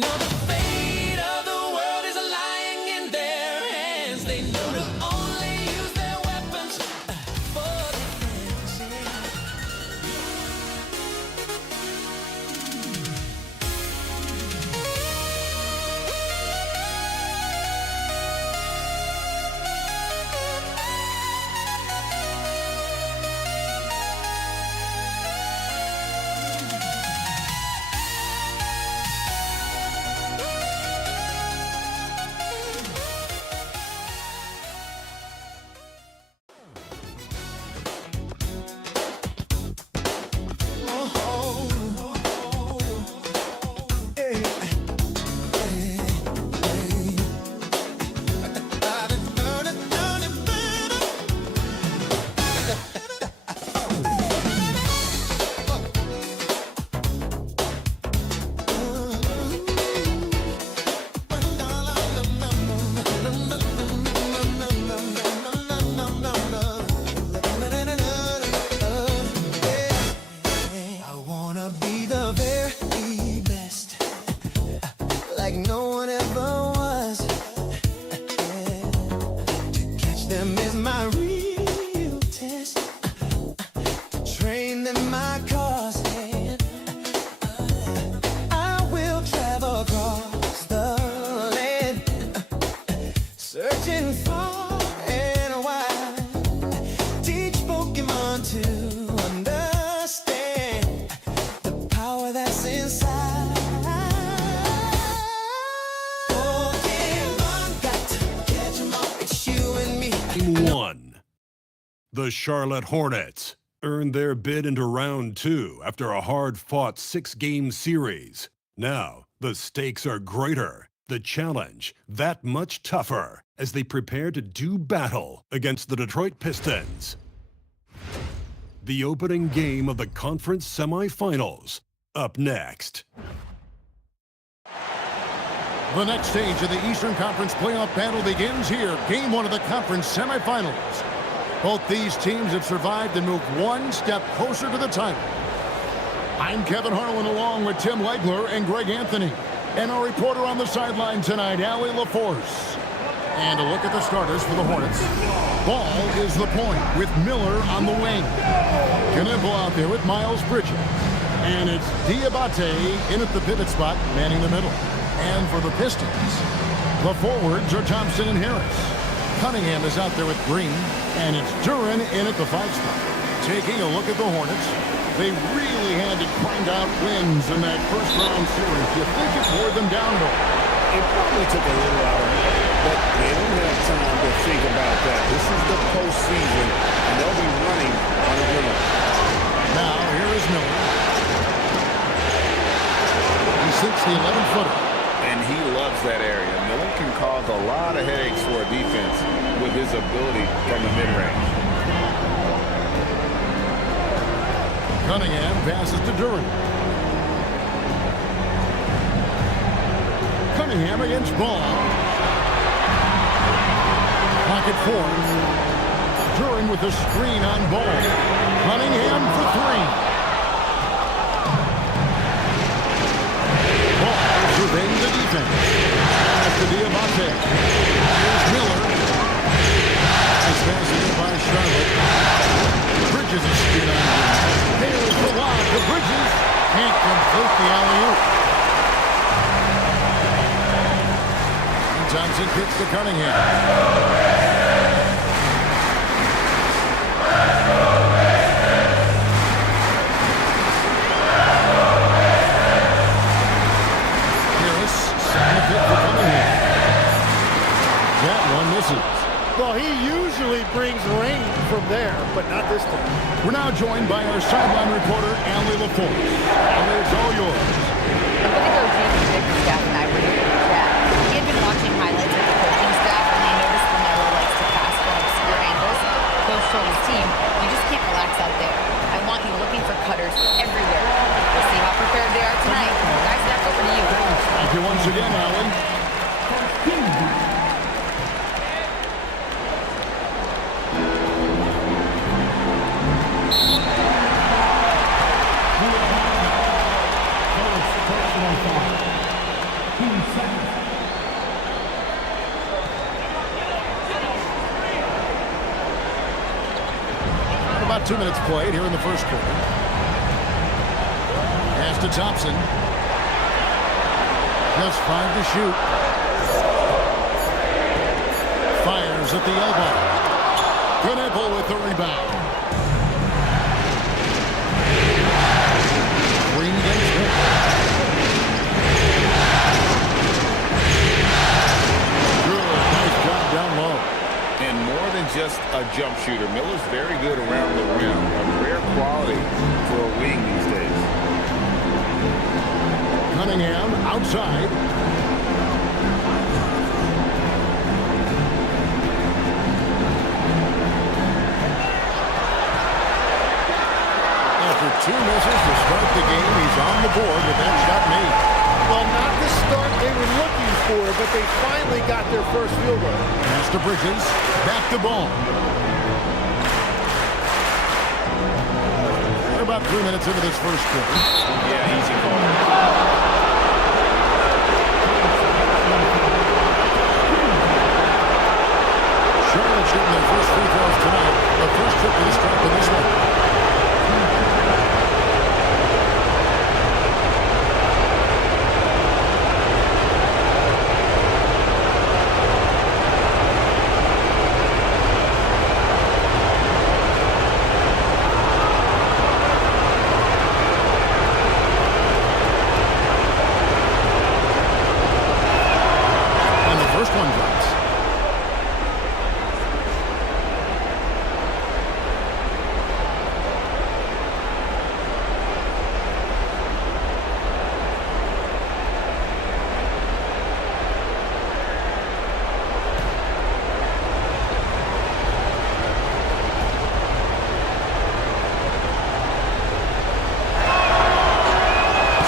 know the fate of the world is lying in their hands. They know to only use their weapons for defense. I wanna be the very best, like no one ever was. To catch them is my real test. To train them my cause. I will travel across the land, searching far and wide. Teach Pokemon to understand the power that's inside. Pokemon, got to catch 'em all. It's you and me. Game 1. The Charlotte Hornets earned their bid into round 2 after a hard-fought 6-game series. Now, the stakes are greater, the challenge that much tougher as they prepare to do battle against the Detroit Pistons. The opening game of the conference semifinals up next. The next stage of the Eastern Conference playoff battle begins here. Game 1 of the conference semifinals. Both these teams have survived and moved one step closer to the title. I'm Kevin Harlan along with Tim Legler and Greg Anthony. And our reporter on the sideline tonight, Allie LaForce. And a look at the starters for the Hornets. Ball is the point with Miller on the wing. Knipple out there with Miles Bridges. And it's Diabate in at the pivot spot, manning the middle. And for the Pistons, the forwards are Thompson and Harris. Cunningham is out there with Green. And it's Duren in at the 5 spot. Taking a look at the Hornets, they really had to grind out wins in that first-round series. You think it wore them down, though? It probably took a little out of them, but they don't have time to think about that. This is the postseason, and they'll be running on a run. Now, here is Miller. He sinks the 11-footer. And he loves that area. Miller can cause a lot of headaches for a defense with his ability from the mid-range. Cunningham passes to Duren. Cunningham against Ball. Pocket 4. Duren with the screen on Ball. Cunningham for 3. Ball surveying the defense. Pass to Diabate. Here's Miller. Nice passing in by Charlotte. Bridges is spin on him. Here's the lob to Bridges. Can't complete the alley-oop. And Thompson kicks to Cunningham. Harris, second hit for Cunningham. That one misses. Well, he usually brings rain from there, but not this time. We're now joined by our sideline reporter, Allie LaForce. Allie, it's all yours. A minute ago, Jason Vicker's staff and I were able to chat. He had been watching highlights with the coaching staff, and they noticed LaMelo likes to pass from obscure angles. Coach told his team, you just can't relax out there. I want you looking for cutters everywhere. We'll see how prepared they are tonight. Guys, back over to you. Thank you once again, Allie. about 2 minutes played here in the first quarter. Pass to Thompson. Just 5 to shoot. Fires at the elbow. Knipple with the rebound. Green against him. Good. Nice job down low. And more than just a jump shooter, Miller's very good around the rim. A rare quality for a wing these days. Cunningham outside. After 2 misses to start the game, he's on the board with that shot made. Well, not the start they were looking for, but they finally got their first field goal. Pass to Bridges. Back to Ball. We're about 3 minutes into this first quarter. Yeah, easy call. Charlotte shooting their first free throws tonight. The first trip to the stripe in this one. And the first one drops.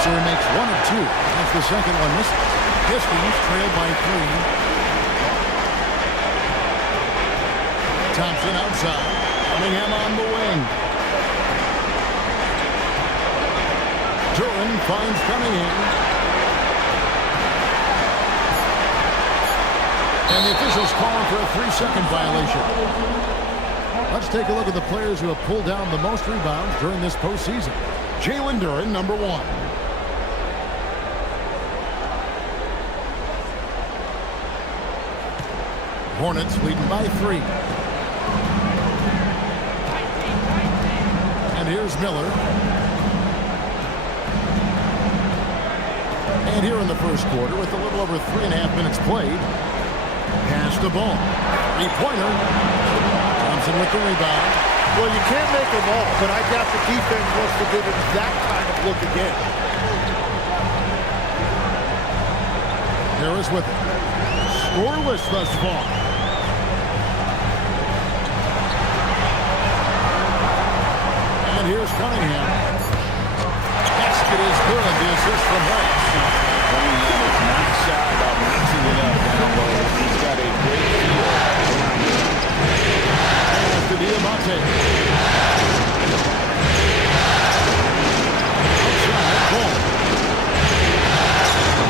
So he makes 1 of 2. That's the second one misses. Pistons trail by 3. Thompson outside. Cunningham on the wing. Duran finds Cunningham. And the officials calling for a 3-second violation. Let's take a look at the players who have pulled down the most rebounds during this postseason. Jalen Duran, number 1. Hornets leading by 3. And here's Miller. And here in the first quarter, with a little over 3.5 minutes played, pass the ball. 3-pointer. Thompson with the rebound. Well, you can't make them all, but I doubt the defense wants to give him that kind of look again. Harris with it. Scoreless thus far. And here's Cunningham. Basket is good. The assist from Harris. Cunningham is not shy about mixing it up down low. He's got a great feel around the rim. And to Diamante. Outside, ball.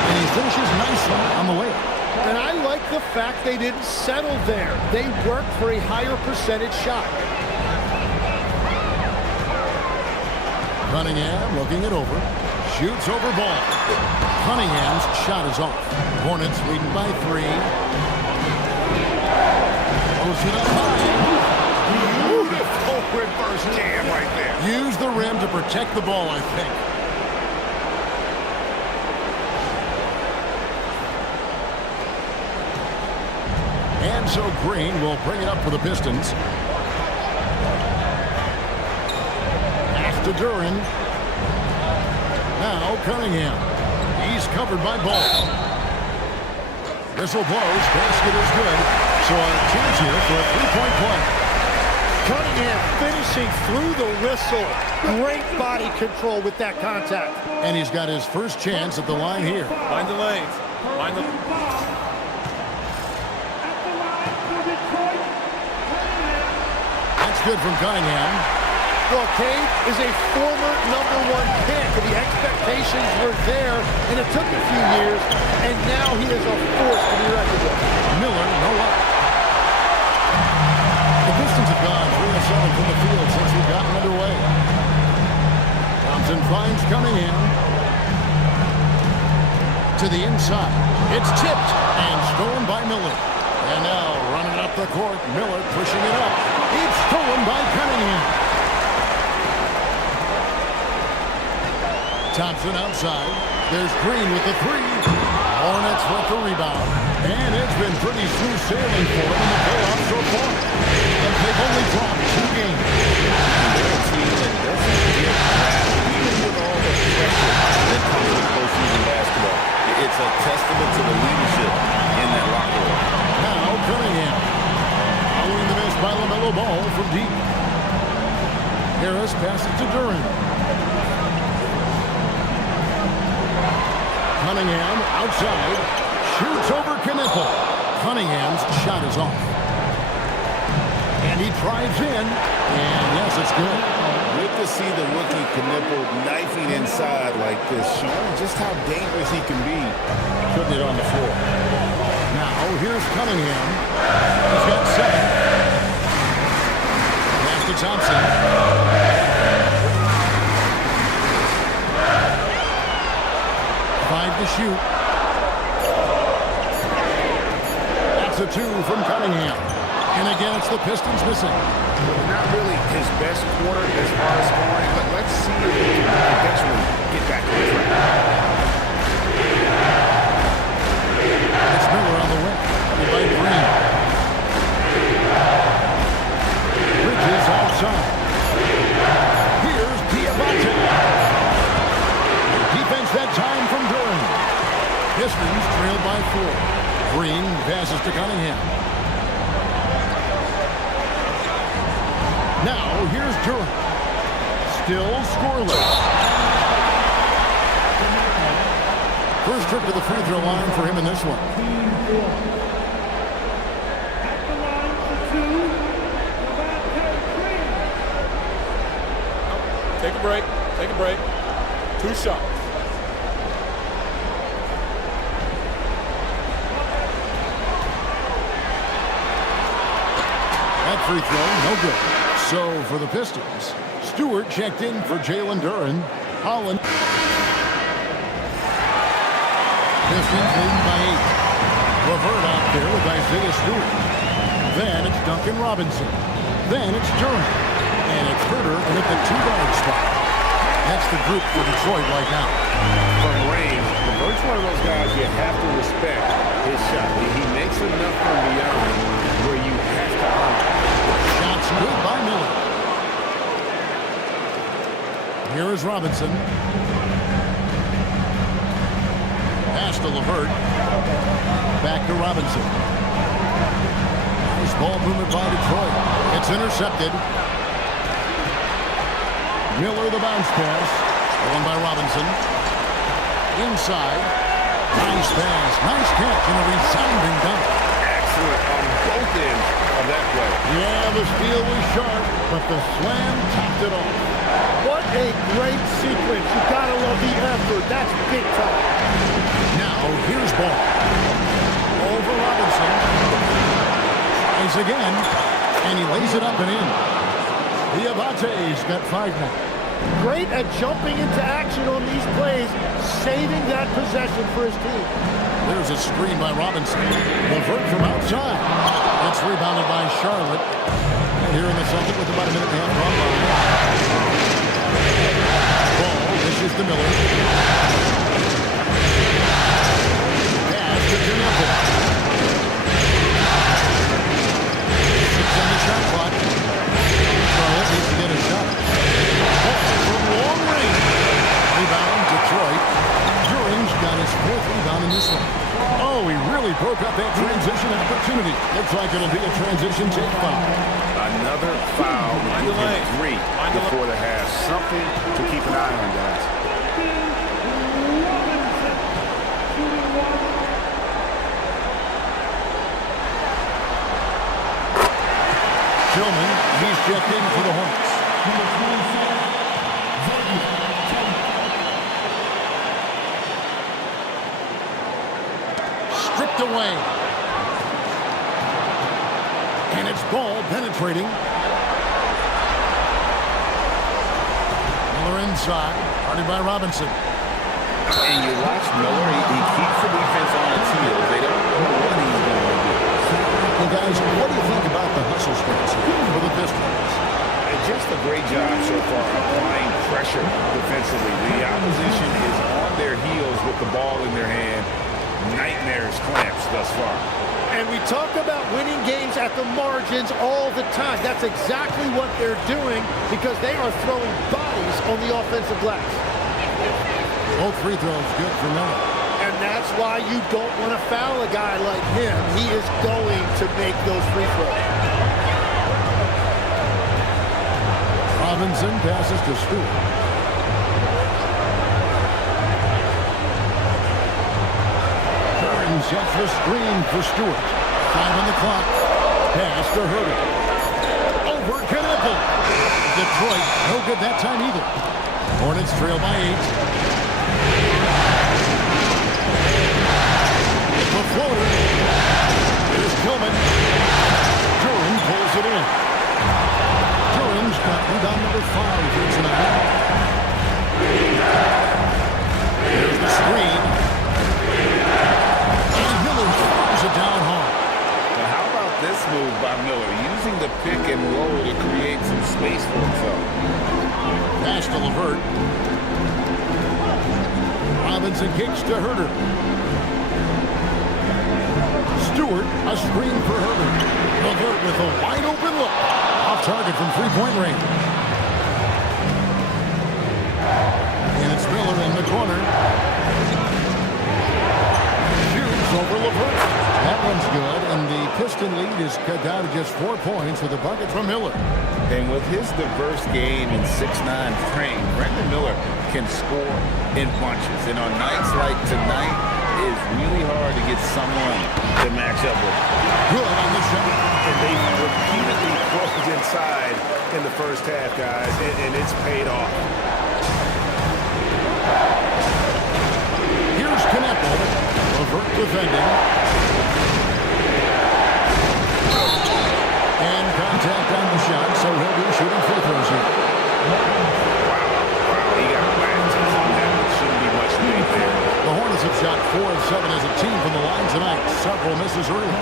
And he finishes nicely on the way. And I like the fact they didn't settle there. They worked for a higher percentage shot. Cunningham looking it over. Shoots over ball. Cunningham's shot is off. Hornets leading by 3. Goes it up high. Beautiful reverse jam right there. Use the rim to protect the ball, I think. And so Green will bring it up for the Pistons. Pass to Duran. Now Cunningham. He's covered by Ball. Whistle blows. Basket is good. So a chance here for a 3-point play. Cunningham finishing through the whistle. Great body control with that contact. And he's got his first chance at the line here. Find the lanes. Find the... That's good from Cunningham. Well, Cade is a former #1 pick. The expectations were there, and it took a few years, and now he is a force to be reckoned with. Miller, no up. The Pistons have gone 3 of 7th in the field since we've gotten underway. Thompson finds Cunningham. To the inside. It's tipped and stolen by Miller. And now running up the court, Miller pushing it up. It's stolen by Cunningham. Thompson outside. There's Green with the three. Hornets with the rebound. And it's been pretty smooth sailing for them in the playoffs so far. But they've only dropped 2 games. They're a team that doesn't get rattled, even with all the pressure that comes with postseason basketball. It's a testament to the leadership in that locker room. Now Cunningham. Following the miss by LaMelo Ball from deep. Harris passes to Duran. Cunningham outside. Shoots over Knipple. Cunningham's shot is off. And he drives in. And yes, it's good. Good to see the rookie Knipple knifing inside like this, showing just how dangerous he can be putting it on the floor. Now here's Cunningham. He's got 7. Pass to Thompson. 5 to shoot. That's a 2 from Cunningham. And again, it's the Pistons missing. Not really his best quarter as far as scoring, but let's see if he can eventually get back on track. It's Miller on the wing. By Green. Bridges outside. Here's Diabate. Defense that time from Duran. Pistons trailed by 4. Green passes to Cunningham. Now here's Duran. Still scoreless. First trip to the free throw line for him in this one. Take a break. Take a break. 2 shots. That free throw, no good. So for the Pistons, Stewart checked in for Jalen Duran. Holland. Pistons leading by 8. Levert out there with Isaiah Stewart. Then it's Duncan Robinson. Then it's Duran. And it's Herter in at the 2-guard spot. That's the group for Detroit right now. From range, Levert's one of those guys you have to respect his shot. He makes enough from beyond where you have to honor. Shots good by Miller. Here is Robinson. Pass to Levert. Back to Robinson. Nice ball movement by Detroit. It's intercepted. Miller the bounce pass. Stolen by Robinson. Inside. Nice pass. Nice catch and a resounding dunk. Excellent on both ends of that play. Yeah, the steal was sharp, but the slam topped it off. What a great sequence. You gotta love the effort. That's big time. Now, here's Ball. Over Robinson. Tries again, and he lays it up and in. Diabate's got 5 now. Great at jumping into action on these plays, saving that possession for his team. There's a screen by Robinson. Levert from outside. It's rebounded by Charlotte. And here in the Celtic with about a minute and a half run line. Ball dishes to Miller. Pass to Knipple. 6 on the shot clock. Charlotte needs to get a shot. Ball from long range. Rebound, Detroit. Duran's got his 4th rebound in this one. Oh, he really broke up that transition opportunity. Looks like it'll be a transition take foul. Another foul. Mind the lane. 3 before the half. Something to keep an eye on, guys. Tillman, he's checked in for the Hornets. Stripped away. And it's Ball penetrating. inside. Guarded by Robinson. And you watch Miller, he keeps the defense on its heels. They don't know what he's going to do. Well, guys, what do you think about the hustle stance here for the Pistons? Just a great job so far applying pressure defensively. The opposition is on their heels with the ball in their hand. Nightmares clamps thus far. And we talk about winning games at the margins all the time. That's exactly what they're doing because they are throwing bodies on the offensive glass. Both free throws good for Miller. And that's why you don't want to foul a guy like him. He is going to make those free throws. Robinson passes to Stewart. Curran sets the screen for Stewart. 5 on the clock. Pass to Herter. Over Knueppel. Detroit, no good that time either. Hornets trail by 8. The floater. Here's Tillman. Duran pulls it in. Duran's got rebound number 5 here tonight. There's the screen. And Miller throws it down hard. Now how about this move by Miller, using the pick and roll to create some space for himself? Pass to LeVert. Robinson kicks to Herter. Stewart, a screen for Herter. LeVert with a wide open look. Off target from three-point range. And it's Miller in the corner. Shoots over LeVert. That one's good, and the Piston lead is cut down to just 4 points with a bucket from Miller. And with his diverse game and 6'9" frame, Brandon Miller can score in bunches. And on nights like tonight, it's really hard to get someone to match up with. Good on the shot. And they repeatedly closed inside in the first half, guys, and it's paid off. Here's Knueppel. LeVert defending. And contact on the shot, so he'll be shooting free throws here. He got whacked on that. Shouldn't be much made there. The Hornets have shot 4 of 7 as a team from the line tonight. Several misses early.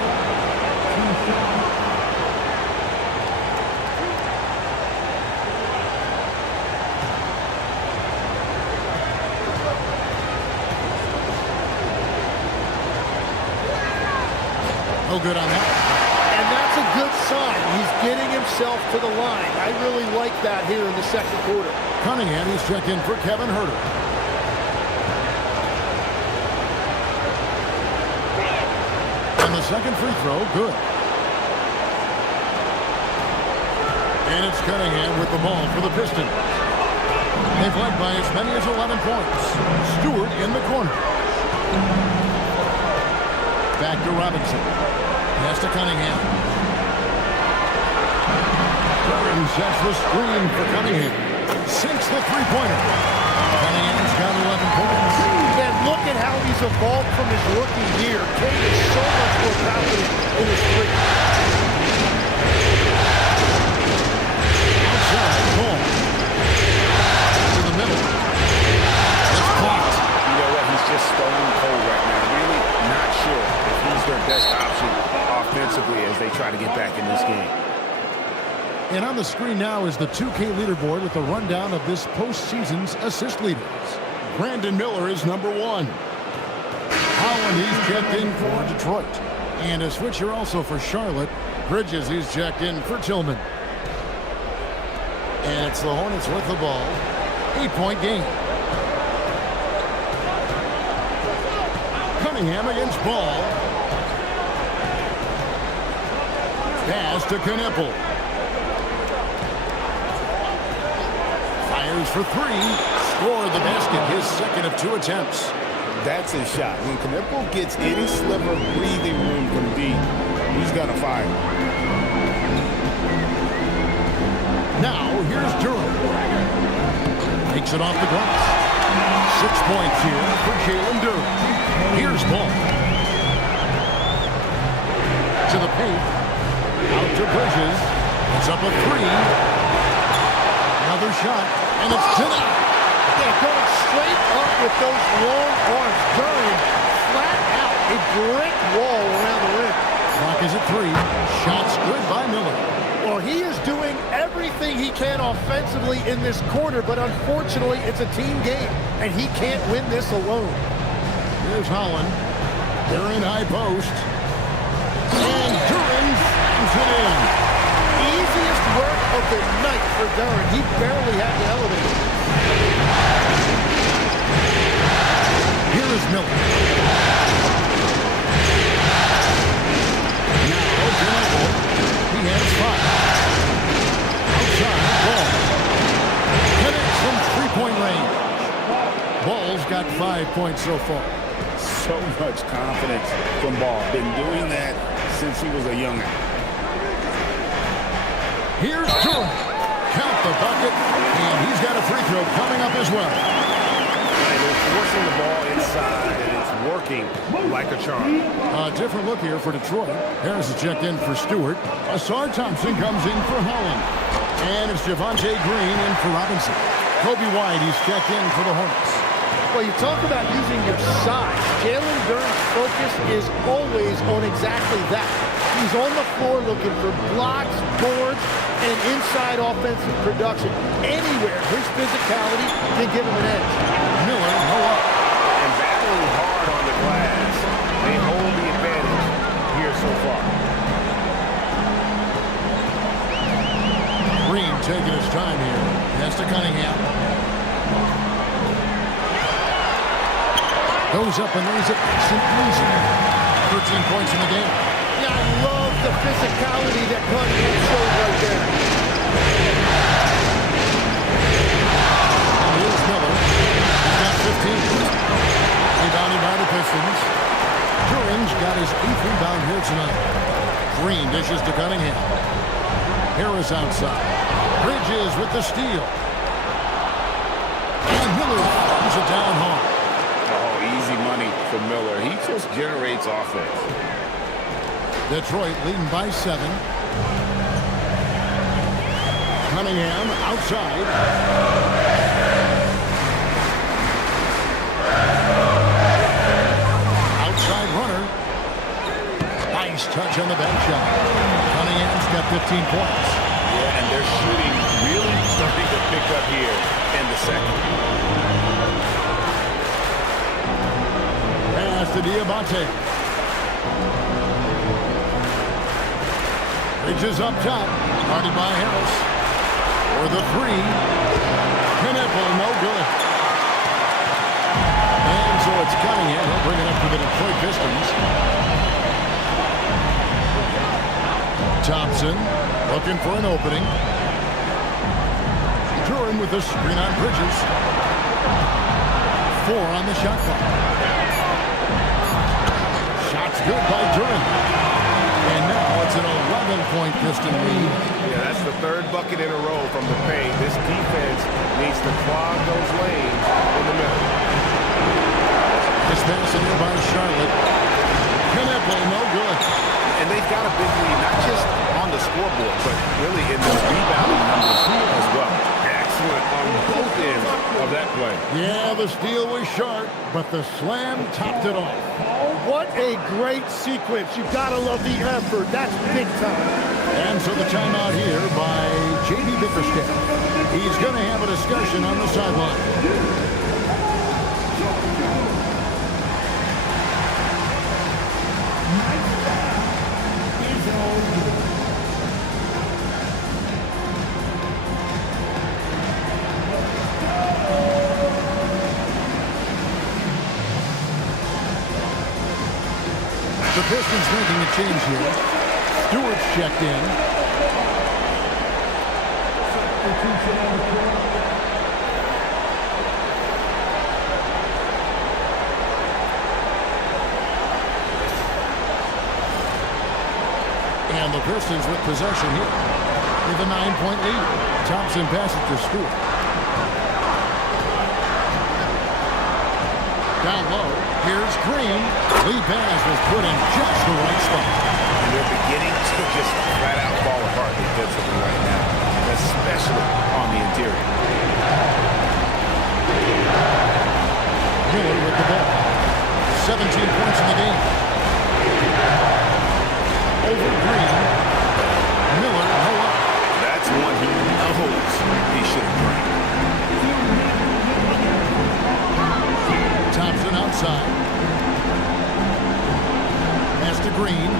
No good on that. And that's a good sign. He's getting himself to the line. I really like that here in the second quarter. Cunningham, he's checked in for Kevin Herter. And the second free throw, good. And it's Cunningham with the ball for the Pistons. They've led by as many as 11 points. Stewart in the corner. Back to Robinson. Pass to Cunningham. Curran sets the screen for Cunningham. Sinks the three-pointer. Cunningham's got 11 points. And look at how he's evolved from his rookie year. Cade is so much more confident in his three. Outside, ball. To the middle. It's blocked. You know what? He's just stone cold right now. Really not sure if he's their best option offensively as they try to get back in this game. And on the screen now is the 2K leaderboard with a rundown of this postseason's assist leaders. Brandon Miller is number 1. Holland, he's checked in for Detroit. And a switcher also for Charlotte. Bridges, he's checked in for Tillman. And it's the Hornets with the ball. 8-point game. Cunningham against Ball. Pass to Knueppel. Fires for 3. Scored the basket, his second of 2 attempts. That's his shot. When Knueppel gets any sliver of breathing room from deep, he's going to fire. Now, here's Durham. Takes it off the glass. 6 points here for Jalen Durham. Here's Ball. To the paint. Out to Bridges. It's up a 3. Another shot, and it's denied. Yeah, going straight up with those long arms. Duran flat out a brick wall around the rim. Clock is at 3. Shots good by Miller. Well, he is doing everything he can offensively in this quarter, but unfortunately, it's a team game, and he can't win this alone. Here's Holland. They're in high post. And Duran slams it in. Easiest work of the night for Duran. He barely had to elevate. Here is Miller. Now, Ginobili. He has 5. Outside, Ball. Connects from three-point range. Ball's got 5 points so far. So much confidence from Ball. Been doing that since he was a youngin'. Here's Duran. Count the bucket, and he's got a free throw coming up as well. And they're forcing the ball inside, and it's working like a charm. A different look here for Detroit. Harris is checked in for Stewart. Asar Thompson comes in for Holland. And it's Javonte Green in for Robinson. Kobe White, he's checked in for the Hornets. Well, you talk about using your size. Jalen Duran's focus is always on exactly that. He's on the floor looking for blocks, boards, and inside offensive production. Anywhere his physicality can give him an edge. Miller, no up. And battling hard on the glass. They hold the advantage here so far. Green taking his time here. Pass to Cunningham. Goes up and lays it nice and easy. 13 points in the game. Yeah, I love the physicality that Cunningham showed right there. And here's Miller. He's got 15. Rebounded by the Pistons. Duran's got his 8th rebound here tonight. Green dishes to Cunningham. Harris outside. Bridges with the steal. And Miller throws it down hard. Oh, easy money for Miller. He just generates offense. Detroit leading by 7. Cunningham outside. Outside runner. Nice touch on the back shot. Cunningham's got 15 points. Yeah, and they're shooting really starting to pick up here in the second. Pass to Diabate. Bridges up top. Guarded by Harris. For the 3. Knipple, no good. And so it's Cunningham. He'll bring it up for the Detroit Pistons. Thompson looking for an opening. Duran with the screen on Bridges. 4 on the shot clock. Shots good by Duran. And now it's an 11-point Piston lead. Yeah, that's the 3rd bucket in a row from the paint. This defense needs to clog those lanes in the middle. This pass in here by Charlotte. Knipple, no good. And they've got a big lead, not just on the scoreboard, but really in those rebounding numbers as well. Excellent on both ends of that play. Yeah, the steal was sharp, but the slam topped it off. What a great sequence. You've got to love the effort. That's big time. And so the timeout here by J.B. Bickerstaff. He's going to have a discussion on the sideline. The Pistons making a change here. Stewart's checked in. And the Pistons with possession here. With a 9-point lead. Thompson passes to Stewart. Down low. Here's Green. Lee pass was put in just the right spot. And they're beginning to just flat out fall apart defensively right now, especially on the interior. Miller with the ball. 17 points in the game. Over Green. Miller, no up. That's one he knows he should have drained. Thompson outside. Pass to Green.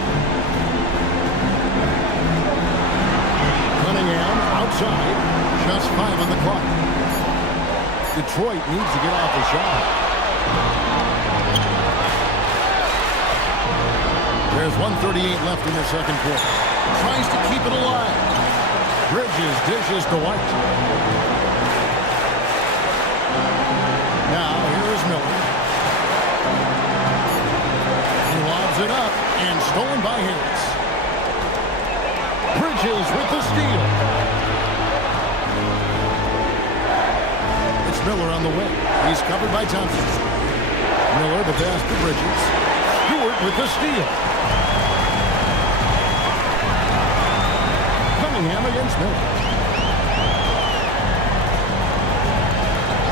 Cunningham outside. Just 5 on the clock. Detroit needs to get off the shot. There's 1:38 left in the second quarter. Tries to keep it alive. Bridges dishes to White. Now here is Miller. He lobs it up and stolen by Harris. Bridges with the steal. It's Miller on the wing. He's covered by Thompson. Miller the pass to Bridges. Stewart with the steal. Cunningham against Miller.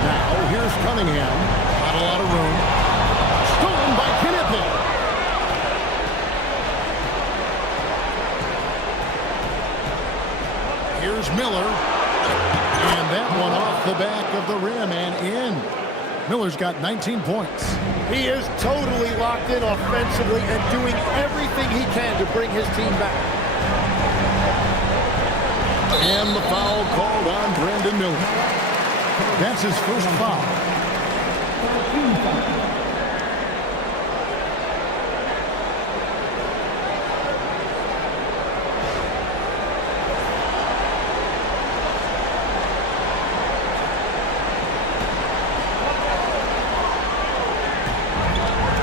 Now here's Cunningham. Not a lot of room. Stolen by Kenneth. Here's Miller. And that one off the back of the rim and in. Miller's got 19 points. He is totally locked in offensively and doing everything he can to bring his team back. And the foul called on Brandon Miller. That's his first foul.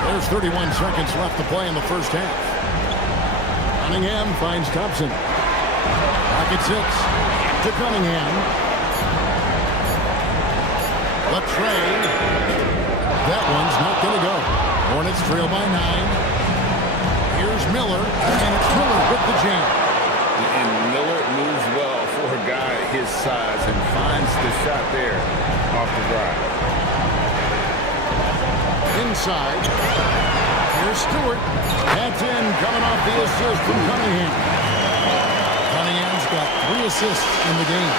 There's 31 seconds left to play in the first half. Cunningham finds Thompson. Pocket 6 to Cunningham. The tray. That one's not going to go. Hornets trail by 9. Here's Miller, and it's Miller with the jam. And Miller moves well for a guy his size and finds the shot there off the drive. Inside. Here's Stewart. That's in, coming off the assist from Cunningham. Cunningham's got 3 assists in the game.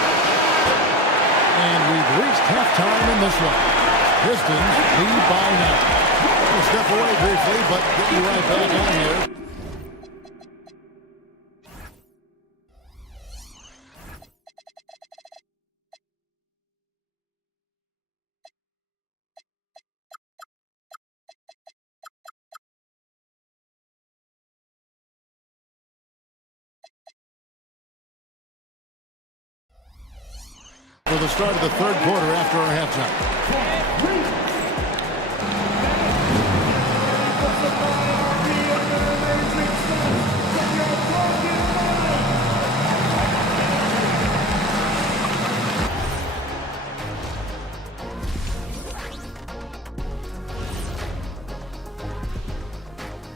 And we've reached halftime in this one. Pistons lead by 9. We'll step away briefly, but get you right back on here. For the start of the third quarter after our halftime.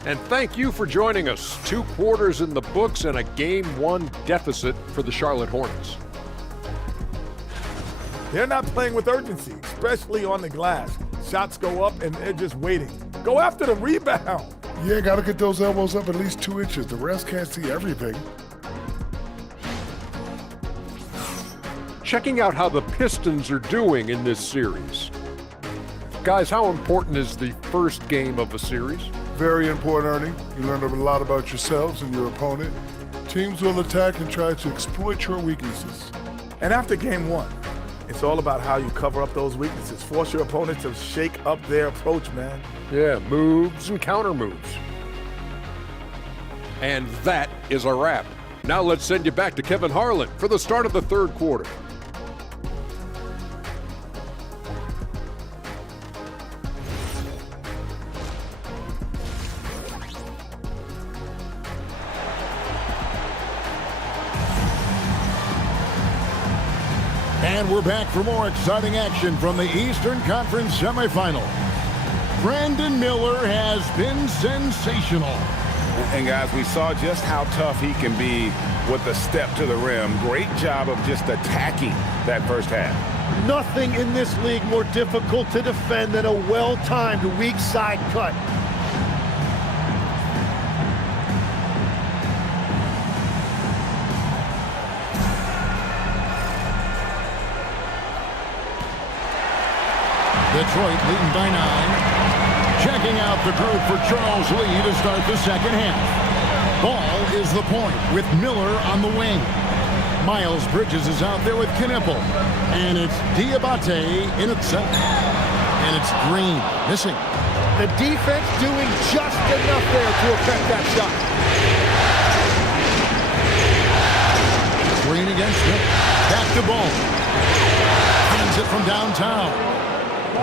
And thank you for joining us. 2 quarters in the books and a Game 1 deficit for the Charlotte Hornets. They're not playing with urgency, especially on the glass. Shots go up and they're just waiting. Go after the rebound. Yeah, got to get those elbows up at least 2 inches. The refs can't see everything. Checking out how the Pistons are doing in this series. Guys, how important is the first game of a series? Very important, Ernie. You learn a lot about yourselves and your opponent. Teams will attack and try to exploit your weaknesses. And after game 1, it's all about how you cover up those weaknesses. Force your opponent to shake up their approach, man. Yeah, moves and counter moves. And that is a wrap. Now let's send you back to Kevin Harlan for the start of the third quarter. And we're back for more exciting action from the Eastern Conference semifinal. Brandon Miller has been sensational. And guys, we saw just how tough he can be with a step to the rim. Great job of just attacking that first half. Nothing in this league more difficult to defend than a well-timed weak side cut. Detroit leading by 9. Checking out the group for Charles Lee to start the second half. Ball is the point with Miller on the wing. Miles Bridges is out there with Knipple. And it's Diabate in at center. And it's Green missing. The defense doing just enough there to affect that shot. Green against him. Back to Ball. Hands it from downtown.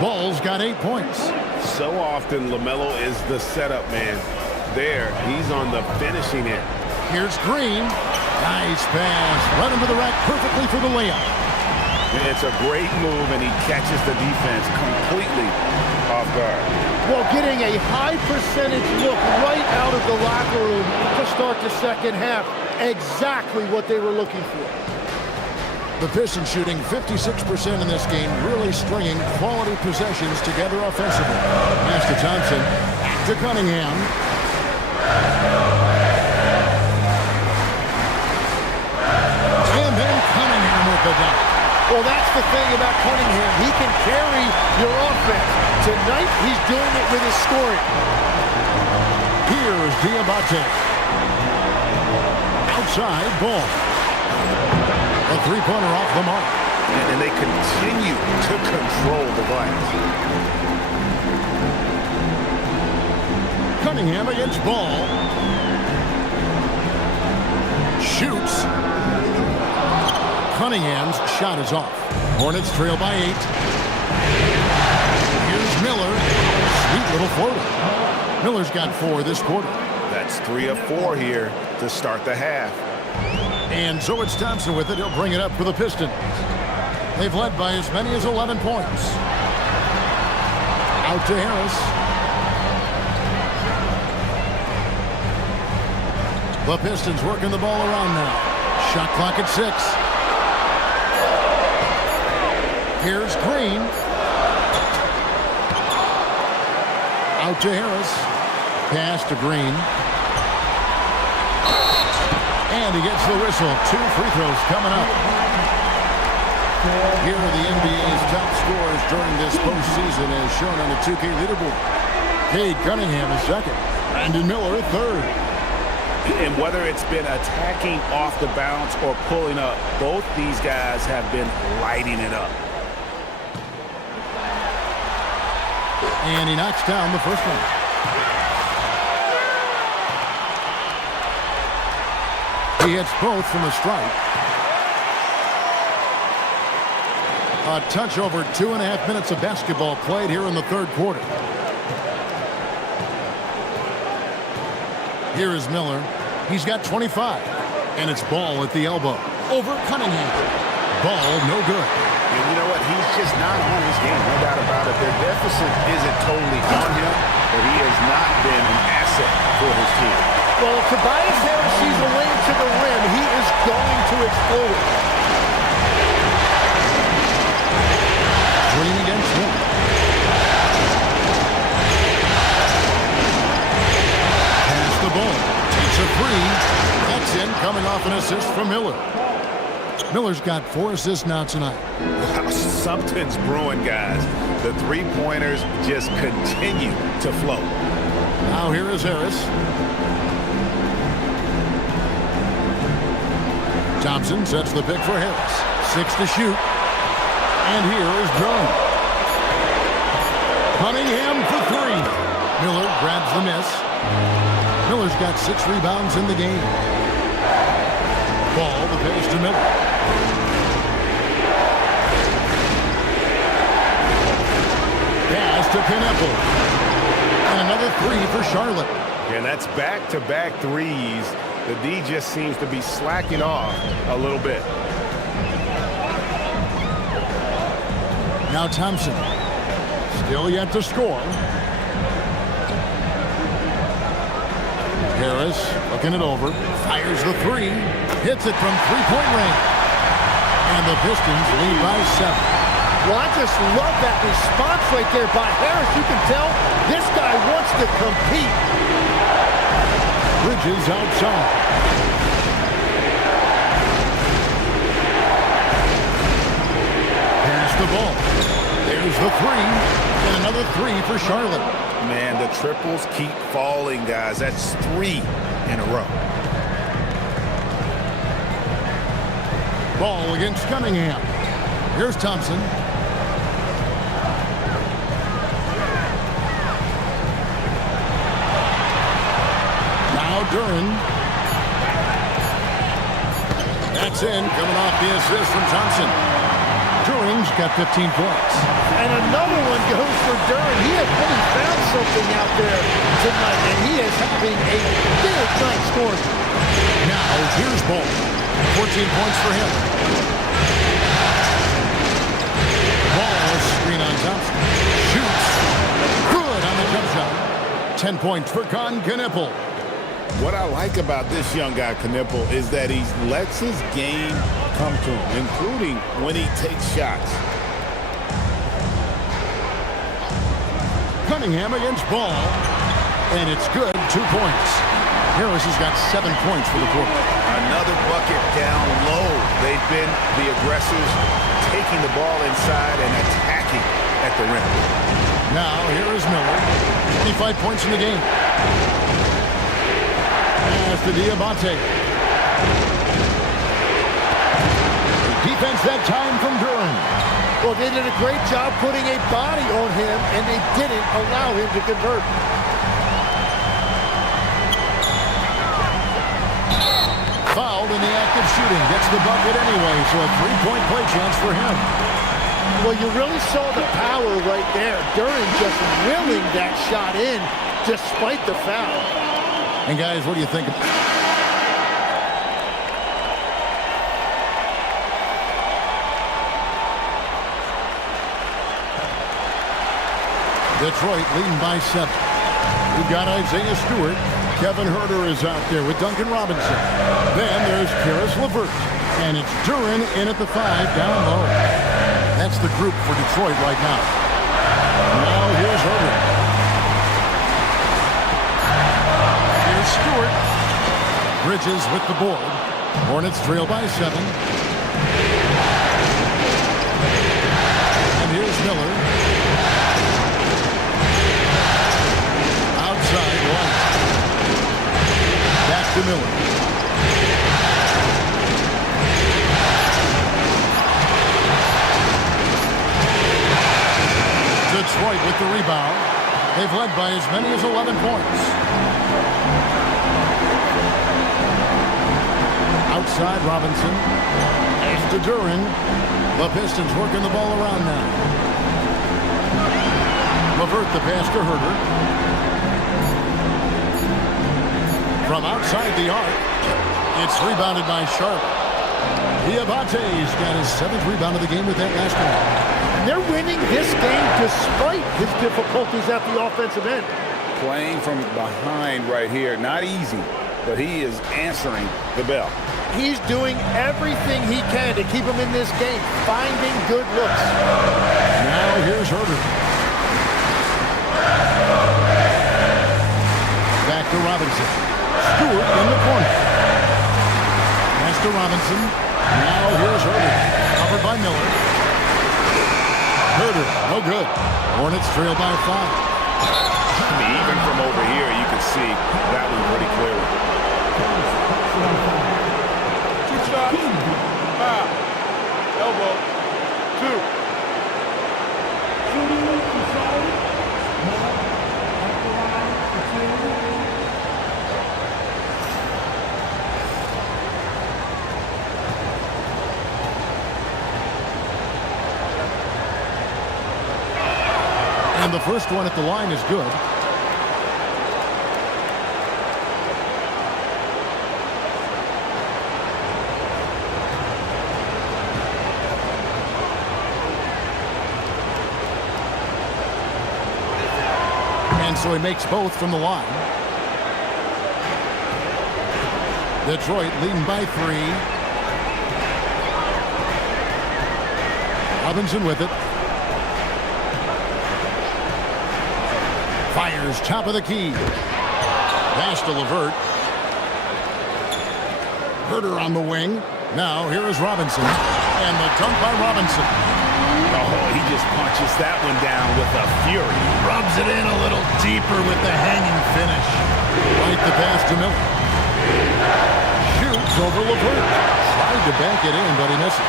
Ball's got 8 points. So often, LaMelo is the setup man. There, he's on the finishing end. Here's Green. Nice pass. Right into the rack perfectly for the layup. It's a great move, and he catches the defense completely off guard. Well, getting a high percentage look right out of the locker room to start the second half. Exactly what they were looking for. The Pistons shooting 56% in this game, really stringing quality possessions together offensively. Pass to Thompson. Back to Cunningham. And then Cunningham with the dunk. Well, that's the thing about Cunningham. He can carry your offense. Tonight, he's doing it with his scoring. Here's Diabate. Outside, Ball. A three-pointer off the mark. And they continue to control the glass. Cunningham against Ball. Shoots. Cunningham's shot is off. Hornets trail by 8. Here's Miller. Sweet little floater. Miller's got 4 this quarter. That's 3 of 4 here to start the half. And so it's Thompson with it. He'll bring it up for the Pistons. They've led by as many as 11 points. Out to Harris. The Pistons working the ball around now. Shot clock at 6. Here's Green. Out to Harris. Pass to Green. And he gets the whistle. 2 free throws coming up. Here are the NBA's top scorers during this postseason as shown on the 2K leaderboard. Cade Cunningham is second. Brandon Miller third. And whether it's been attacking off the bounce or pulling up, both these guys have been lighting it up. And he knocks down the first one. He hits both from the strike. A touch over 2.5 minutes of basketball played here in the third quarter. Here is Miller. He's got 25. And it's Ball at the elbow. Over Cunningham. Ball no good. And you know what? He's just not on his game, no doubt about it. Their deficit isn't totally on him, but he has not been an asset for his team. Well, if Tobias Harris sees a lane to the rim, he is going to explode it. Green against him. Pass the ball. Takes a three. That's in, coming off an assist from Miller. Miller's got 4 assists now tonight. Wow, something's brewing, guys. The three-pointers just continue to flow. Now here is Harris. Thompson sets the pick for Harris. 6 to shoot. And here is Drummond. Cunningham for 3. Miller grabs the miss. Miller's got 6 rebounds in the game. Ball, the pass to Miller. Pass to Knipple. And another 3 for Charlotte. And that's back-to-back threes. The D just seems to be slacking off a little bit. Now Thompson. Still yet to score. Harris looking it over. Fires the 3. Hits it from 3-point range. And the Pistons lead by 7. Well, I just love that response right there by Harris. You can tell this guy wants to compete. Bridges outside. Pass the ball. There's the three. And another three for Charlotte. Man, the triples keep falling, guys. That's 3 in a row. Ball against Cunningham. Here's Thompson. Now Duren. That's in, coming off the assist from Thompson. Duren's got 15 points. And another one goes for Duren. He has really found something out there tonight, and he is having a big night scoring. Now here's Ball. 14 points for him. Ball screen on Thompson. Shoots. Good on the jump shot. 10 points for Con Knueppel. What I like about this young guy, Knueppel, is that he lets his game come to him, including when he takes shots. Cunningham against Ball. And it's good. 2 points. Harris has got 7 points for the quarter. Another bucket down low. They've been the aggressors, taking the ball inside and attacking at the rim. Now here is Miller. 25 points in the game. Pass to Diabate. Defense that time from Duren. Well, they did a great job putting a body on him, and they didn't allow him to convert. Fouled in the act of shooting. Gets the bucket anyway, so a 3-point play chance for him. Well, you really saw the power right there. Duren just willing that shot in despite the foul. And guys, what do you think of Detroit leading by 7. We've got Isaiah Stewart. Kevin Huerter is out there with Duncan Robinson. Then there's Karis LeVert. And it's Duren in at the 5 down low. That's the group for Detroit right now. Now here's Huerter. Here's Stewart. Bridges with the board. Hornets trail by 7. And here's Miller. Outside White. Back to Miller. Detroit with the rebound. They've led by as many as 11 points. Outside Robinson. Pass to Duren. The Pistons working the ball around now. LeVert the pass to Huerter. From outside the arc, it's rebounded by Sharp. Diabate's got his 7th rebound of the game with that last one. They're winning this game despite his difficulties at the offensive end. Playing from behind right here, not easy, but he is answering the bell. He's doing everything he can to keep him in this game, finding good looks. Now here's Huerter. Back to Robinson. Stewart in the corner. Pass to Robinson. Now here's Huerter. Covered by Miller. Huerter, no good. Hornets trail by 5. I mean, even from over here, you can see that one pretty clearly. 2 shots. Foul. Elbow. 2. And the first one at the line is good. And so he makes both from the line. Detroit leading by 3. Robinson with it. Fires top of the key. Pass to LeVert. Herter on the wing. Now here is Robinson. And the dunk by Robinson. Oh, he just punches that one down with a fury. Rubs it in a little deeper with the hanging finish. Right the pass to Miller. Shoots over LeVert. Tried to bank it in, but he misses.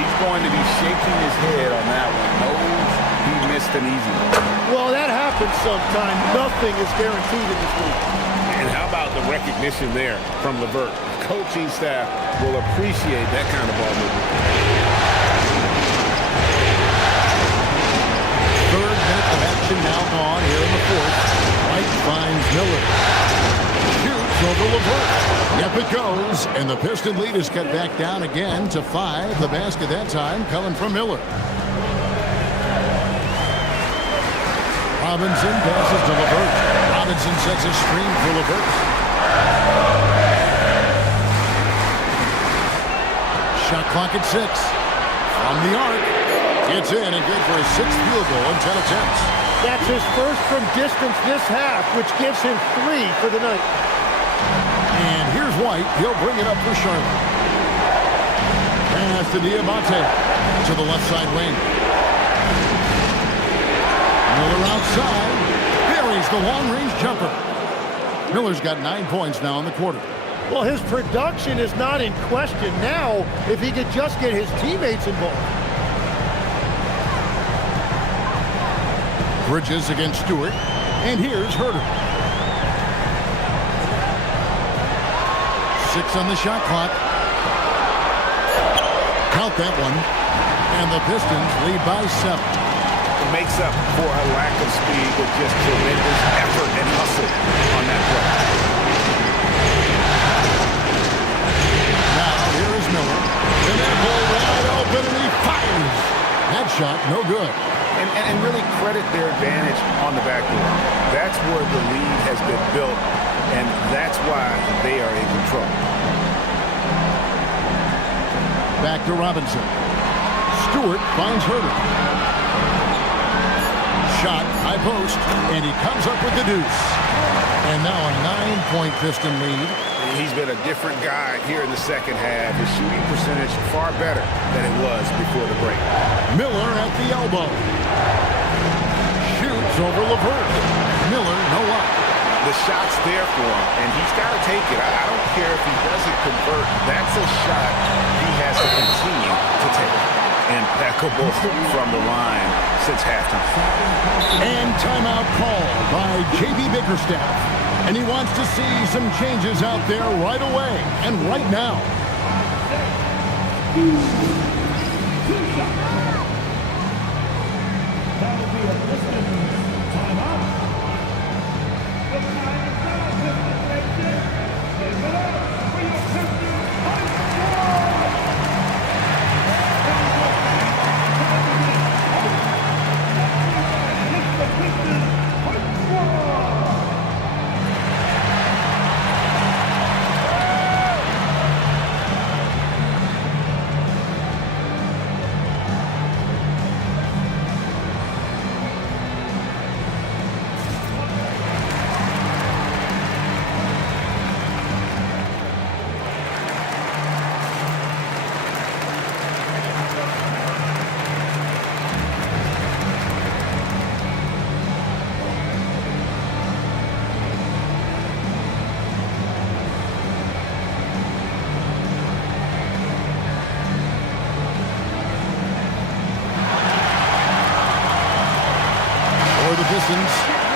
He's going to be shaking his head on that one. Knows he missed an easy one. Well, that happens sometime. Nothing is guaranteed in this league. And how about the recognition there from LeVert? Coaching staff will appreciate that kind of ball movement. Third minute of action now gone here in the fourth. White finds Miller. Shoots over LeVert. Yep, it goes. And the Piston lead is cut back down again to 5. The basket that time coming from Miller. Robinson passes to LeVert. Robinson sets a screen for LeVert. Shot clock at 6. From the arc. It's in and good for his 6th field goal in 10 attempts. That's his first from distance this half, which gives him 3 for the night. And here's White. He'll bring it up for Charlotte. Pass to Diamante. To the left side wing. Miller outside. Buries the long-range jumper. Miller's got 9 points now in the quarter. Well, his production is not in question now if he could just get his teammates involved. Bridges against Stewart. And here's Herter. 6 on the shot clock. Count that one. And the Pistons lead by 7. It makes up for a lack of speed with just tremendous effort and hustle on that play. Here is Miller. And that ball wide open, and he fires. That shot, no good. And really credit their advantage on the backboard. That's where the lead has been built, and that's why they are in control. Back to Robinson. Stewart finds Herter. Shot, high post, and he comes up with the deuce. And now a 9-point Piston lead. He's been a different guy here in the second half. His shooting percentage far better than it was before the break. Miller at the elbow. Shoots over LeVert. Miller, no luck. The shot's there for him, and he's got to take it. I don't care if he doesn't convert. That's a shot he has to continue to take. Impeccable from the line since halftime. And timeout called by J.B. Bickerstaff. And he wants to see some changes out there right away and right now.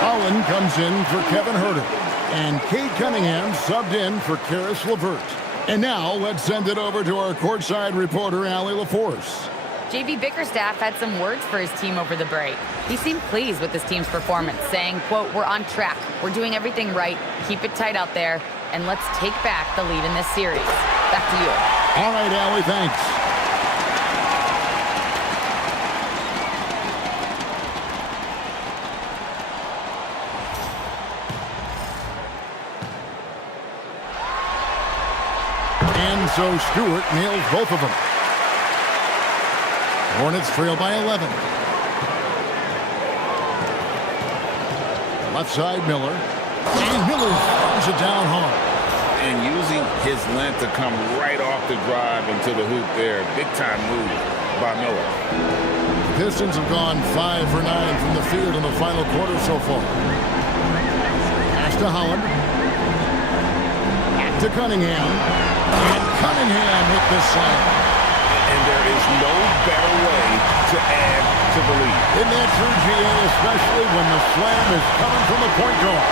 Holland comes in for Kevin Herter. And Cade Cunningham subbed in for Caris LeVert. And now let's send it over to our courtside reporter, Allie LaForce. J.B. Bickerstaff had some words for his team over the break. He seemed pleased with his team's performance, saying, quote, "We're on track. We're doing everything right. Keep it tight out there. And let's take back the lead in this series." Back to you. All right, Allie, thanks. And so Stewart nails both of them. Hornets trail by 11. Left side, Miller. And Miller throws it down hard. And using his length to come right off the drive into the hoop there. Big-time move by Miller. The Pistons have gone 5 for 9 from the field in the final quarter so far. Pass to Holland. Back to Cunningham. And Cunningham with the slam. And there is no better way to add to the lead. Isn't that true, GA, especially when the slam is coming from the point guard?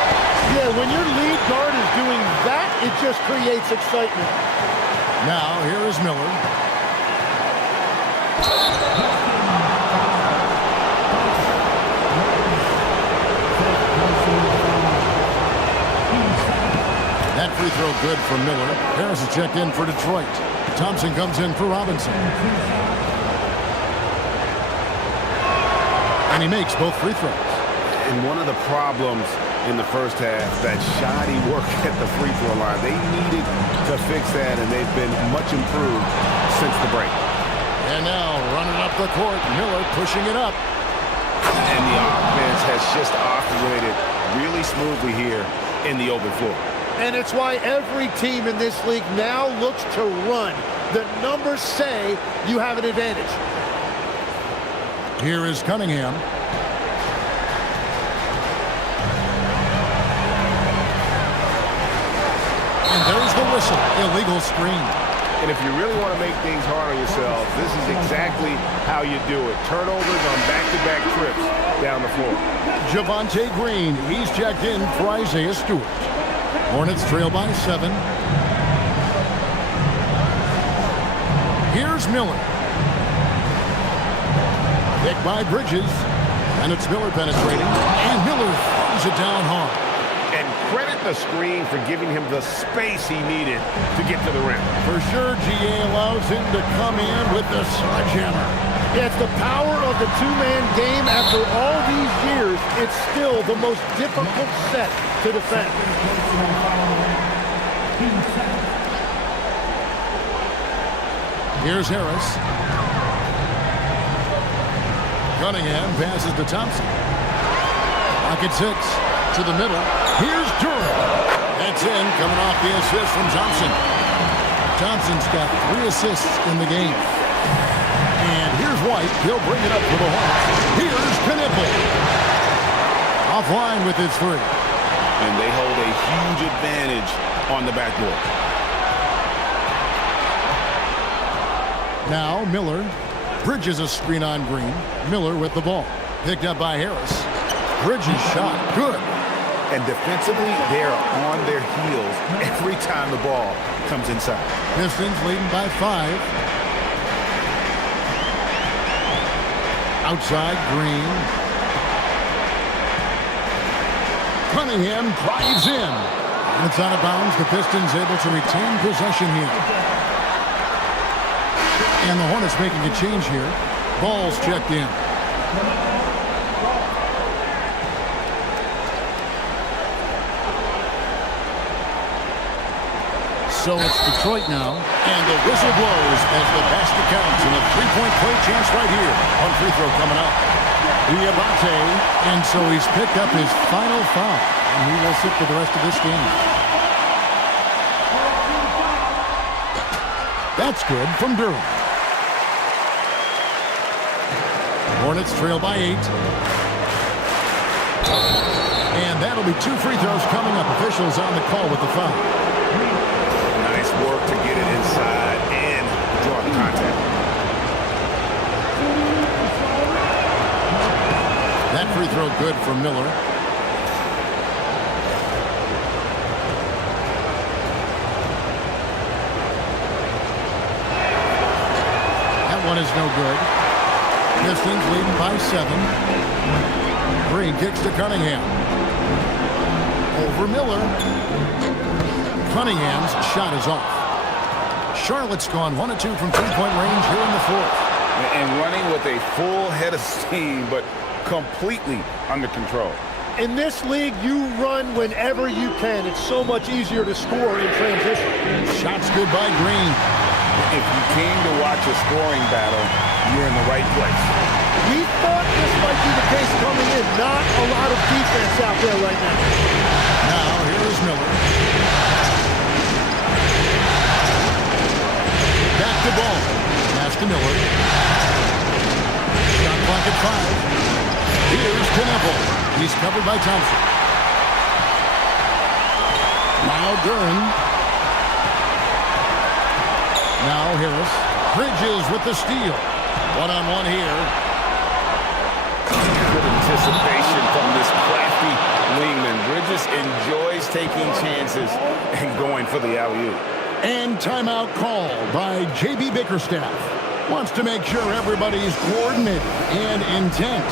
Yeah, when your lead guard is doing that, it just creates excitement. Now, here is Miller. That free throw good for Miller. Harris is checked in for Detroit. Thompson comes in for Robinson. And he makes both free throws. And one of the problems in the first half, that shoddy work at the free throw line. They needed to fix that, and they've been much improved since the break. And now running up the court, Miller pushing it up. And the offense has just operated really smoothly here in the open floor. And it's why every team in this league now looks to run. The numbers say you have an advantage. Here is Cunningham. And there's the whistle. Illegal screen. And if you really want to make things hard on yourself, this is exactly how you do it. Turnovers on back-to-back trips down the floor. Javonte Green, he's checked in for Isaiah Stewart. Hornets trail by 7. Here's Miller. Picked by Bridges. And it's Miller penetrating. And Miller throws it down hard. And credit the screen for giving him the space he needed to get to the rim. For sure, GA allows him to come in with the sledgehammer. Yeah, it's the power of the two-man game. After all these years, it's still the most difficult set to defend. Here's Harris. Cunningham passes to Thompson. Pocket 6 to the middle. Here's Durham. That's in, coming off the assist from Thompson. Thompson's got 3 assists in the game. And here's White. He'll bring it up for the Hornets. Here's Knipple. Offline with his 3. And they hold a huge advantage on the backboard. Now Miller. Bridges a screen on Green. Miller with the ball. Picked up by Harris. Bridges shot. Good. And defensively, they're on their heels every time the ball comes inside. Pistons leading by 5. Outside, Green. Cunningham drives in. And it's out of bounds. The Pistons able to retain possession here. And the Hornets making a change here. Ball's checked in. So it's Detroit now. And the whistle blows as the basket counts. And a 3-point play chance right here. One free throw coming up. Diabate. And so he's picked up his final foul. And he will sit for the rest of this game. That's good from Durham. Hornets trail by 8. And that'll be 2 free throws coming up. Officials on the call with the foul. Nice work to get it inside and draw the contact. That free throw good for Miller. That one is no good. Pistons leading by 7. Green kicks to Cunningham. Over Miller. Cunningham's shot is off. Charlotte's gone 1 of 2 from 3-point range here in the 4th. And running with a full head of steam, but completely under control. In this league, you run whenever you can. It's so much easier to score in transition. Shots good by Green. If you came to watch a scoring battle, you're in the right place. We thought this might be the case coming in. Not a lot of defense out there right now. Now, here's Miller. Back to ball. Pass to Miller. Shot clock at 5. Here's Kneppel. He's covered by Thompson. Now Duren. Now Harris. Bridges with the steal. One-on-one here. Good anticipation from this crafty wingman. Bridges enjoys taking chances and going for the alley-oop. And timeout call by J.B. Bickerstaff. Wants to make sure everybody's coordinated and intent.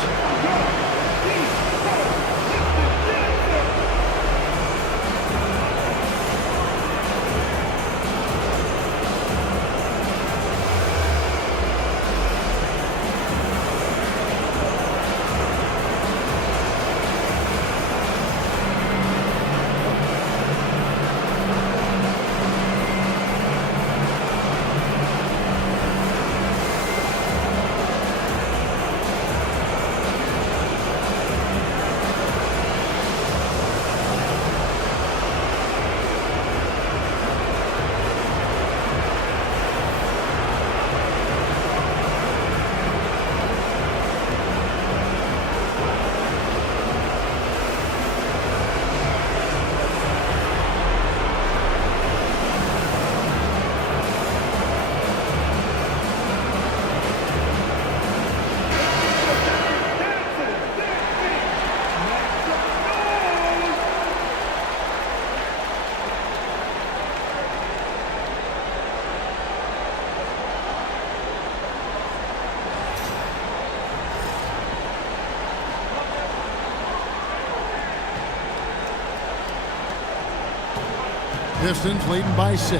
Pistons leading by 6.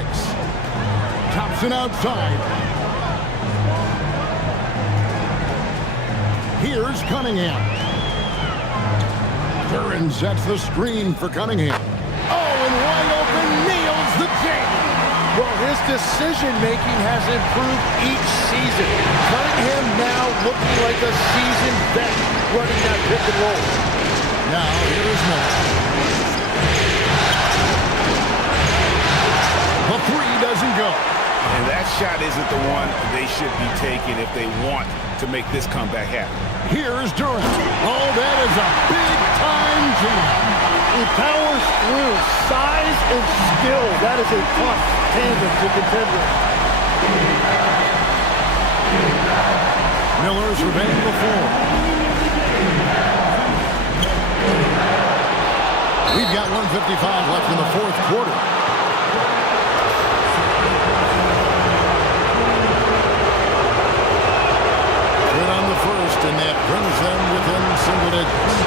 Thompson outside. Here's Cunningham. Duren sets the screen for Cunningham. Oh, and wide open, nails the jam. Well, his decision-making has improved each season. Cunningham now looking like a seasoned vet running that pick and roll. Now, here's Miller. The 3 doesn't go. And that shot isn't the one they should be taking if they want to make this comeback happen. Here's Duren. Oh, that is a big-time jam. He powers through. Size and skill. That is a tough tandem to contend with. Miller surveying the floor. We've got 1:55 left in the 4th quarter. Good on the first, and that brings them within single digits.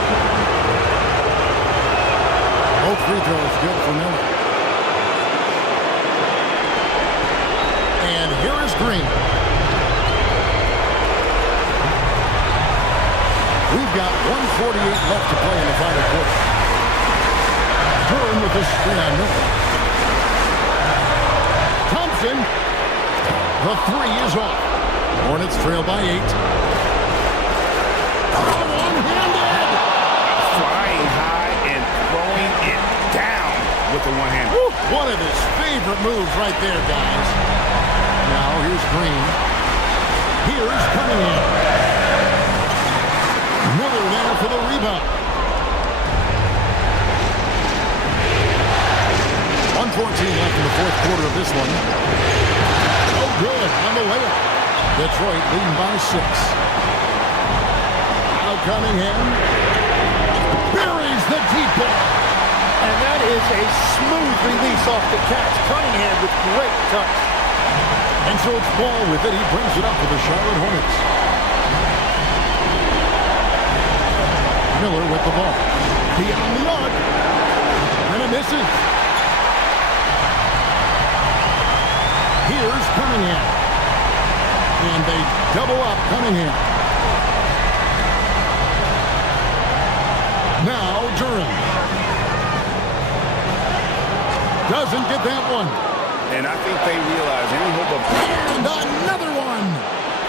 Both free throws good for Miller. And here is Green. We've got 1:48 left to play in the final quarter. Duren with the screen on Miller. Thompson. The 3 is off. Hornets trail by 8. One-handed. Flying high and throwing it down with the one hand. One of his favorite moves right there, guys. Now here's Green. Here's Cunningham. Miller there for the rebound. 1:14 left in the 4th quarter of this one. Oh, good on the layup. Detroit leading by 6. Now Cunningham buries the deep ball. And that is a smooth release off the catch. Cunningham with great touch. And so it's Ball with it. He brings it up for the Charlotte Hornets. Miller with the ball. Beyond the arc. And it misses. Here's Cunningham. And they double up Cunningham. Now Duren. Doesn't get that one. And I think they realize any hope of... And another one.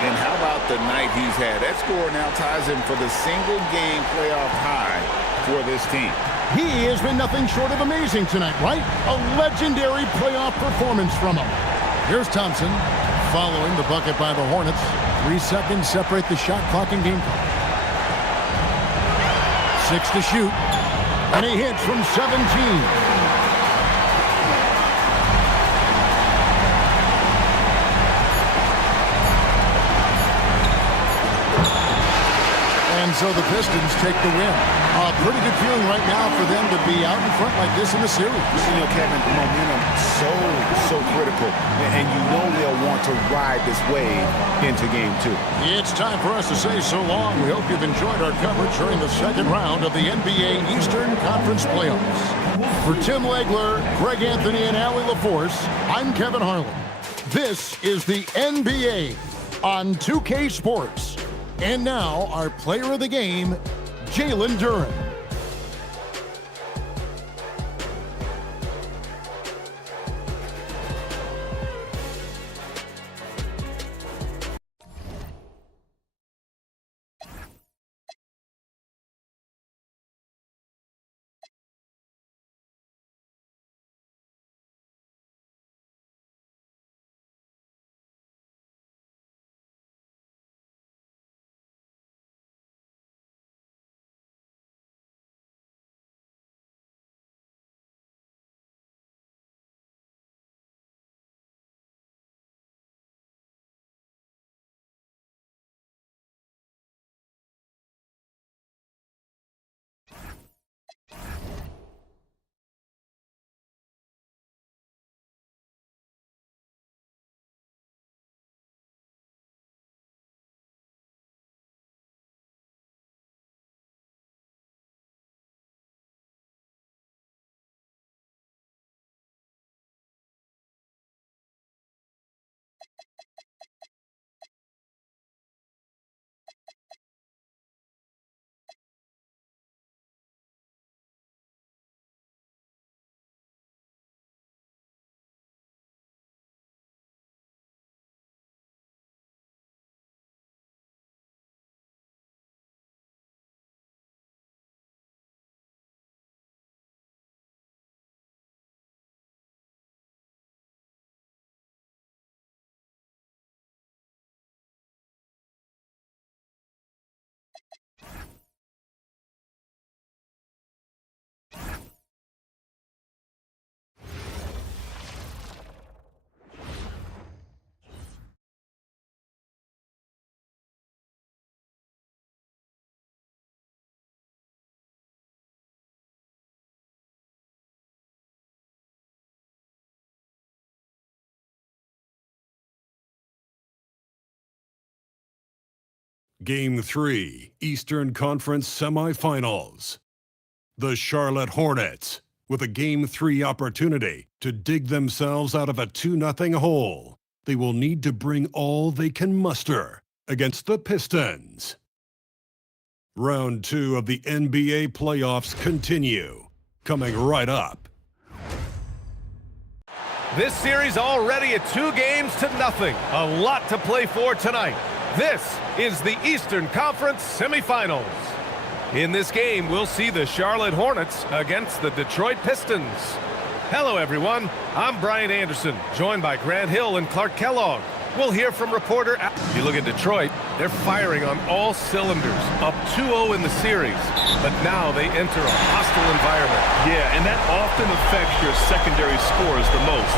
And how about the night he's had? That score now ties him for the single-game playoff high for this team. He has been nothing short of amazing tonight, right? A legendary playoff performance from him. Here's Thompson following the bucket by the Hornets. 3 seconds separate the shot clock and game clock. 6 to shoot. And he hits from 17. And so the Pistons take the win. A pretty good feeling right now for them to be out in front like this in the series. You know, Kevin, momentum so critical. And you know they'll want to ride this wave into game 2. It's time for us to say so long. We hope you've enjoyed our coverage during the second round of the NBA Eastern Conference Playoffs. For Tim Legler, Greg Anthony, and Allie LaForce, I'm Kevin Harlan. This is the NBA on 2K Sports. And now, our player of the game, Jalen Duren. Game 3, Eastern Conference Semifinals. The Charlotte Hornets, with a Game 3 opportunity to dig themselves out of a 2-0 hole. They will need to bring all they can muster against the Pistons. Round 2 of the NBA playoffs continue, coming right up. This series already at 2-0. A lot to play for tonight. This is the Eastern Conference Semifinals. In this game, we'll see the Charlotte Hornets against the Detroit Pistons. Hello, everyone. I'm Brian Anderson, joined by Grant Hill and Clark Kellogg. We'll hear from reporter... If you look at Detroit, they're firing on all cylinders, up 2-0 in the series. But now they enter a hostile environment. Yeah, and that often affects your secondary scores the most.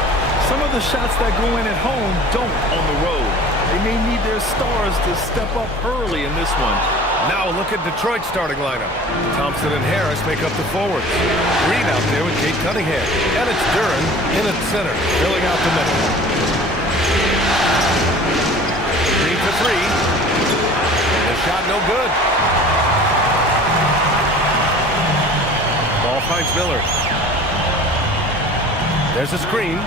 Some of the shots that go in at home don't on the road. They may need their stars to step up early in this one. Now look at Detroit's starting lineup. Thompson and Harris make up the forwards. Green out there with Jake Cunningham. And it's Duren in at center, filling out the middle. Green for 3. The shot no good. Ball finds Miller. There's a screen.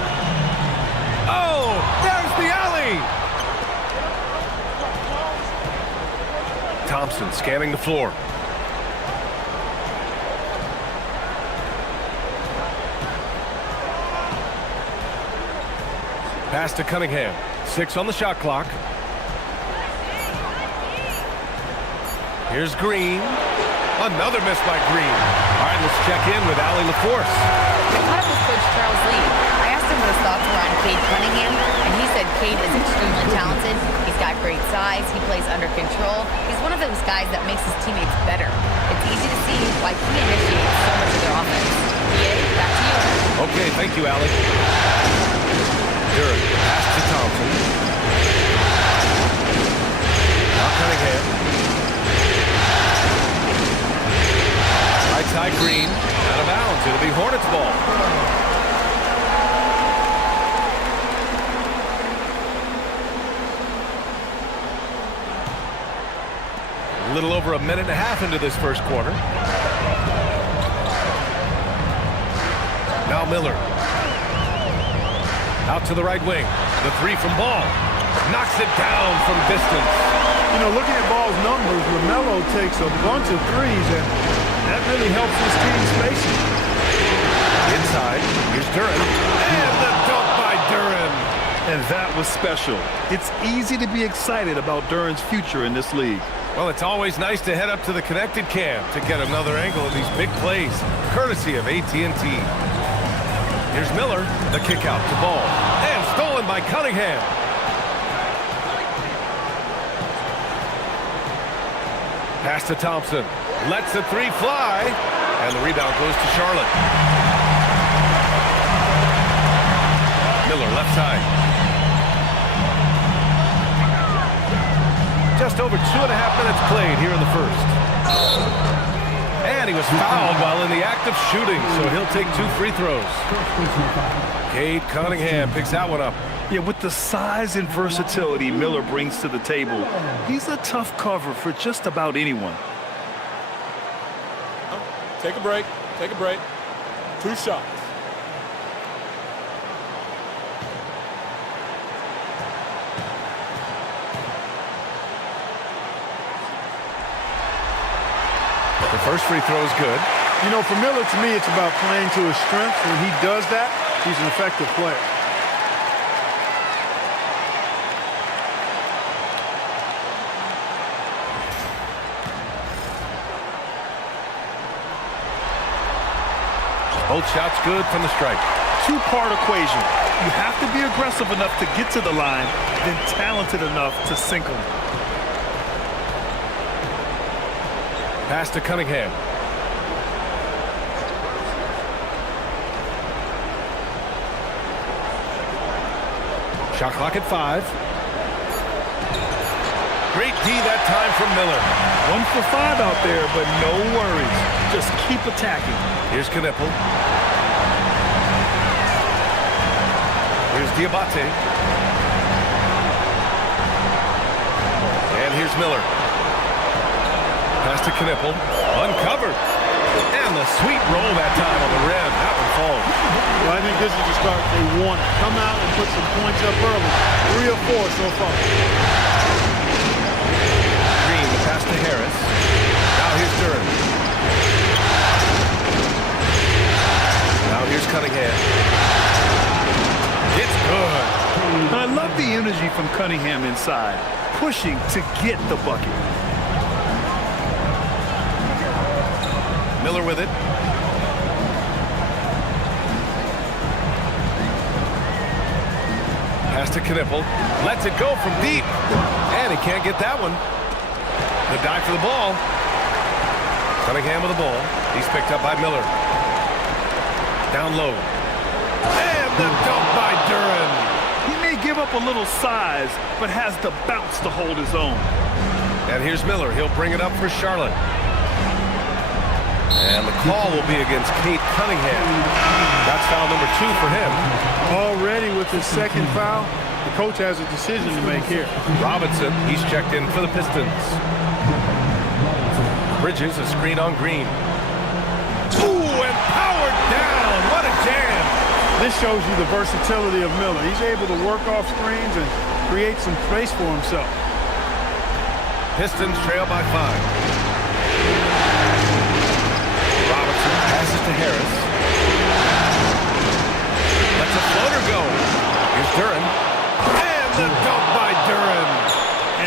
Oh, there's the alley! Thompson scanning the floor. Pass to Cunningham. 6 on the shot clock. Here's Green. Another miss by Green. All right, let's check in with Allie LaForce. I caught up with Coach Charles Lee. I asked him what his thoughts were on Cade Cunningham, and he said Cade is extremely talented. He's got great size. He plays under control. He's one of those guys that makes his teammates better. It's easy to see why he initiates so much of their offense. PA, back to you. Okay, thank you, Allie. Durant, pass to Thompson. Now Cunningham. Right side Green. Out of bounds. It'll be Hornets ball. A little over a minute and a half into this first quarter. Now Miller. Out to the right wing. The three from Ball. Knocks it down from distance. You know, looking at Ball's numbers, LaMelo takes a bunch of threes, and that really helps his team spacing. Inside, here's Duran. And the dunk by Duran. And that was special. It's easy to be excited about Duran's future in this league. Well, it's always nice to head up to the connected cam to get another angle of these big plays, courtesy of AT&T. Here's Miller, the kick out to Ball. And stolen by Cunningham. Pass to Thompson. Lets the three fly. And the rebound goes to Charlotte. Miller left side. Just over 2.5 minutes played here in the first. And he was fouled while in the act of shooting, so he'll take 2 free throws. Cade Cunningham picks that one up. Yeah, with the size and versatility Miller brings to the table, he's a tough cover for just about anyone. Take a break. Take a break. 2 shots. The first free throw is good. You know, for Miller, to me, it's about playing to his strengths. When he does that, he's an effective player. Both shots good from the stripe. 2-part equation. You have to be aggressive enough to get to the line, then talented enough to sink them. Pass to Cunningham. Shot clock at 5. Great D that time from Miller. 1 for 5 out there, but no worries. Just keep attacking. Here's Knipple. Here's Diabate. And here's Miller. Pass to Knipple. Uncovered. And the sweet roll that time on the rim. That one falls. Well, I think this is the start they want. Come out and put some points up early. 3 or 4 so far. Green, the pass to Harris. Now here's Duran. Now here's Cunningham. It's good. I love the energy from Cunningham inside, pushing to get the bucket. Miller with it. Pass to Knipple. Lets it go from deep. And he can't get that one. The dive for the ball. Cunningham with the ball. He's picked up by Miller. Down low. And the dunk by Duran. He may give up a little size, but has the bounce to hold his own. And here's Miller. He'll bring it up for Charlotte. And the call will be against Cade Cunningham. That's foul number 2 for him. Already with his second foul, the coach has a decision to make here. Robinson, he's checked in for the Pistons. Bridges, a screen on Green. Ooh, and powered down. What a jam. This shows you the versatility of Miller. He's able to work off screens and create some space for himself. Pistons trail by 5. Robinson passes to Harris. Lets a floater go. Here's Duran. And the dunk by Duran.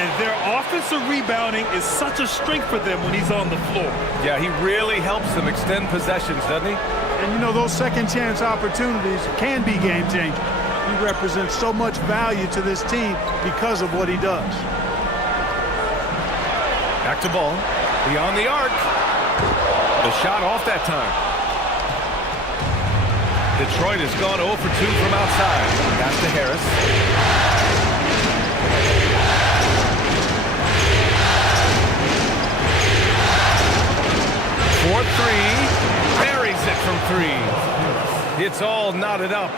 And their offensive Offensive rebounding is such a strength for them when he's on the floor. Yeah, he really helps them extend possessions, doesn't he? And you know, those second chance opportunities can be game changing. He represents so much value to this team because of what he does. Back to ball. Beyond the arc. The shot off that time. Detroit has gone 0 for 2 from outside. Pass to Harris. For three. Buries it from three. It's all knotted up.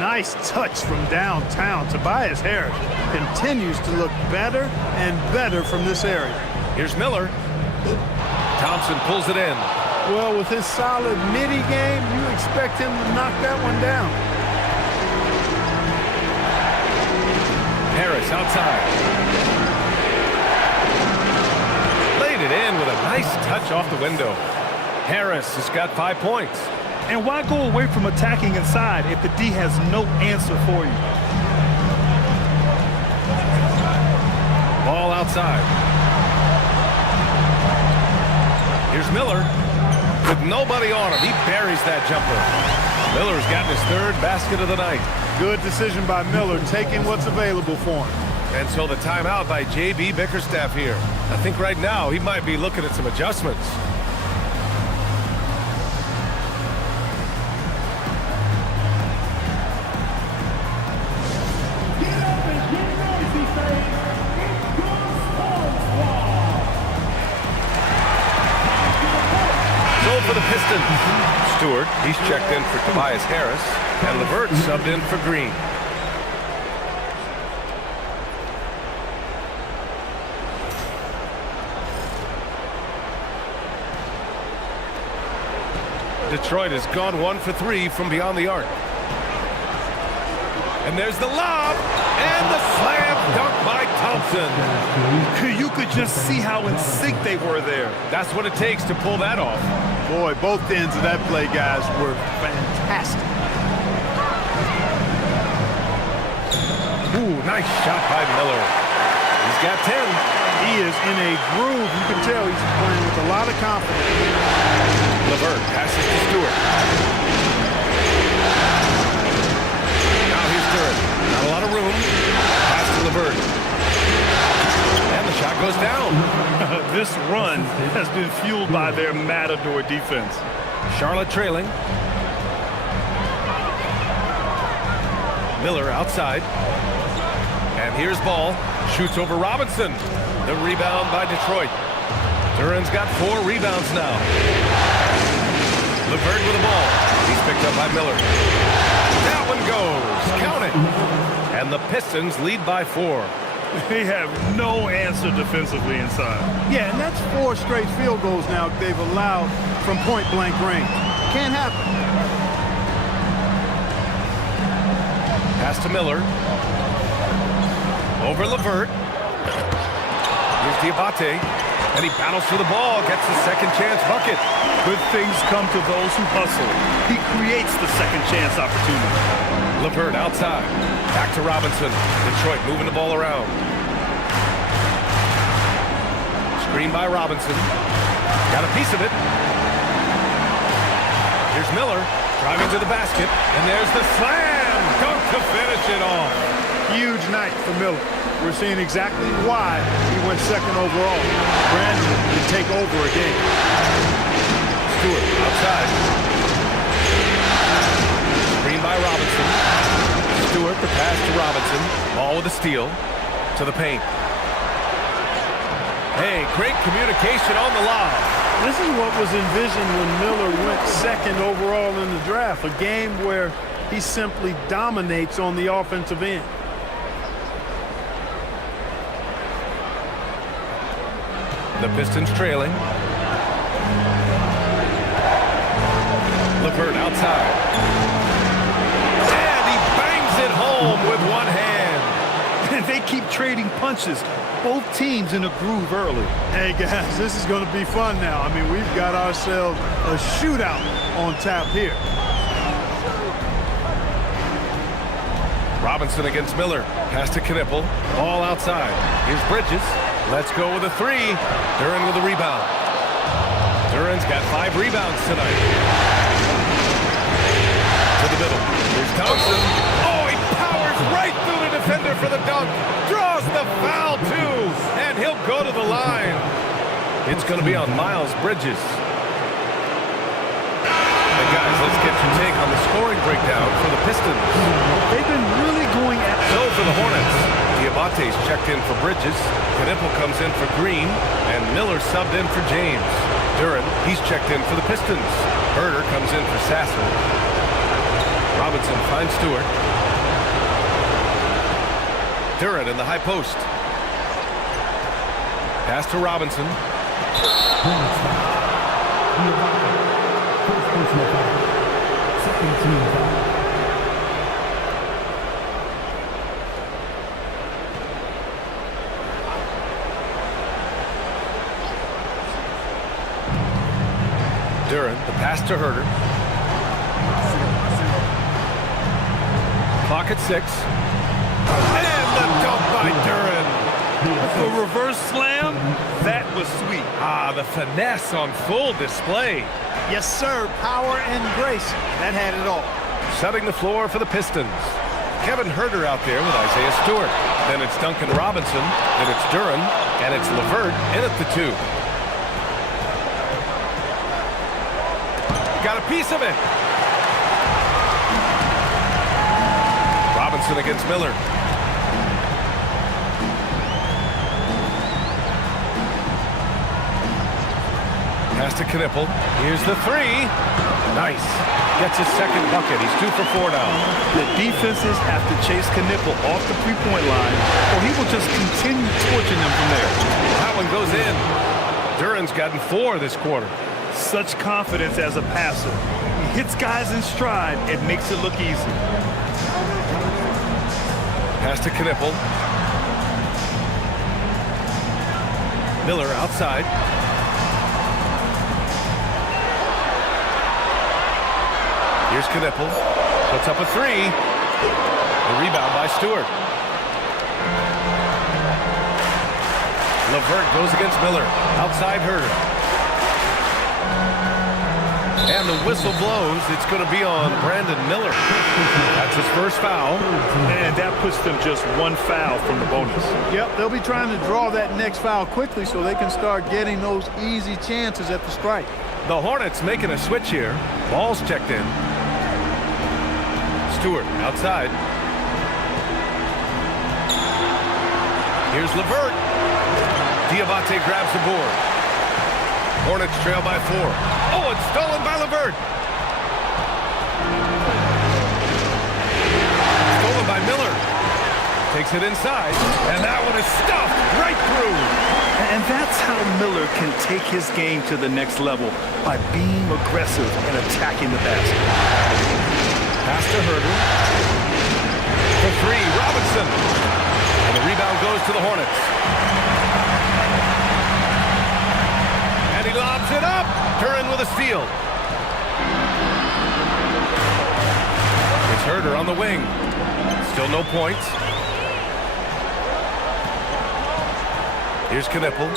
Nice touch from downtown. Tobias Harris continues to look better and better from this area. Here's Miller. Thompson pulls it in. Well, with his solid midi game, you expect him to knock that one down. Harris outside. Laid it in with a nice touch off the window. Harris has got 5 points. And why go away from attacking inside if the D has no answer for you? Ball outside. Here's Miller. With nobody on him, he buries that jumper. Miller's gotten his third basket of the night. Good decision by Miller, taking what's available for him. And so the timeout by J.B. Bickerstaff here. I think right now he might be looking at some adjustments. For the Pistons. Stewart, he's checked in for Tobias Harris, and LeVert subbed in for Green. Detroit has gone 1 for 3 from beyond the arc. And there's the lob, and the slam dunk by Thompson. You could just see how in sync they were there. That's what it takes to pull that off. Boy, both ends of that play, guys, were fantastic. Ooh, nice shot by Miller. He's got 10. He is in a groove. You can tell he's playing with a lot of confidence. LeVert passes to Stewart. Now here's Stewart. Not a lot of room. Pass to LeVert. And the shot goes down. This run has been fueled by their Matador defense. Charlotte trailing. Miller outside. And here's Ball. Shoots over Robinson. The rebound by Detroit. Duran's got 4 rebounds now. LeVert with the ball. He's picked up by Miller. That one goes. Count it. And the Pistons lead by 4. They have no answer defensively inside. Yeah, and that's 4 straight field goals now they've allowed from point-blank range. Can't happen. Pass to Miller. Over LeVert. Here's Diabate. And he battles for the ball. Gets the second chance bucket. Good things come to those who hustle. He creates the second chance opportunity. LeVert outside. Back to Robinson. Detroit moving the ball around. Screen by Robinson. Got a piece of it. Here's Miller. Driving to the basket. And there's the slam dunk to finish it off. Huge night for Miller. We're seeing exactly why he went second overall. Brandon can take over a game. Stewart outside. Screen by Robinson. Stewart, the pass to Robinson. Ball with a steal to the paint. Hey, great communication on the lob. This is what was envisioned when Miller went second overall in the draft. A game where he simply dominates on the offensive end. The Pistons trailing. LeVert outside. And he bangs it home with one hand. And they keep trading punches. Both teams in a groove early. Hey, guys, this is going to be fun now. I mean, we've got ourselves a shootout on tap here. Robinson against Miller. Pass to Knipple. Ball outside. Here's Bridges. Let's go with a three. Duren with a rebound. Duren's got 5 rebounds tonight. To the middle. Here's Thompson. Oh, he powers right through the defender for the dunk. Draws the foul, too. And he'll go to the line. It's going to be on Miles Bridges. And guys, let's get your take on the scoring breakdown for the Pistons. They've been really going at So for the Hornets, Diabate's checked in for Bridges. Knipple comes in for Green. And Miller subbed in for James. Duren, he's checked in for the Pistons. Herder comes in for Sasser. Robinson finds Stewart. Duren in the high post. Pass to Robinson. Duren, the pass to Herder. Clock at 6. And the dunk by Duren. a reverse slam. That was sweet. Ah, the finesse on full display. Yes, sir. Power and grace. That had it all. Setting the floor for the Pistons. Kevin Herder out there with Isaiah Stewart. Then it's Duncan Robinson. Then it's Duren. And it's LeVert in at the 2. Got a piece of it. Robinson against Miller. Pass to Knipple. Here's the 3. Nice. Gets his second bucket. He's 2 for 4 now. The defenses have to chase Knipple off the three-point line, or he will just continue torching them from there. That one goes in. Duren's gotten 4 this quarter. Such confidence as a passer. He hits guys in stride and makes it look easy. Pass to Knipple. Miller outside. Here's Knipple. Puts up a 3. The rebound by Stewart. LeVert goes against Miller. Outside Herder. And the whistle blows. It's going to be on Brandon Miller. That's his first foul. And that puts them just 1 foul from the bonus. Yep, they'll be trying to draw that next foul quickly so they can start getting those easy chances at the strike. The Hornets making a switch here. Ball's checked in. Stewart outside. Here's LeVert. Diabate grabs the board. Hornets trail by 4. Oh, it's stolen by LeVert. Stolen by Miller. Takes it inside, and that one is stuffed right through. And that's how Miller can take his game to the next level, by being aggressive and attacking the basket. Pass to Herder. For 3, Robinson. And the rebound goes to the Hornets. And he lobs it up. Duren with a steal. It's Herder on the wing. Still no points. Here's Knipple.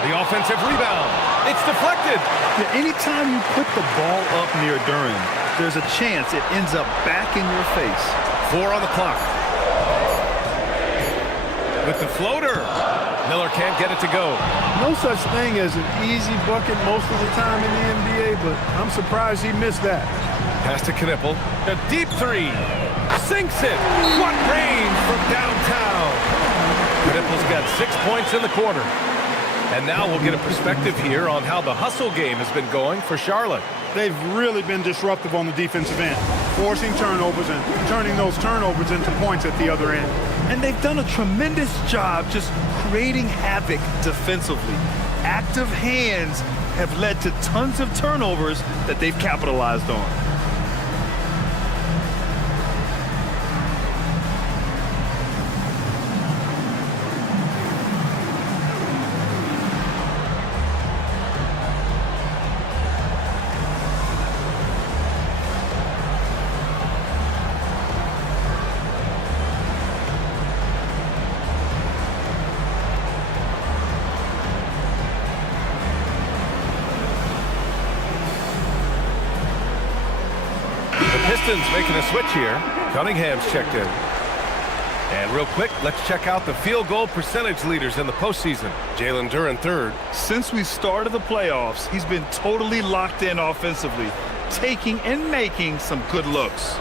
The offensive rebound. It's deflected. Yeah, anytime you put the ball up near Duren, there's a chance it ends up back in your face. 4 on the clock. With the floater. Miller can't get it to go. No such thing as an easy bucket most of the time in the NBA, but I'm surprised he missed that. Pass to Knipple. A deep 3. Sinks it. What range from downtown. Knipple's got 6 points in the quarter. And now we'll get a perspective here on how the hustle game has been going for Charlotte. They've really been disruptive on the defensive end, forcing turnovers and turning those turnovers into points at the other end. And they've done a tremendous job just creating havoc defensively. Active hands have led to tons of turnovers that they've capitalized on. Pistons making a switch here. Cunningham's checked in. And real quick, let's check out the field goal percentage leaders in the postseason. Jalen Duren third. Since we started the playoffs, he's been totally locked in offensively, taking and making some good looks.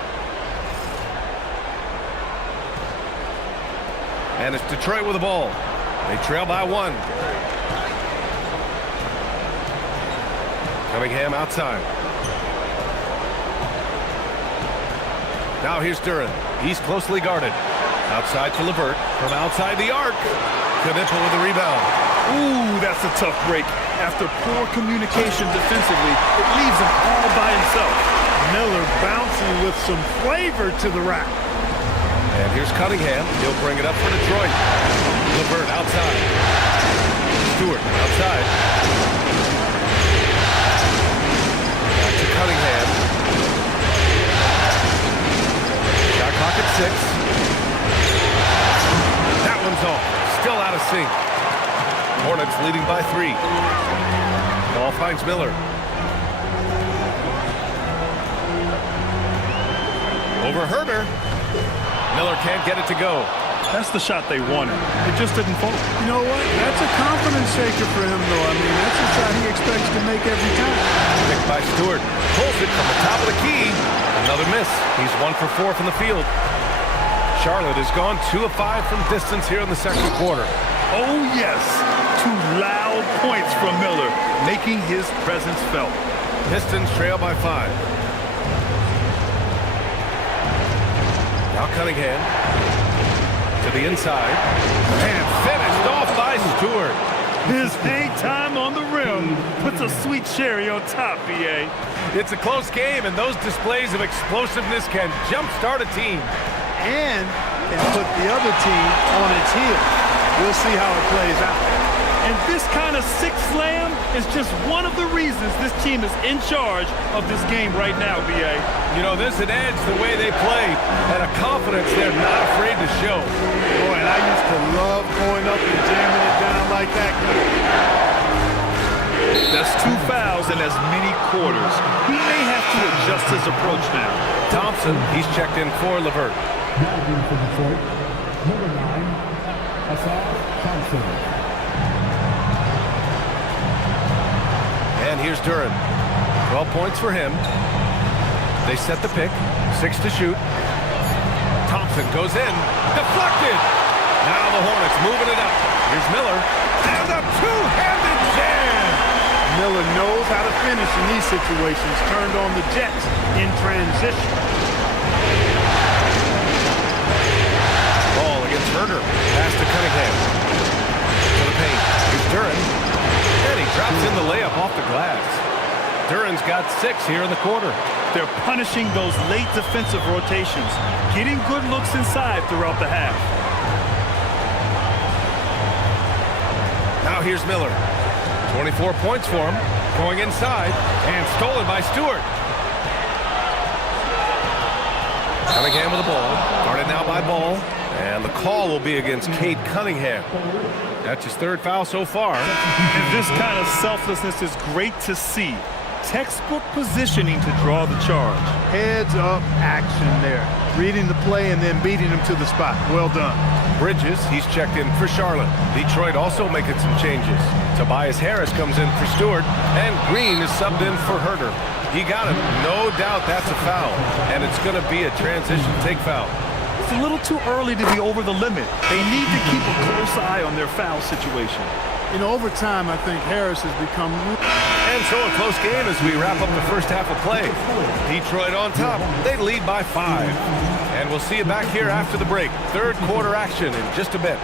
And it's Detroit with the ball. They trail by 1. Cunningham outside. Now here's Duren. He's closely guarded. Outside to LeVert. From outside the arc. Knipple with the rebound. Ooh, that's a tough break. After poor communication defensively, it leaves him all by himself. Miller bouncing with some flavor to the rack. And here's Cunningham. He'll bring it up for Detroit. LeVert outside. Stewart outside. Back to Cunningham. Shot clock at 6. That one's off. Still out of sync. Hornets leading by 3. Ball finds Miller. Over Herter. Miller can't get it to go. That's the shot they wanted. It just didn't fall. You know what? That's a confidence shaker for him, though. I mean, that's a shot he expects to make every time. Picked by Stewart. Pulls it from the top of the key. Another miss. He's 1 for 4 from the field. Charlotte has gone 2 of 5 from distance here in the second quarter. Oh, yes. 2 loud points from Miller, making his presence felt. Pistons trail by 5. Now Cunningham to the inside. And finished off by Stewart. His hang time on the rim puts a sweet cherry on top, B.A. It's a close game, and those displays of explosiveness can jumpstart a team. And put the other team on its heels. We'll see how it plays out. And this kind of six slam is just one of the reasons this team is in charge of this game right now, B.A. You know, there's an edge the way they play and a confidence they're not afraid to show. Boy, and I used to love going up and jamming it down like that. That's 2 fouls in as many quarters. He may have to adjust his approach now. Thompson, he's checked in for LeVert. For Detroit, number 9, Asad Thompson. And here's Duren. 12 points for him. They set the pick. 6 to shoot. Thompson goes in. Deflected. Now the Hornets moving it up. Here's Miller. And a two-handed jam. Miller knows how to finish in these situations. Turned on the Jets in transition. Ball against Herter. Pass to Cunningham. To the paint. Here's Duren. And he drops in the layup off the glass. Duren's got 6 here in the quarter. They're punishing those late defensive rotations, getting good looks inside throughout the half. Now here's Miller. 24 points for him. Going inside and stolen by Stewart. Cunningham with the ball. Guarded now by Ball. And the call will be against Cade Cunningham. That's his 3rd foul so far. And this kind of selflessness is great to see. Textbook positioning to draw the charge. Heads up action there. Reading the play and then beating him to the spot. Well done. Bridges, he's checked in for Charlotte. Detroit also making some changes. Tobias Harris comes in for Stewart, and Green is subbed in for Herter. He got him. No doubt that's a foul, and it's going to be a transition take foul. It's a little too early to be over the limit. They need to keep a close eye on their foul situation. You know, over time, I think Harris has become... And so a close game as we wrap up the first half of play. Detroit on top. They lead by 5. And we'll see you back here after the break. 3rd quarter action in just a bit.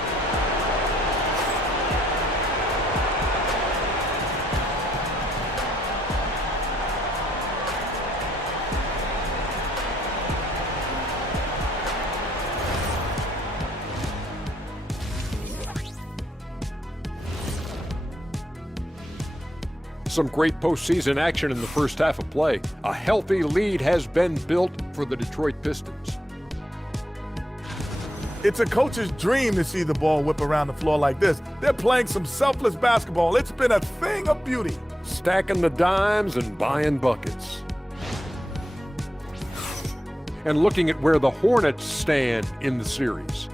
Some great postseason action in the first half of play. A healthy lead has been built for the Detroit Pistons. It's a coach's dream to see the ball whip around the floor like this. They're playing some selfless basketball. It's been a thing of beauty. Stacking the dimes and buying buckets. and looking at where the Hornets stand in the series.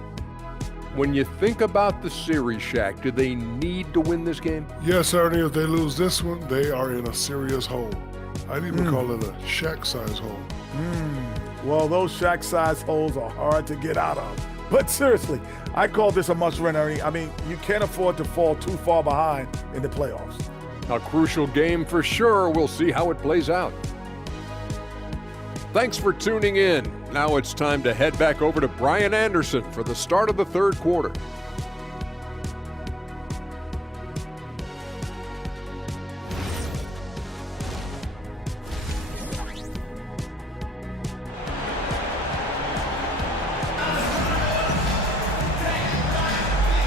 When you think about the series, Shaq, do they need to win this game? Yes, Ernie, if they lose this one, they are in a serious hole. I'd even call it a Shaq-size hole. Well, those Shaq-size holes are hard to get out of. But seriously, I call this a must-win, Ernie. I mean, you can't afford to fall too far behind in the playoffs. A crucial game for sure. We'll see how it plays out. Thanks for tuning in. Now it's time to head back over to Brian Anderson for the start of the third quarter.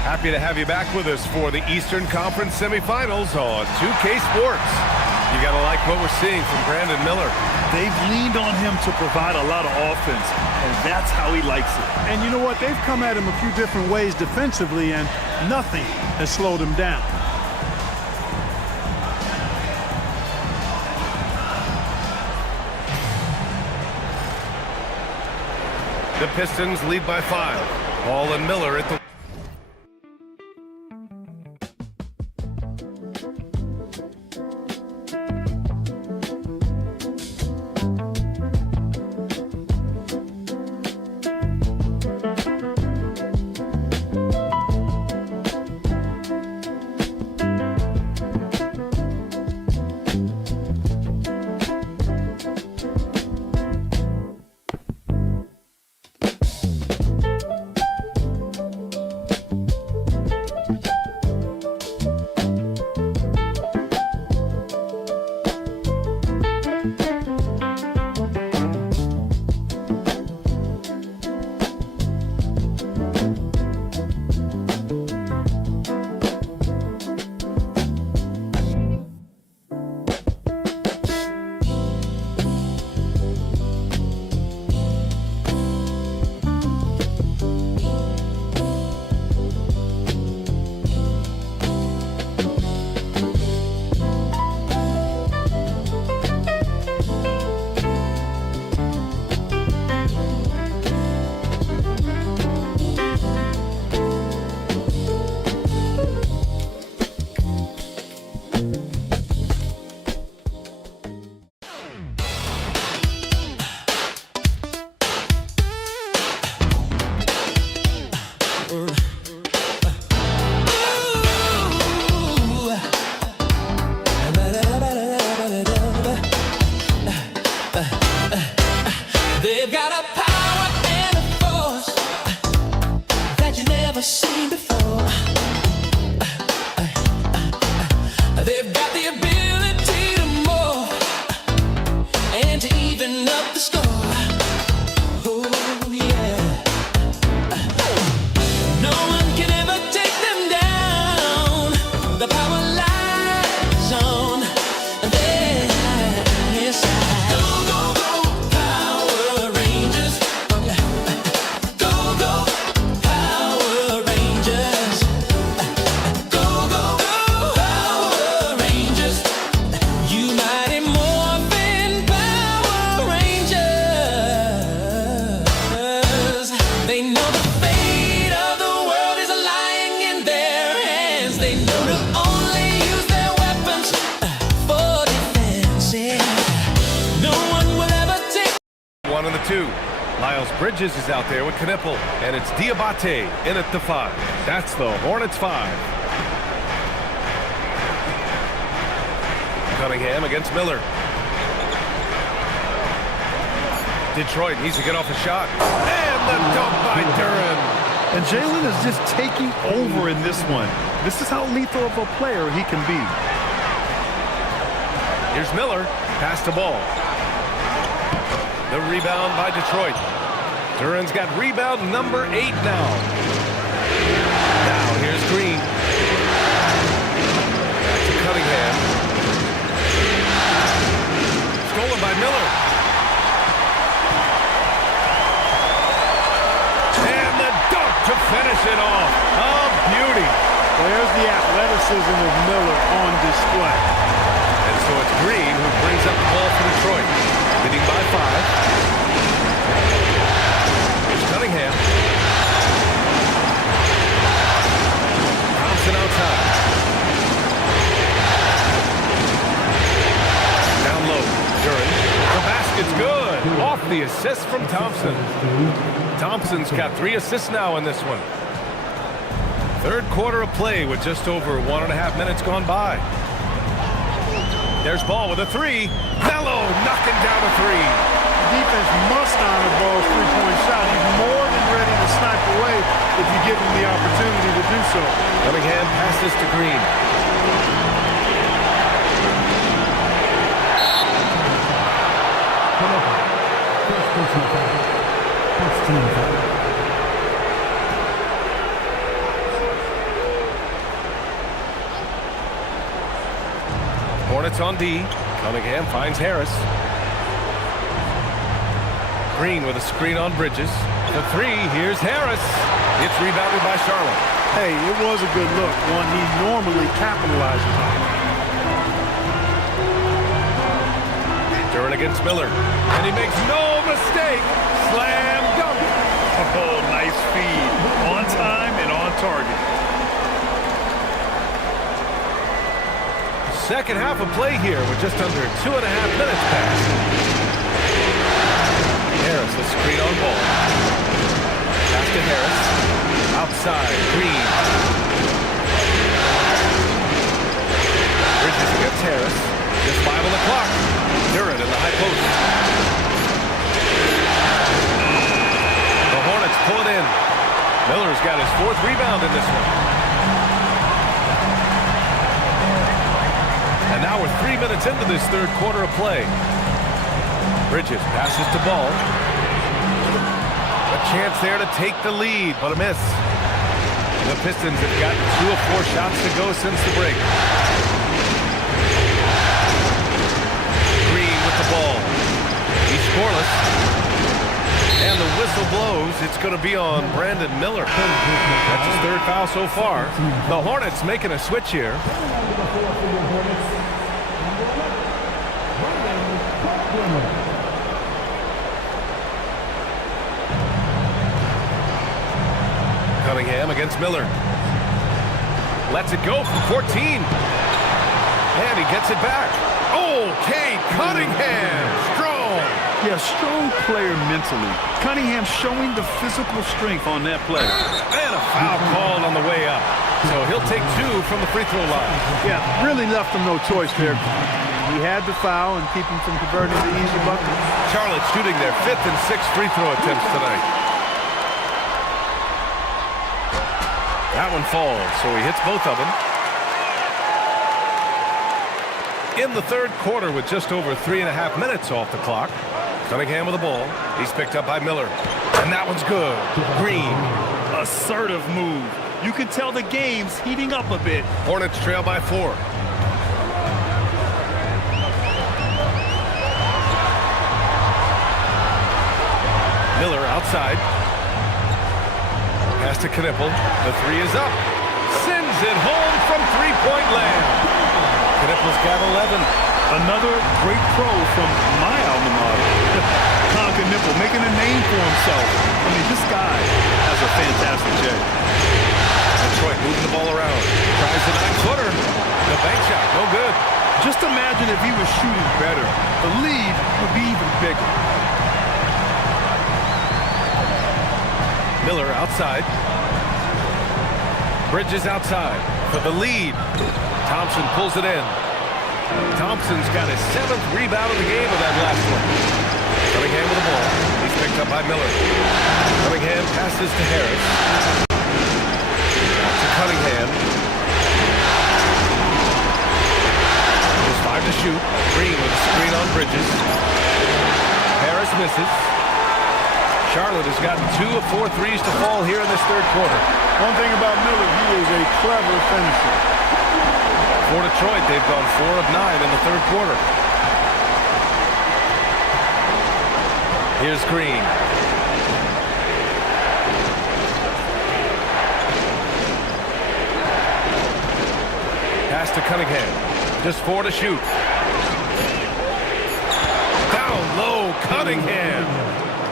Happy to have you back with us for the Eastern Conference semifinals on 2K Sports. You gotta like what we're seeing from Brandon Miller. They've leaned on him to provide a lot of offense, and that's how he likes it. And you know what? They've come at him a few different ways defensively, and nothing has slowed him down. The Pistons lead by 5. Ball and Miller at the They've got a power and a force that you never seen before. They've got the ability to move and to even up the score. Oh yeah. No one can ever take them down. The power lies on their side. Go, go, go, Power Rangers. Go, go, Power Rangers. Go, go, go, Power Rangers. You mighty Morphin Power Rangers. They know the fate of the world is lying in their hands. They know to only use their weapons for defense. Yeah. No one will ever take 1 and the 2. Miles Bridges is out there with Knipple, and it's Diabate in at the 5. That's the Hornets 5. Cunningham against Miller. Detroit needs to get off a shot. And the dunk by Duren. And Jalen is just taking over in this one. This is how lethal of a player he can be. Here's Miller. Pass the ball. The rebound by Detroit. Duren's got rebound number 8 now. Now here's Green. Back to Cunningham. Stolen by Miller. And the dunk to finish it off. A beauty. There's the athleticism of Miller on display. And so it's Green who brings up the ball for Detroit. Leading by 5. assist from Thompson. Thompson's got 3 assists now in this one. Third quarter of play with just over 1.5 minutes gone by. There's Ball with a 3. Melo knocking down a 3. Defense must honor Ball's three-point shot. He's more than ready to snipe away if you give him the opportunity to do so. Cunningham passes to Green. Hornets on D. Cunningham finds Harris. Green with a screen on Bridges. The 3, here's Harris. It's rebounded by Charlotte. Hey, it was a good look, one he normally capitalizes on. Duran against Miller. And he makes no mistake. Slam dunk. Oh, nice feed. On time and on target. Second half of play here with just under 2.5 minutes passed. Harris, the screen on Ball. Pass to Harris. Outside, Green. Bridges against Harris. Just 5 on the clock. Duran in the high post. The Hornets pull it in. Miller's got his 4th rebound in this one. And now we're 3 minutes into this third quarter of play. Bridges passes to Ball. A chance there to take the lead, but a miss. The Pistons have got 2 of 4 shots to go since the break. Green with the ball. He's scoreless. And the whistle blows. It's going to be on Brandon Miller. That's his 3rd foul so far. The Hornets making a switch here. Cunningham against Miller. Lets it go from 14. And he gets it back. Oh, Cade Cunningham. Strong. Yeah, strong player mentally. Cunningham showing the physical strength on that play. And a foul called on the way up. So he'll take 2 from the free throw line. Yeah, really left him no choice there. He had the foul and keep him from converting the easy bucket. Charlotte shooting their 5th and 6th free throw attempts tonight. That one falls, so he hits both of them. In the third quarter with just over 3.5 minutes off the clock. Cunningham with the ball. He's picked up by Miller. And that one's good. Green. Assertive move. You can tell the game's heating up a bit. Hornets trail by 4. Miller outside. Pass to Knipple. The 3 is up. Sends it home from 3-point land. Knipple's got 11. Another great pro from my alma mater. Tonka Nipple making a name for himself. I mean, this guy has a fantastic check. Detroit moving the ball around. Tries the 9-footer. The bank shot, no good. Just imagine if he was shooting better. The lead would be even bigger. Miller outside. Bridges outside for the lead. Thompson pulls it in. Thompson's got his 7th rebound of the game with that last one. Cunningham with the ball. He's picked up by Miller. Cunningham passes to Harris. Back to Cunningham. There's 5 to shoot. Green with a screen on Bridges. Harris misses. Charlotte has gotten 2 of 4 threes to fall here in this third quarter. One thing about Miller, he is a clever finisher. For Detroit, they've gone 4 of 9 in the third quarter. Here's Green. Pass to Cunningham. Just 4 to shoot. Down low, Cunningham.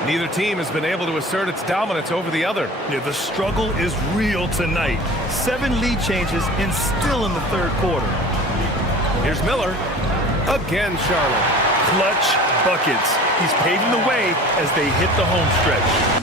Neither team has been able to assert its dominance over the other. Yeah, the struggle is real tonight. 7 lead changes and still in the third quarter. Here's Miller. Again, Charlotte. Clutch buckets. He's paving the way as they hit the home stretch.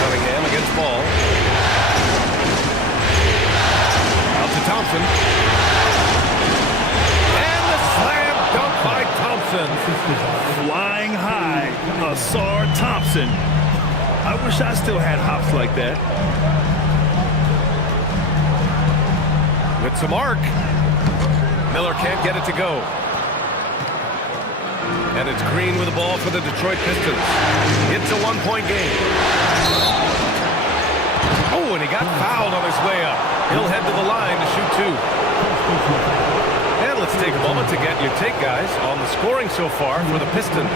Cunningham against Ball. Out to Thompson. And the slam dunk by Thompson. Flying high, Ausar Thompson. I wish I still had hops like that. With some arc. Miller can't get it to go. And it's Green with the ball for the Detroit Pistons. It's a one-point game. Oh, and he got fouled on his way up. He'll head to the line to shoot two. And let's take a moment to get your take, guys, on the scoring so far for the Pistons.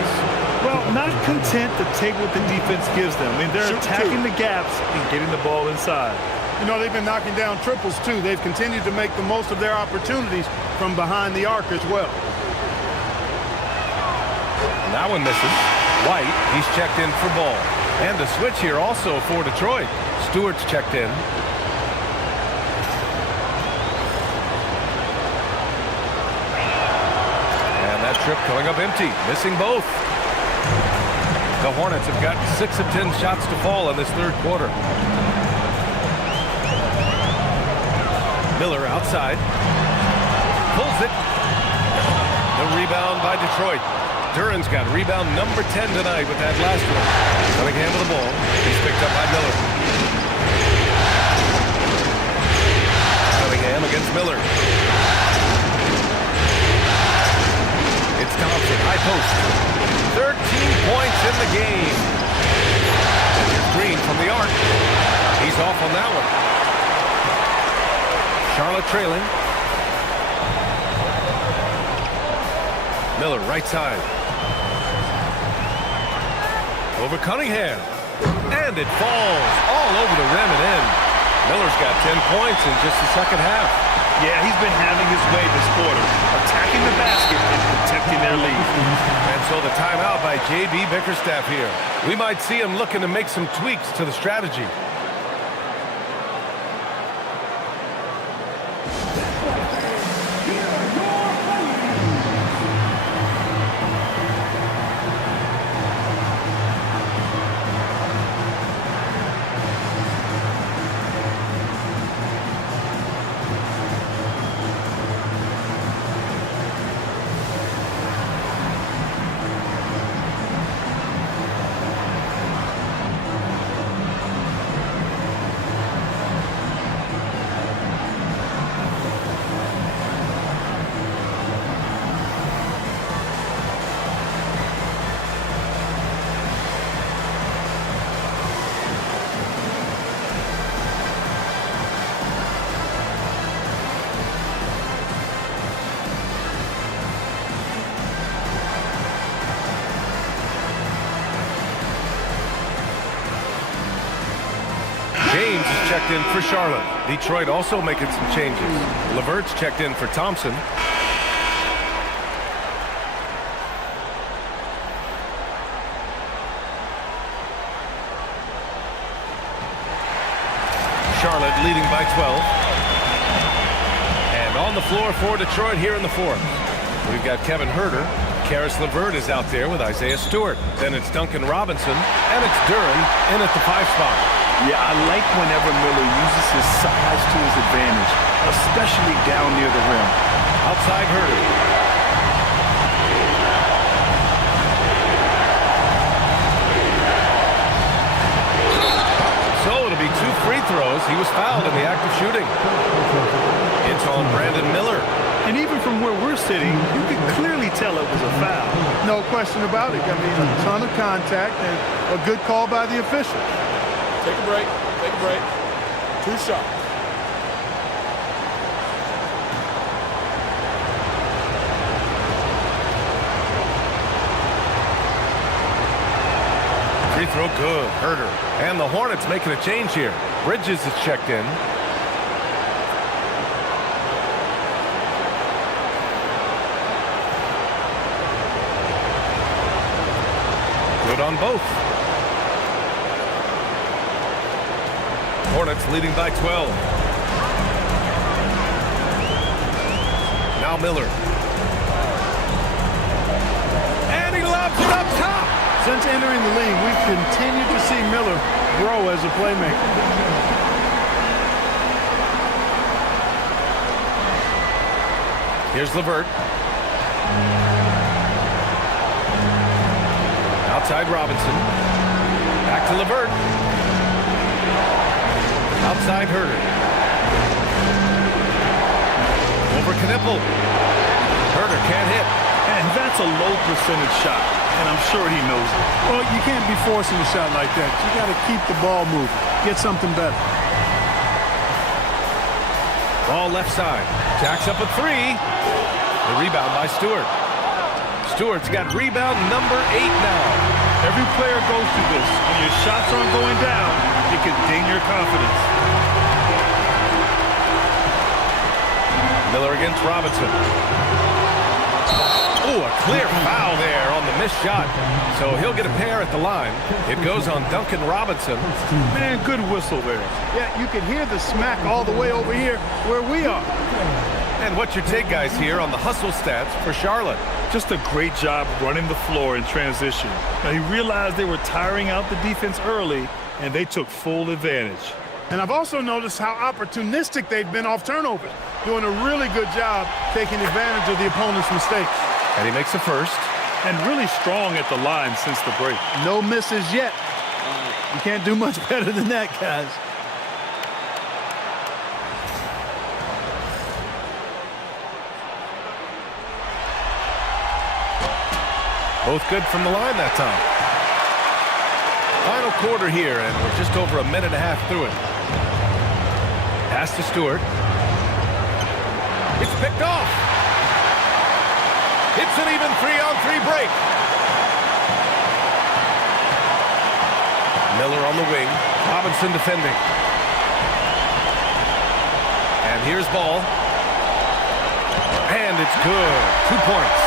Well, not content to take what the defense gives them. I mean, they're attacking the gaps and getting the ball inside. You know, they've been knocking down triples, too. They've continued to make the most of their opportunities from behind the arc as well. That one misses. White, he's checked in for Ball. And a switch here also for Detroit. Stewart's checked in. And that trip coming up empty, missing both. The Hornets have got 6 of 10 shots to fall in this third quarter. Miller outside. Pulls it. The rebound by Detroit. Duran's got rebound number 10 tonight with that last one. Cunningham with the ball. He's picked up by Miller. Cunningham against Miller. It's Thompson, high post. 13 points in the game. Here's Green from the arc. He's off on that one. Charlotte trailing. Miller, right side. Over Cunningham. And it falls all over the rim and in. Miller's got 10 points in just the second half. Yeah, he's been having his way this quarter, attacking the basket and protecting their lead. And so the timeout by J.B. Bickerstaff here. We might see him looking to make some tweaks to the strategy. James is checked in for Charlotte. Detroit also making some changes. LeVert's checked in for Thompson. Charlotte leading by 12. And on the floor for Detroit here in the fourth. We've got Kevin Huerter. Karis LeVert is out there with Isaiah Stewart. Then it's Duncan Robinson. And it's Duran in at the 5 spot. Yeah, I like whenever Miller uses his size to his advantage, especially down near the rim. Outside Huerter. So it'll be 2 free throws. He was fouled in the act of shooting. It's on Brandon Miller. And even from where we're sitting, you can clearly tell it was a foul. No question about it. I mean, a ton of contact and a good call by the official. Take a break. Take a break. 2 shots. Free throw good. Herter. And the Hornets making a change here. Bridges is checked in. Good on both. Hornets leading by 12. Now Miller. And he lobs it up top. Since entering the league, we've continued to see Miller grow as a playmaker. Here's LeVert. Outside Robinson. Back to LeVert. Outside Herter. Over Knipple. Herter can't hit. And that's a low percentage shot, and I'm sure he knows it. Well, you can't be forcing a shot like that. You got to keep the ball moving. Get something better. Ball left side. Jacks up a three. The rebound by Stewart. Stewart's got rebound number 8 now. Every player goes through this. When your shots aren't going down, it can ding your confidence. Miller against Robinson. Oh, a clear foul there on the missed shot. So he'll get a pair at the line. It goes on Duncan Robinson. Man, good whistle there. Yeah, you can hear the smack all the way over here where we are. And what's your take, guys, here on the hustle stats for Charlotte? Just a great job running the floor in transition. Now, he realized they were tiring out the defense early, and they took full advantage. And I've also noticed how opportunistic they've been off turnovers, doing a really good job taking advantage of the opponent's mistakes. And he makes a first. And really strong at the line since the break. No misses yet. You can't do much better than that, guys. Both good from the line that time. Final quarter here, and we're just over a minute and a half through it. Pass to Stewart. It's picked off. It's an even 3-on-3 break. Miller on the wing. Robinson defending. And here's Ball. And it's good. 2 points.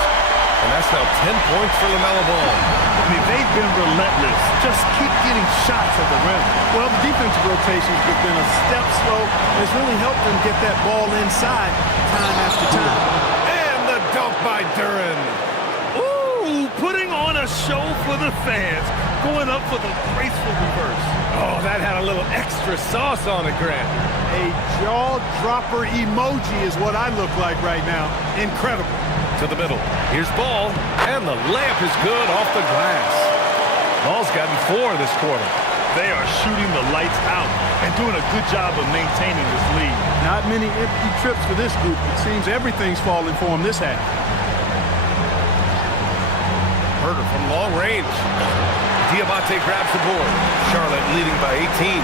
And that's now 10 points for LaMelo Ball. I mean, they've been relentless. Just keep getting shots at the rim. Well, the defensive rotations have been a step slow. It's really helped them get that ball inside time after time. And the dunk by Duren. Ooh, putting on a show for the fans. Going up for the graceful reverse. Oh, that had a little extra sauce on it, Grant. A jaw-dropper emoji is what I look like right now. Incredible. To the middle. Here's Ball, and the layup is good off the glass. Ball's gotten 4 this quarter. They are shooting the lights out and doing a good job of maintaining this lead. Not many empty trips for this group. It seems everything's falling for them this half. Herter from long range. Diabate grabs the board. Charlotte leading by 18.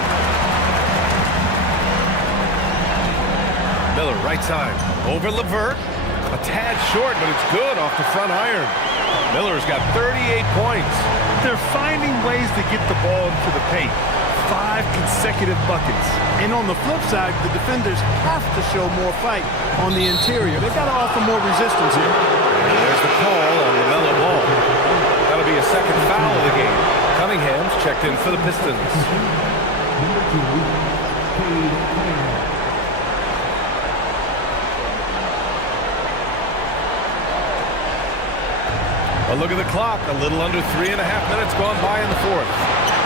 Miller right side. Over LeVert. A tad short, but it's good off the front iron. Miller's got 38 points. They're finding ways to get the ball into the paint. 5 consecutive buckets. And on the flip side, the defenders have to show more fight on the interior. They've got to offer more resistance here. And there's the call on LaMelo Ball. That'll be a second foul of the game. Cunningham's checked in for the Pistons. Number 2, Cade Cunningham. A look at the clock. A little under 3.5 minutes gone by in the fourth.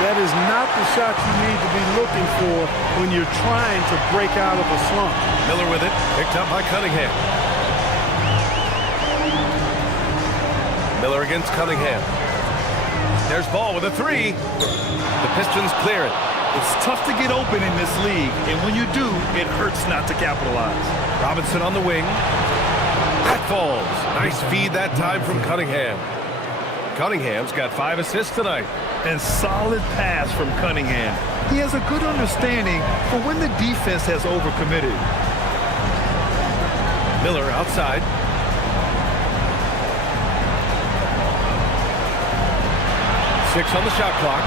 That is not the shot you need to be looking for when you're trying to break out of a slump. Miller with it. Picked up by Cunningham. Miller against Cunningham. There's Ball with a 3. The Pistons clear it. It's tough to get open in this league, and when you do, it hurts not to capitalize. Robinson on the wing. That falls. Nice feed that time from Cunningham. Cunningham's got 5 assists tonight. And solid pass from Cunningham. He has a good understanding for when the defense has overcommitted. Miller outside. 6 on the shot clock.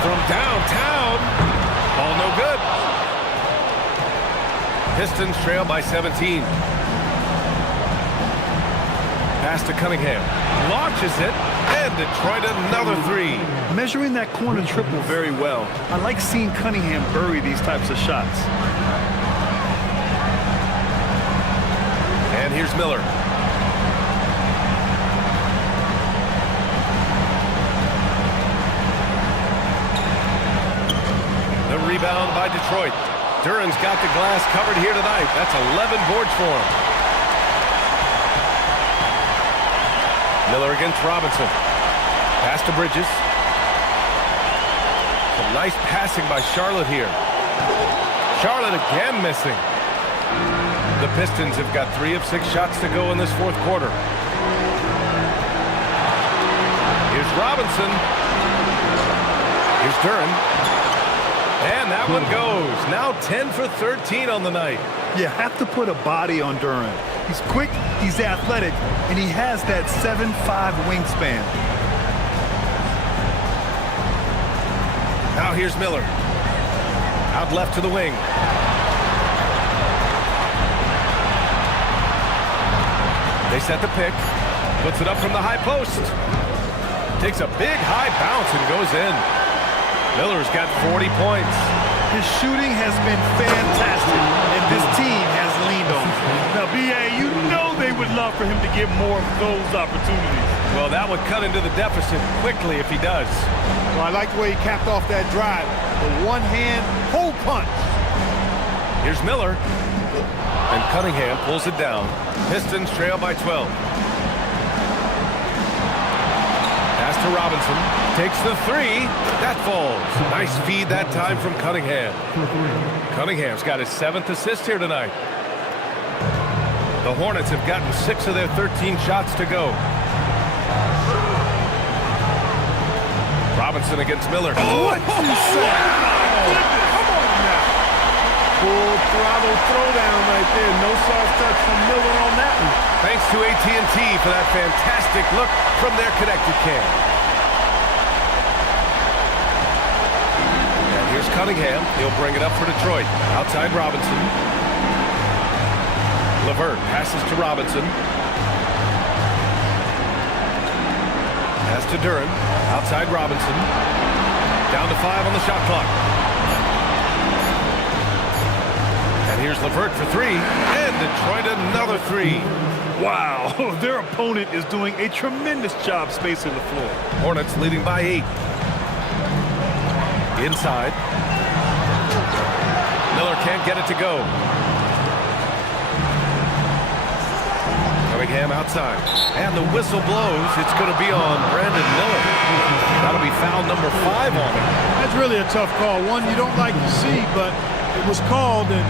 From downtown. Ball no good. Pistons trail by 17. Pass to Cunningham. Launches it. And Detroit another 3. Measuring that corner triple very well. I like seeing Cunningham bury these types of shots. And here's Miller. The rebound by Detroit. Duran's got the glass covered here tonight. That's 11 boards for him. Miller against Robinson. Pass to Bridges. Some nice passing by Charlotte here. Charlotte again missing. The Pistons have got 3 of 6 shots to go in this fourth quarter. Here's Robinson. Here's Duran. And that one goes. Now 10 for 13 on the night. You have to put a body on Duran. He's quick, he's athletic, and he has that 7'5" wingspan. Now here's Miller. Out left to the wing. They set the pick. Puts it up from the high post. Takes a big high bounce and goes in. Miller's got 40 points. His shooting has been fantastic, and this team has leaned on him. Now, B.A., you know they would love for him to get more of those opportunities. Well, that would cut into the deficit quickly if he does. Well, I like the way he capped off that drive. The one-hand hole punch. Here's Miller. And Cunningham pulls it down. Pistons trail by 12. Pass to Robinson. Takes the 3. That falls. Nice feed that time from Cunningham. Cunningham's got his 7th assist here tonight. The Hornets have gotten 6 of their 13 shots to go. Robinson against Miller. What you say? Come on now. Full throttle throwdown right there. No soft touch from Miller on that one. Thanks to AT&T for that fantastic look from their connected cam. And here's Cunningham. He'll bring it up for Detroit. Outside Robinson. LeVert passes to Robinson. Pass to Duran. Outside Robinson. Down to 5 on the shot clock. And here's LeVert for 3. And Detroit another 3. Wow, their opponent is doing a tremendous job spacing the floor. Hornets leading by 8. Inside. Miller can't get it to go. Cunningham outside. And the whistle blows. It's going to be on Brandon Miller. That'll be foul number 5 on him. That's really a tough call. One you don't like to see, but it was called, and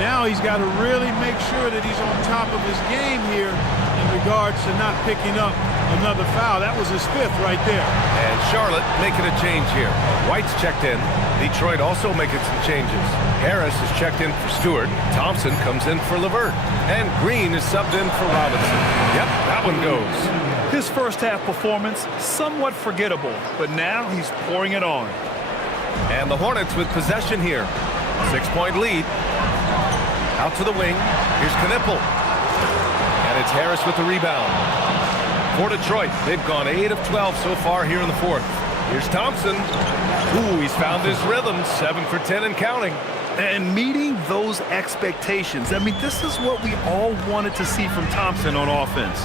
now he's got to really make sure that he's on top of his game here in regards to not picking up another foul. That was his 5th right there. And Charlotte making a change here. White's checked in. Detroit also making some changes. Harris is checked in for Stewart. Thompson comes in for LeVert. And Green is subbed in for Robinson. Yep, that one goes. His first half performance, somewhat forgettable, but now he's pouring it on. And the Hornets with possession here. 6-point lead. Out to the wing. Here's Knipple. And it's Harris with the rebound. For Detroit, they've gone 8 of 12 so far here in the fourth. Here's Thompson. Ooh, he's found his rhythm. 7 for 10 and counting. And meeting those expectations. I mean, this is what we all wanted to see from Thompson on offense.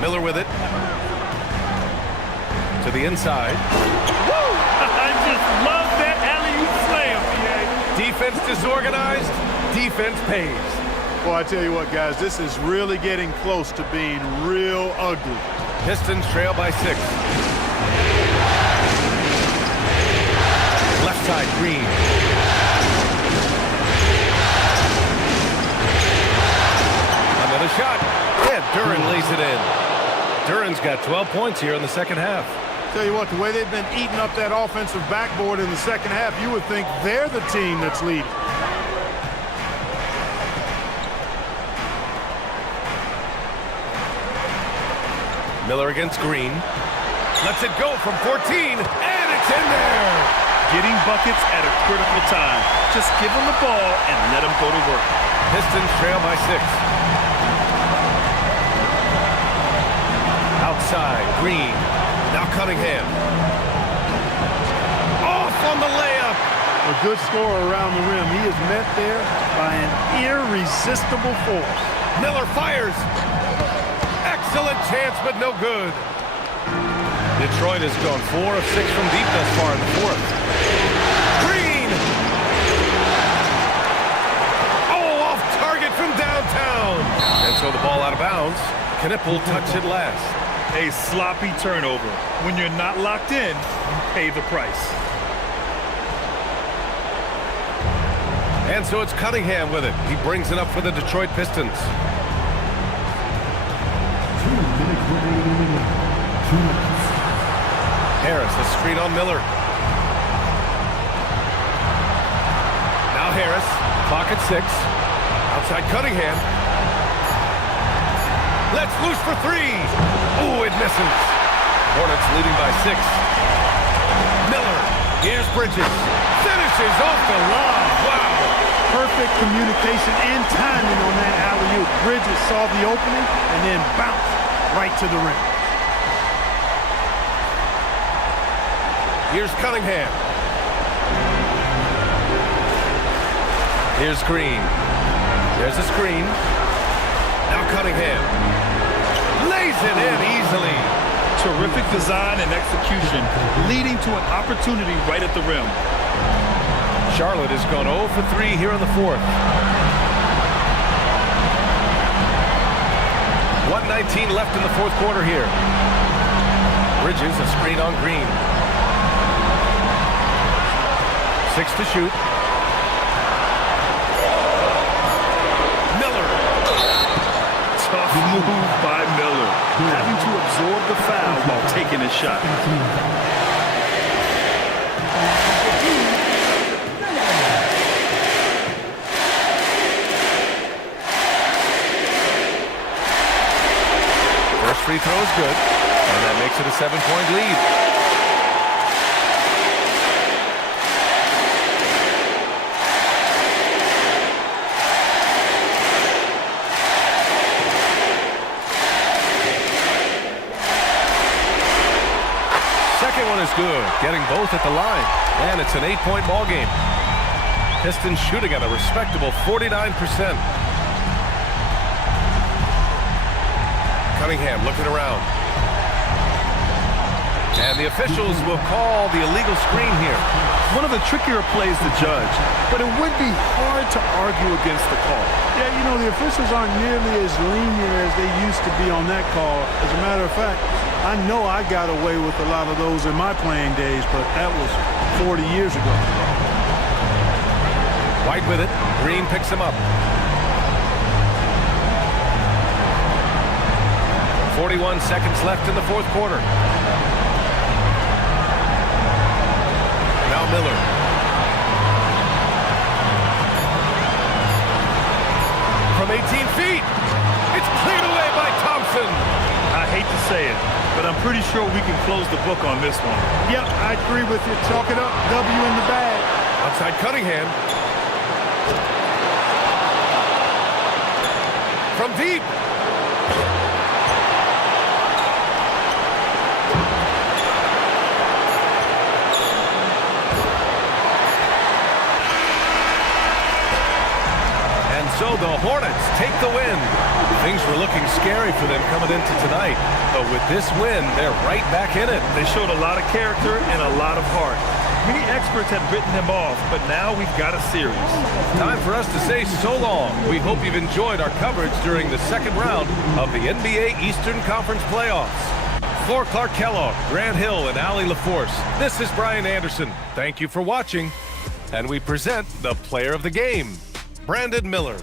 Miller with it. To the inside. Woo! I just love that alley-oop slam, B.A. Defense disorganized. Defense pays. Well, I tell you what, guys, this is really getting close to being real ugly. Pistons trail by 6. Left side, Green. Another shot. Yeah, Duran lays it in. Duran's got 12 points here in the second half. Tell you what, the way they've been eating up that offensive backboard in the second half, you would think they're the team that's leading. Miller against Green. Lets it go from 14, and it's in there. Getting buckets at a critical time. Just give him the ball and let him go to work. Pistons trail by 6. Outside, Green. Now Cunningham. Off on the layup. A good scorer around the rim. He is met there by an irresistible force. Miller fires. Excellent chance, but no good. Detroit has gone 4 of 6 from deep thus far in the fourth. Green! Oh, off target from downtown. And so the ball out of bounds. Knipple touched it last. A sloppy turnover. When you're not locked in, you pay the price. And so it's Cunningham with it. He brings it up for the Detroit Pistons. 2 minutes remaining. 2 minutes. Harris, a screen on Miller. Now Harris, clock at 6. Outside Cunningham. Let's loose for 3. Oh, it misses. Hornets leading by 6. Miller, here's Bridges. Finishes off the lob. Wow. Perfect communication and timing on that alley-oop. Bridges saw the opening and then bounced right to the rim. Here's Cunningham. Here's Green. There's a screen. Now Cunningham. Lays it in easily. Terrific design and execution, leading to an opportunity right at the rim. Charlotte has gone 0 for 3 here in the fourth. 1:19 left in the fourth quarter here. Bridges, a screen on Green. 6 to shoot. Miller. Tough move by Miller, having to absorb the foul while taking a shot. First free throw is good, and that makes it a 7-point lead. Second one is good, getting both at the line, and it's an 8-point ball game. Pistons shooting at a respectable 49%. Cunningham looking around. And the officials will call the illegal screen here. One of the trickier plays to judge, but it would be hard to argue against the call. Yeah, you know, the officials aren't nearly as lenient as they used to be on that call. As a matter of fact, I know I got away with a lot of those in my playing days, but that was 40 years ago. White with it. Green picks him up. 41 seconds left in the fourth quarter. Now Miller. From 18 feet. It's cleared away by Thompson. I hate to say it, but I'm pretty sure we can close the book on this one. Yep, I agree with you. Chalk it up. W in the bag. Outside Cunningham. From deep. So the Hornets take the win. Things were looking scary for them coming into tonight. But with this win, they're right back in it. They showed a lot of character and a lot of heart. Many experts had written them off, but now we've got a series. Time for us to say so long. We hope you've enjoyed our coverage during the second round of the NBA Eastern Conference playoffs. For Clark Kellogg, Grant Hill, and Allie LaForce, this is Brian Anderson. Thank you for watching. And we present the player of the game, Brandon Miller.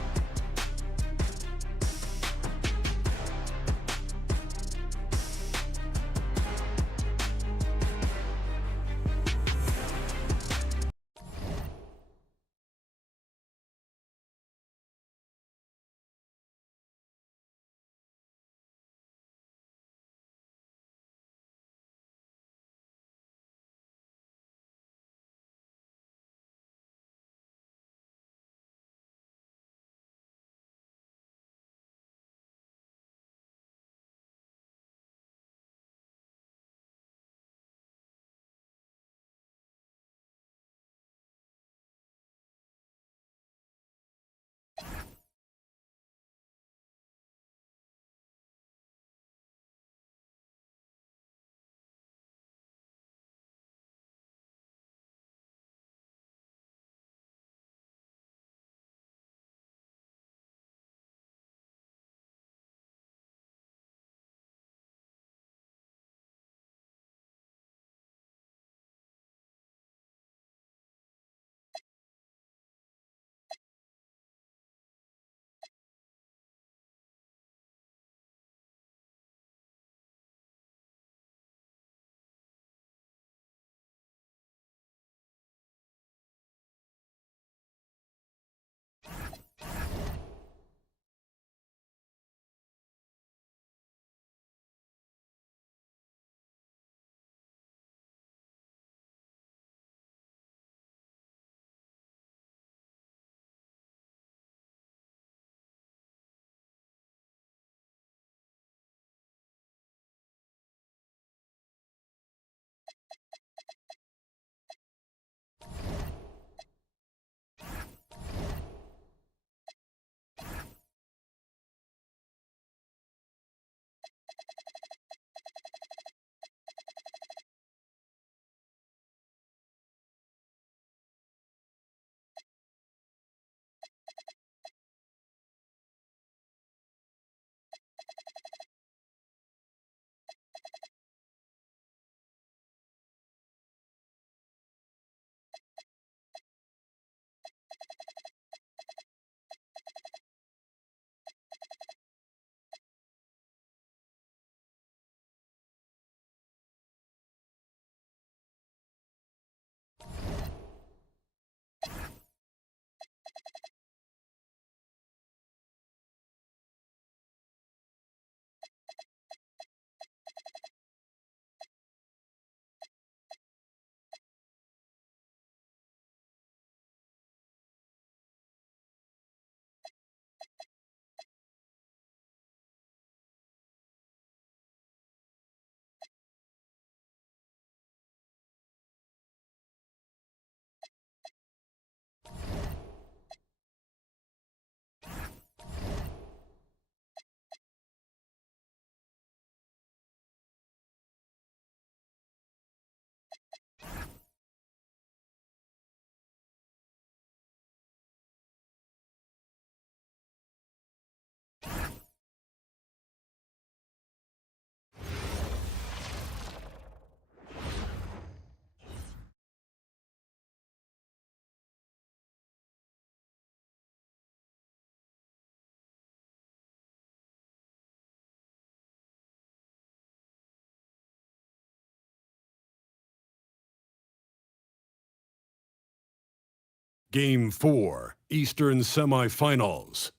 Game 4, Eastern Semifinals.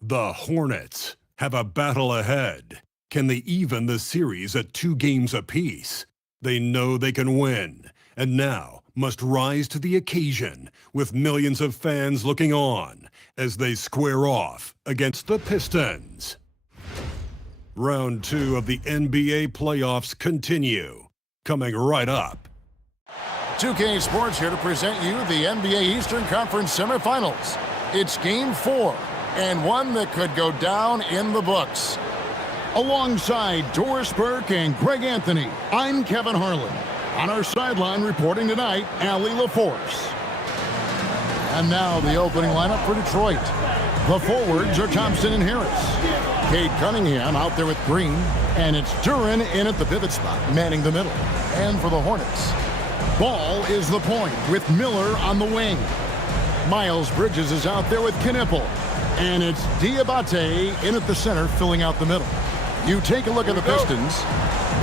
The Hornets have a battle ahead. Can they even the series at 2 games apiece? They know they can win, and now must rise to the occasion with millions of fans looking on as they square off against the Pistons. Round 2 of the NBA playoffs continue, coming right up. 2K Sports here to present you the NBA Eastern Conference semifinals. It's Game 4, and one that could go down in the books. Alongside Doris Burke and Greg Anthony, I'm Kevin Harlan. On our sideline reporting tonight, Allie LaForce. And now the opening lineup for Detroit. The forwards are Thompson and Harris. Cade Cunningham out there with Green, and it's Duren in at the pivot spot, manning the middle. And for the Hornets, Ball is the point with Miller on the wing. Miles Bridges is out there with Knipple, and it's Diabate in at the center, filling out the middle. You take a look at the Pistons.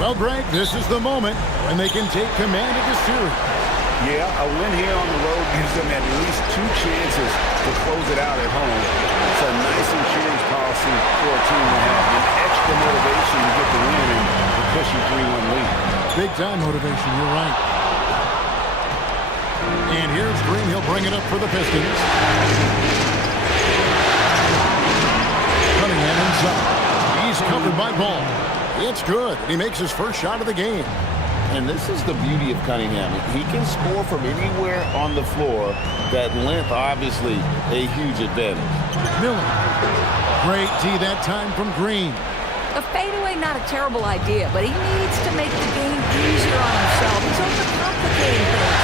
Well, Greg, this is the moment when they can take command of the series. Yeah, a win here on the road gives them at least 2 chances to close it out at home. It's a nice insurance policy for a team to have. An extra motivation to get the win and to push a 3-1 lead. Big time motivation, you're right. And here's Green, he'll bring it up for the Pistons. Cunningham inside. He's covered by Ball. It's good. He makes his first shot of the game. And this is the beauty of Cunningham. He can score from anywhere on the floor. That length, obviously, a huge advantage. Miller. Great D that time from Green. A fadeaway, not a terrible idea, but he needs to make the game easier on himself. He's overcomplicating things.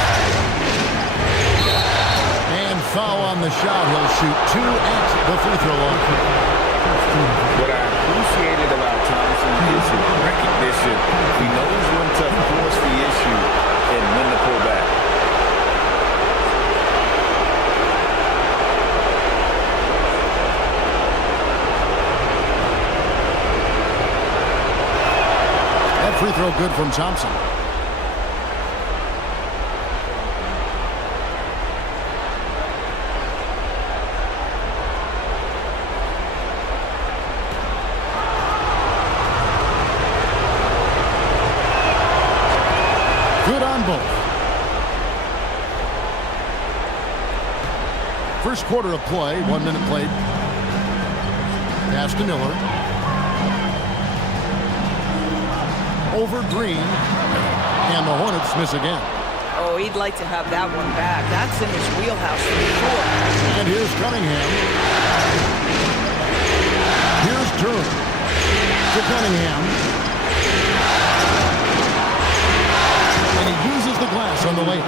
And foul on the shot. He'll shoot 2 at the free throw line. What I appreciated about Thompson is his recognition. He knows when to force the issue and when to pull back. That free throw good from Thompson. Good on both. First quarter of play, 1 minute played. Pass to Miller. Over Green. And the Hornets miss again. Oh, he'd like to have that one back. That's in his wheelhouse for sure. And here's Cunningham. Here's Duren. To Cunningham. And he uses the glass on the layup.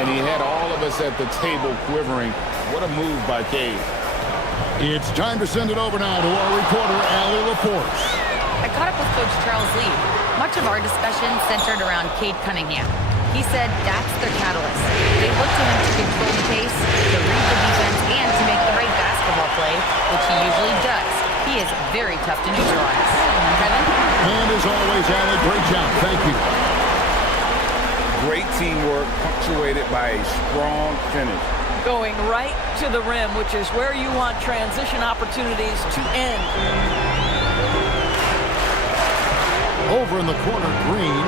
And he had all of us at the table quivering. What a move by Cade. It's time to send it over now to our reporter, Allie LaForce. I caught up with Coach Charles Lee. Much of our discussion centered around Cade Cunningham. He said that's their catalyst. They look to him to control the pace, to read the defense, and to make the right basketball play, which he usually does. He is very tough to neutralize. Kevin? And as always, Allie, great job. Thank you. Great teamwork, punctuated by a strong finish. Going right to the rim, which is where you want transition opportunities to end. Over in the corner, Green.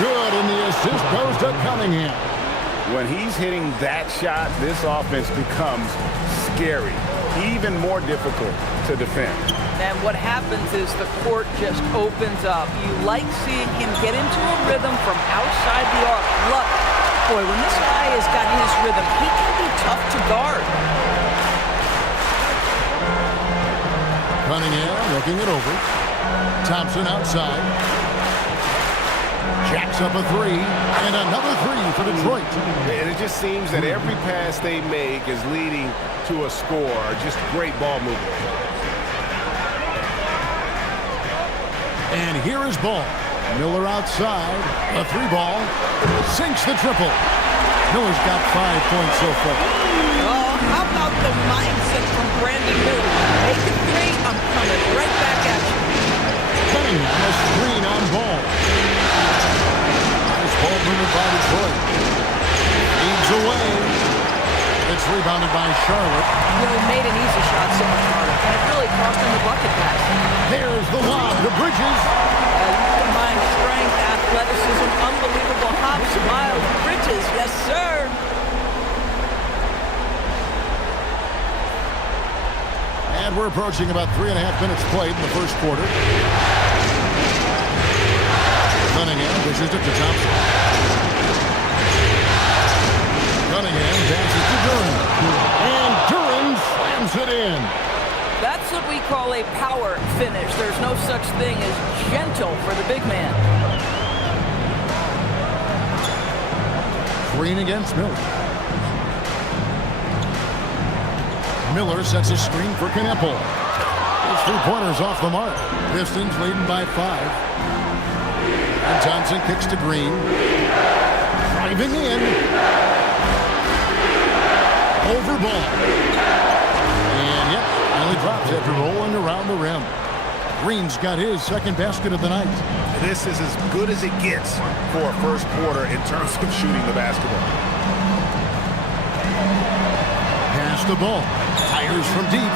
Good, and the assist goes to Cunningham. When he's hitting that shot, this offense becomes scary, even more difficult to defend. And what happens is the court just opens up. You like seeing him get into a rhythm from outside the arc. Look, boy, when this guy has got his rhythm, he can be tough to guard. Cunningham looking it over. Thompson outside. Jacks up a 3, and another 3 for Detroit. And it just seems that every pass they make is leading to a score. Just great ball movement. And here is Ball. Miller outside. A 3-ball. Sinks the triple. Miller's got 5 points so far. Oh, how about the mindset from Brandon Miller? Make it 3, I'm coming right back at you. Cunningham, a screen on Ball. Nice ball movement by Detroit. Leads away. It's rebounded by Charlotte. You know, he made an easy shot so much harder, and it really cost him the bucket pass. There's the lob to Bridges. Combined strength, athleticism, unbelievable hops. Miles Bridges, yes, sir. And we're approaching about 3.5 minutes played in the first quarter. Cunningham pushes it to Thompson. Cunningham passes to Duran. And Duran slams it in. That's what we call a power finish. There's no such thing as gentle for the big man. Green against Miller. Miller sets a screen for Kneppel. His three-pointers off the mark. Pistons leading by 5. And Johnson kicks to Green. Driving in. Over ball. And yep, finally drops after rolling around the rim. Green's got his second basket of the night. This is as good as it gets for a first quarter in terms of shooting the basketball. Pass the ball. Fires from deep.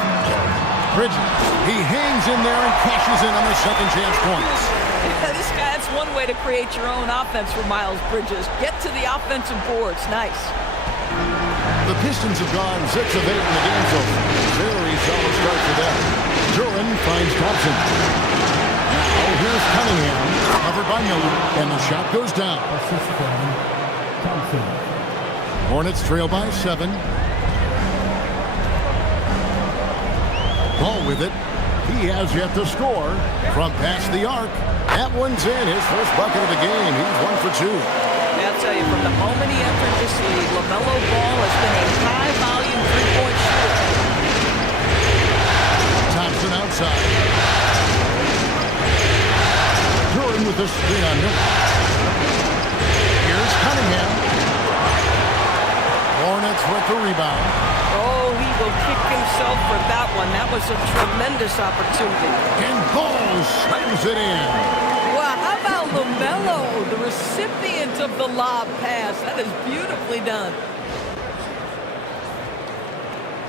Bridges. He hangs in there and cashes in on the second chance points. Yeah, this guy, that's one way to create your own offense for Miles Bridges. Get to the offensive boards. Nice. The Pistons have gone 6 of 8 in the game so far. Very solid start for them. Duran finds Thompson. Now here's Cunningham, covered by Miller, and the shot goes down. Hornets trail by 7. Ball with it. He has yet to score from past the arc. That one's in, his first bucket of the game. He's 1 for 2. I'll tell you, from the moment he entered this league, LaMelo Ball has been a high-volume three-point shooter. Thompson outside. Duran with the screen on Miller. Here's Cunningham. Hornets with the rebound. Oh, he will kick himself for that one. That was a tremendous opportunity. And Ball slams it in. Wow, how about LaMelo, the recipient of the lob pass? That is beautifully done.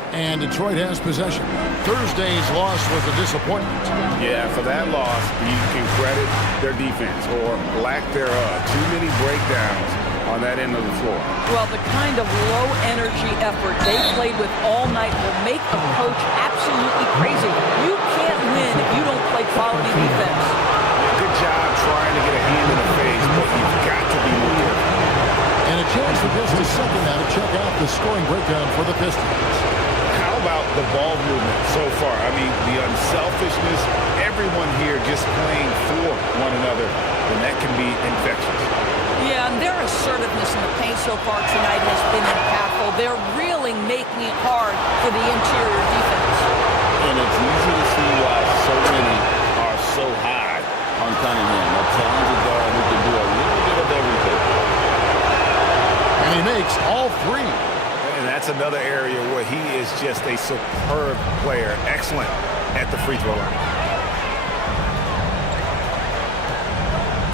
And Detroit has possession. Thursday's loss was a disappointment. Yeah, for that loss, you can credit their defense or lack thereof. Too many breakdowns on that end of the floor. Well, the kind of low-energy effort they played with all night will make a coach absolutely crazy. You can't win if you don't play quality defense. Good job trying to get a hand in the face, but you've got to be more careful. And a chance for just a second now to check out the scoring breakdown for the Pistons. How about the ball movement so far? I mean, the unselfishness, everyone here just playing for one another, and that can be infectious. Yeah, and their assertiveness in the paint so far tonight has been impactful. They're really making it hard for the interior defense. And it's easy to see why so many are so high on Cunningham. A talented guard who can do a little bit of everything. And he makes all 3. And that's another area where he is just a superb player. Excellent at the free throw line.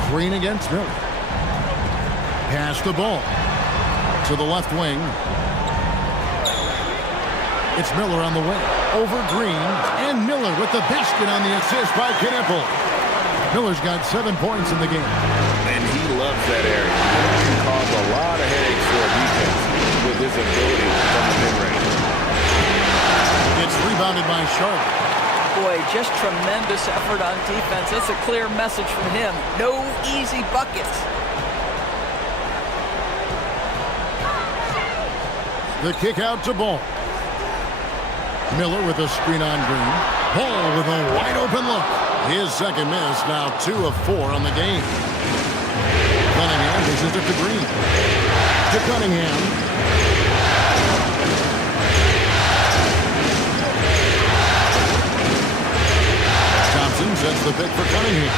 Green against Miller. Pass the ball to the left wing. It's Miller on the way. Over Green. And Miller with the basket on the assist by Kneppel. Miller's got 7 points in the game. And he loves that area. He can cause a lot of headaches for a defense with his ability from the mid-range. It's rebounded by Charlotte. Boy, just tremendous effort on defense. That's a clear message from him. No easy buckets. The kick out to Ball. Miller with a screen on Green. Ball with a wide open look. His second miss, now 2 of 4 on the game. Cunningham dishes it to Green. To Cunningham. Thompson sets the pick for Cunningham.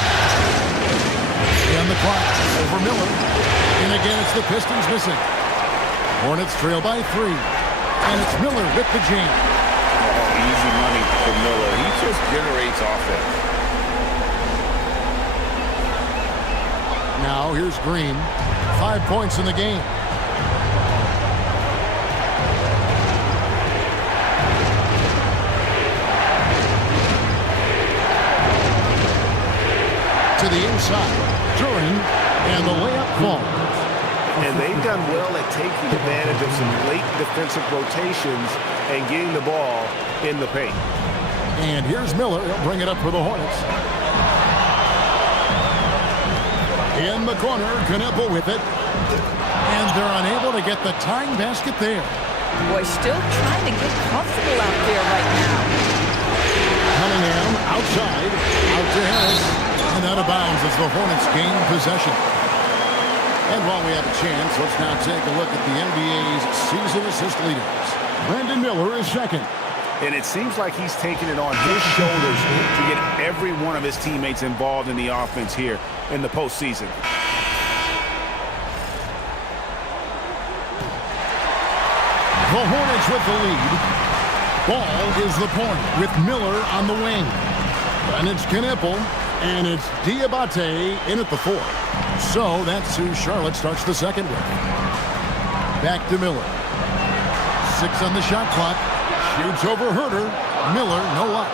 And the clock over Miller. And again, it's the Pistons missing. Hornets trail by 3. And it's Miller with the jam. Oh, easy money for Miller. He just generates offense. Now here's Green. 5 points in the game. inside. Duren, and the layup falls. And they've done well at taking advantage of some late defensive rotations and getting the ball in the paint. And here's Miller. He'll bring it up for the Hornets. In the corner, Knueppel with it. And they're unable to get the tying basket there. Boy, still trying to get comfortable out there right now. Cunningham outside, out to Harris, and out of bounds as the Hornets gain possession. And while we have a chance, let's now take a look at the NBA's season assist leaders. Brandon Miller is second. And it seems like he's taking it on his shoulders to get every one of his teammates involved in the offense here in the postseason. The Hornets with the lead. Ball is the point with Miller on the wing. And it's Knueppel, and it's Diabate in at the 4. So that's who Charlotte starts the second with. Back to Miller. 6 on the shot clock. Shoots over Herter. Miller, no luck.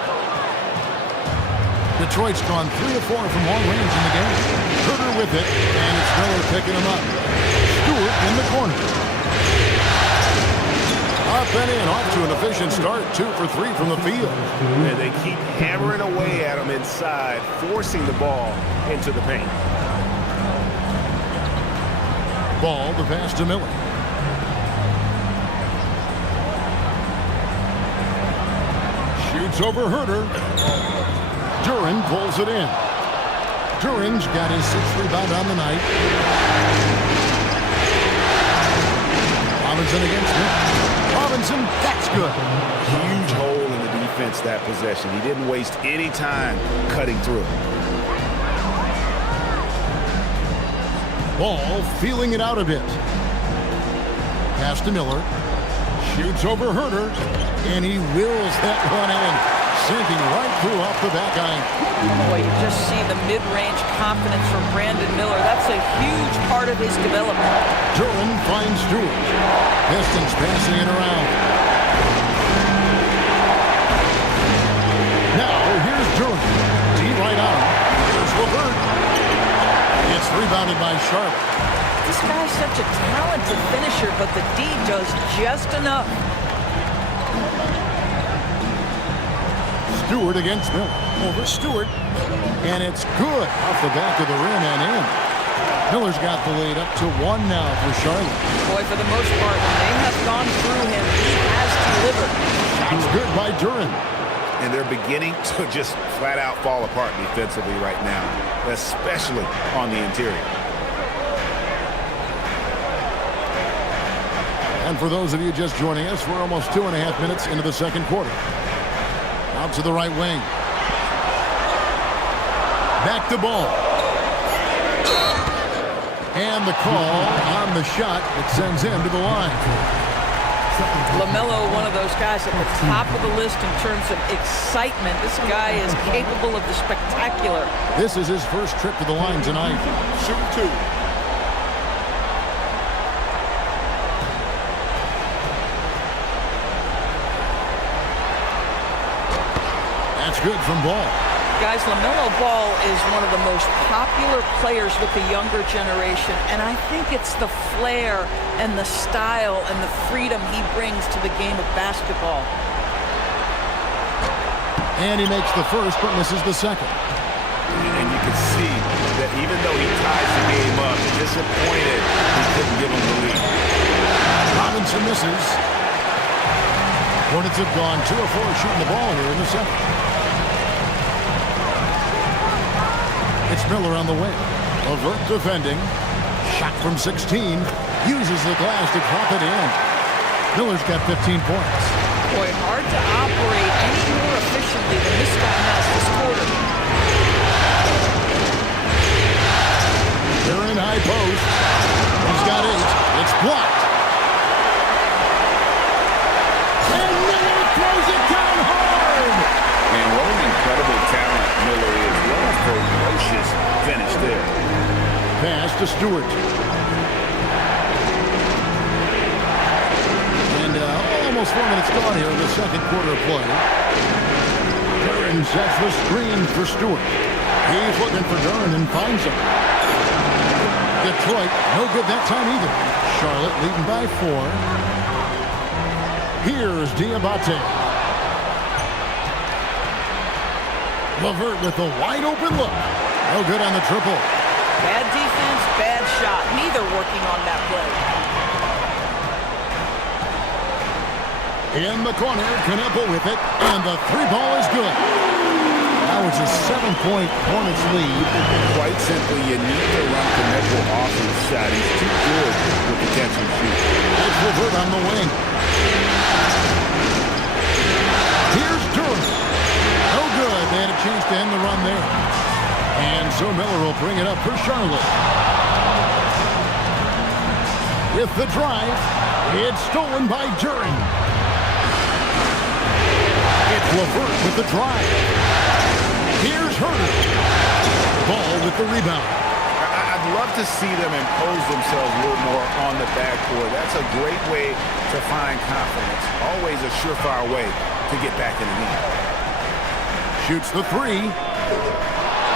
Detroit's gone 3 of 4 from long range in the game. Herter with it, and it's Miller picking him up. Stewart in the corner. Up and off to an efficient start. 2 for 3 from the field. And they keep hammering away at him inside, forcing the ball into the paint. Ball, the pass to Miller. Shoots over Herter. Duren pulls it in. Duren's got his 6th rebound on the night. Robinson against him. Robinson, that's good. Huge hole in the defense that possession. He didn't waste any time cutting through. Ball feeling it out a bit. Pass to Miller. Shoots over Herter. And he wills that one in. Sinking right through off the back iron. Boy, you just see the mid-range confidence from Brandon Miller. That's a huge part of his development. Duren finds Stewart. Pistons passing it around. Now, here's Duren. D right on. Here's LeVert. It's rebounded by Charlotte. This guy's such a talented finisher, but the D does just enough. Stewart against Miller. Over Stewart. And it's good off the back of the rim and in. Miller's got the lead up to 1 now for Charlotte. Boy, for the most part, when they have gone through him, he has delivered. Shots good by Duren. And they're beginning to just flat out fall apart defensively right now, especially on the interior. And for those of you just joining us, we're almost 2.5 minutes into the second quarter. Out to the right wing. Back to Ball. And the call on the shot that sends him to the line. LaMelo, one of those guys at the top of the list in terms of excitement. This guy is capable of the spectacular. This is his first trip to the line tonight. Shoot 2. That's good from Ball. Guys, LaMelo Ball is one of the most popular players with the younger generation, and I think it's the flair and the style and the freedom he brings to the game of basketball. And he makes the first, but misses the second. And you can see that even though he ties the game up, disappointed he couldn't give him the lead. Robinson misses. Hornets have gone 2 of 4 shooting the ball here in the second. It's Miller on the wing. LeVert defending. Shot from 16. Uses the glass to drop it in. Miller's got 15 points. Boy, hard to operate any more efficiently than this guy has this quarter. They're in high post. He's got 8. It's blocked. And Miller throws it down hard. And what an incredible talent Miller is. What a ferocious finish there. Pass to Stewart. And almost 4 minutes gone here in the second quarter of play. Duren sets the screen for Stewart. He's looking for Duren and finds him. Detroit, no good that time either. Charlotte leading by 4. Here's Diabate. LeVert with a wide open look. No good on the triple. Bad defense, bad shot. Neither working on that play. In the corner, Kneppel with it, and the 3-ball is good. Now it's a 7-point Hornets lead. Quite simply, you need to run Kneppel off his shot. He's too good with the catch and shoot. It's LeVert on the wing. Here's Duren. No good. They had a chance to end the run there. And so Miller will bring it up for Charlotte. With the drive, it's stolen by Duren. It's LeVert with the drive. Here's Herter. Ball with the rebound. I'd love to see them impose themselves a little more on the backboard. That's a great way to find confidence. Always a surefire way to get back in the game. Shoots the 3.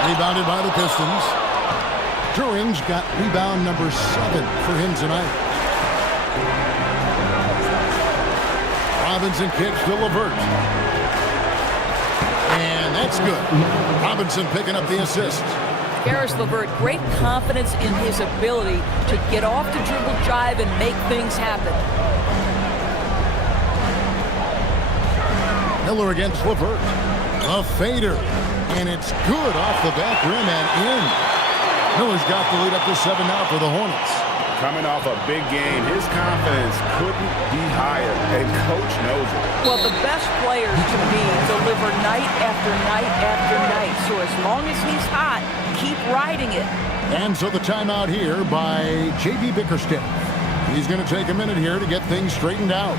Rebounded by the Pistons. Duren's got rebound number 7 for him tonight. Robinson kicks to LeVert. And that's good. Robinson picking up the assist. Caris LeVert, great confidence in his ability to get off the dribble drive and make things happen. Miller against LeVert. A fader. And it's good off the back rim and in. Miller's got the lead up to 7 now for the Hornets. Coming off a big game, his confidence couldn't be higher, and Coach knows it. Well, the best players, to me, deliver night after night after night. So as long as he's hot, keep riding it. And so the timeout here by J.B. Bickerstaff. He's going to take a minute here to get things straightened out.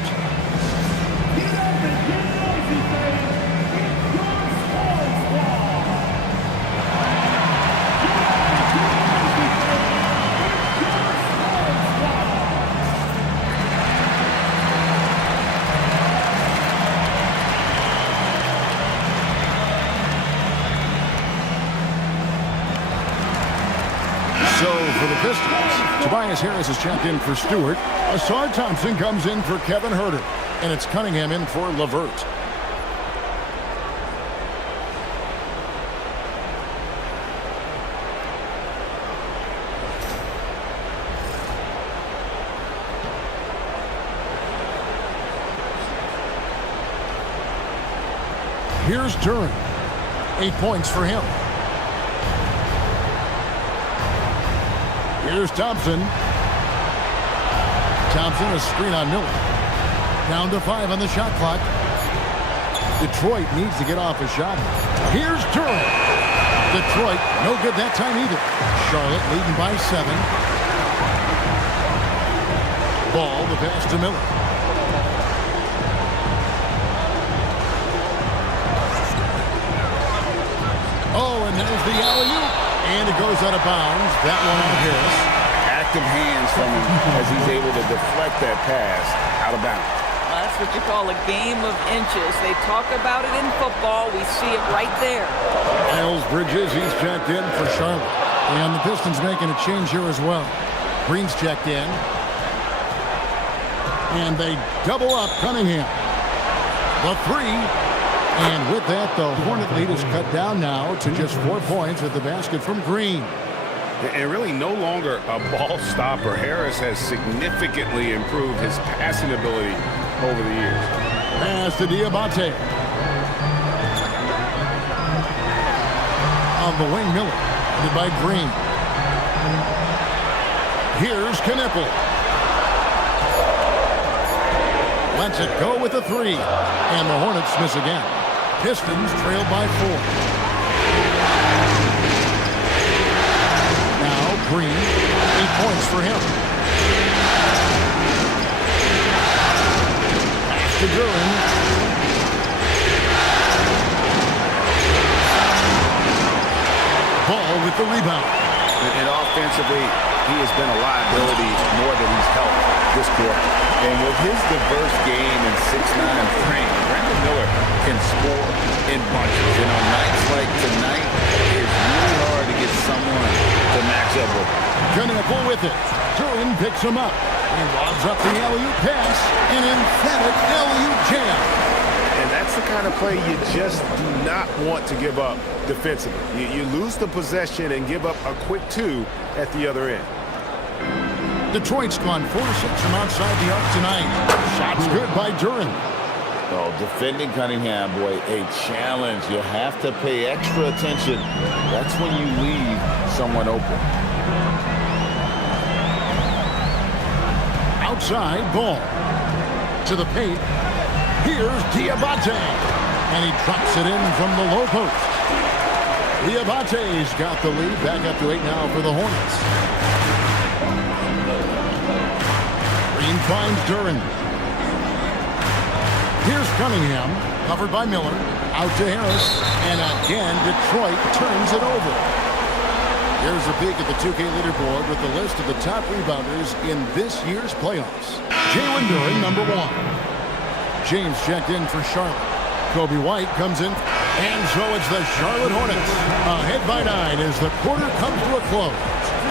For the Pistons, Tobias Harris is checked in for Stewart. Asar Thompson comes in for Kevin Herter. And it's Cunningham in for LeVert. Here's Duren. 8 points for him. Here's Thompson. Thompson, a screen on Miller. Down to 5 on the shot clock. Detroit needs to get off a shot. Here's Duren. Detroit, no good that time either. Charlotte leading by 7. Ball, the pass to Miller. Oh, and there's the alley-oop. And it goes out of bounds. That one on Harris. Active hands from him as he's able to deflect that pass out of bounds. Well, that's what you call a game of inches. They talk about it in football. We see it right there. Miles Bridges, he's checked in for Charlotte. And the Pistons making a change here as well. Green's checked in. And they double up Cunningham. The 3. And with that, the Hornet lead is cut down now to just 4 points with the basket from Green. And really no longer a ball stopper. Harris has significantly improved his passing ability over the years. Pass to Diabate. On the wing, Miller. Headed by Green. Here's Kneppel. Lets it go with the 3. And the Hornets miss again. Pistons trailed by 4. Now Green, 8 points for him. Pass to Duren. Ball with the rebound. And offensively, he has been a liability more than he's helped this quarter. And with his diverse game and 6'9" frame, Brandon Miller can score in bunches. And on nights like tonight, it's really someone to match up with. Knuckle with it. Duren picks him up. He lobs up the alley-oop pass. An emphatic alley-oop jam. And that's the kind of play you just do not want to give up defensively. You lose the possession and give up a quick 2 at the other end. Detroit's gone 4-6 from outside the arc tonight. Shots good by Duren. Oh, defending Cunningham, boy, a challenge. You have to pay extra attention. That's when you leave someone open. Outside ball. To the paint. Here's Diabate. And he drops it in from the low post. Diabate's got the lead. Back up to 8 now for the Hornets. Green finds Duren. Here's Cunningham, covered by Miller, out to Harris, and again Detroit turns it over. Here's a peek at the 2K leaderboard with the list of the top rebounders in this year's playoffs. Jalen Duren, number 1. James checked in for Charlotte. Kobe White comes in, and so it's the Charlotte Hornets, ahead by 9 as the quarter comes to a close.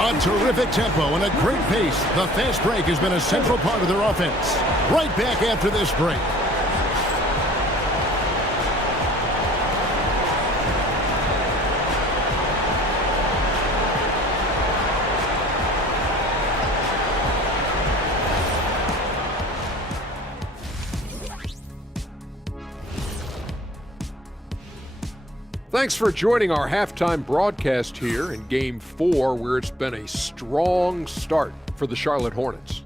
A terrific tempo and a great pace. The fast break has been a central part of their offense. Right back after this break. Thanks for joining our halftime broadcast here in Game 4, where it's been a strong start for the Charlotte Hornets.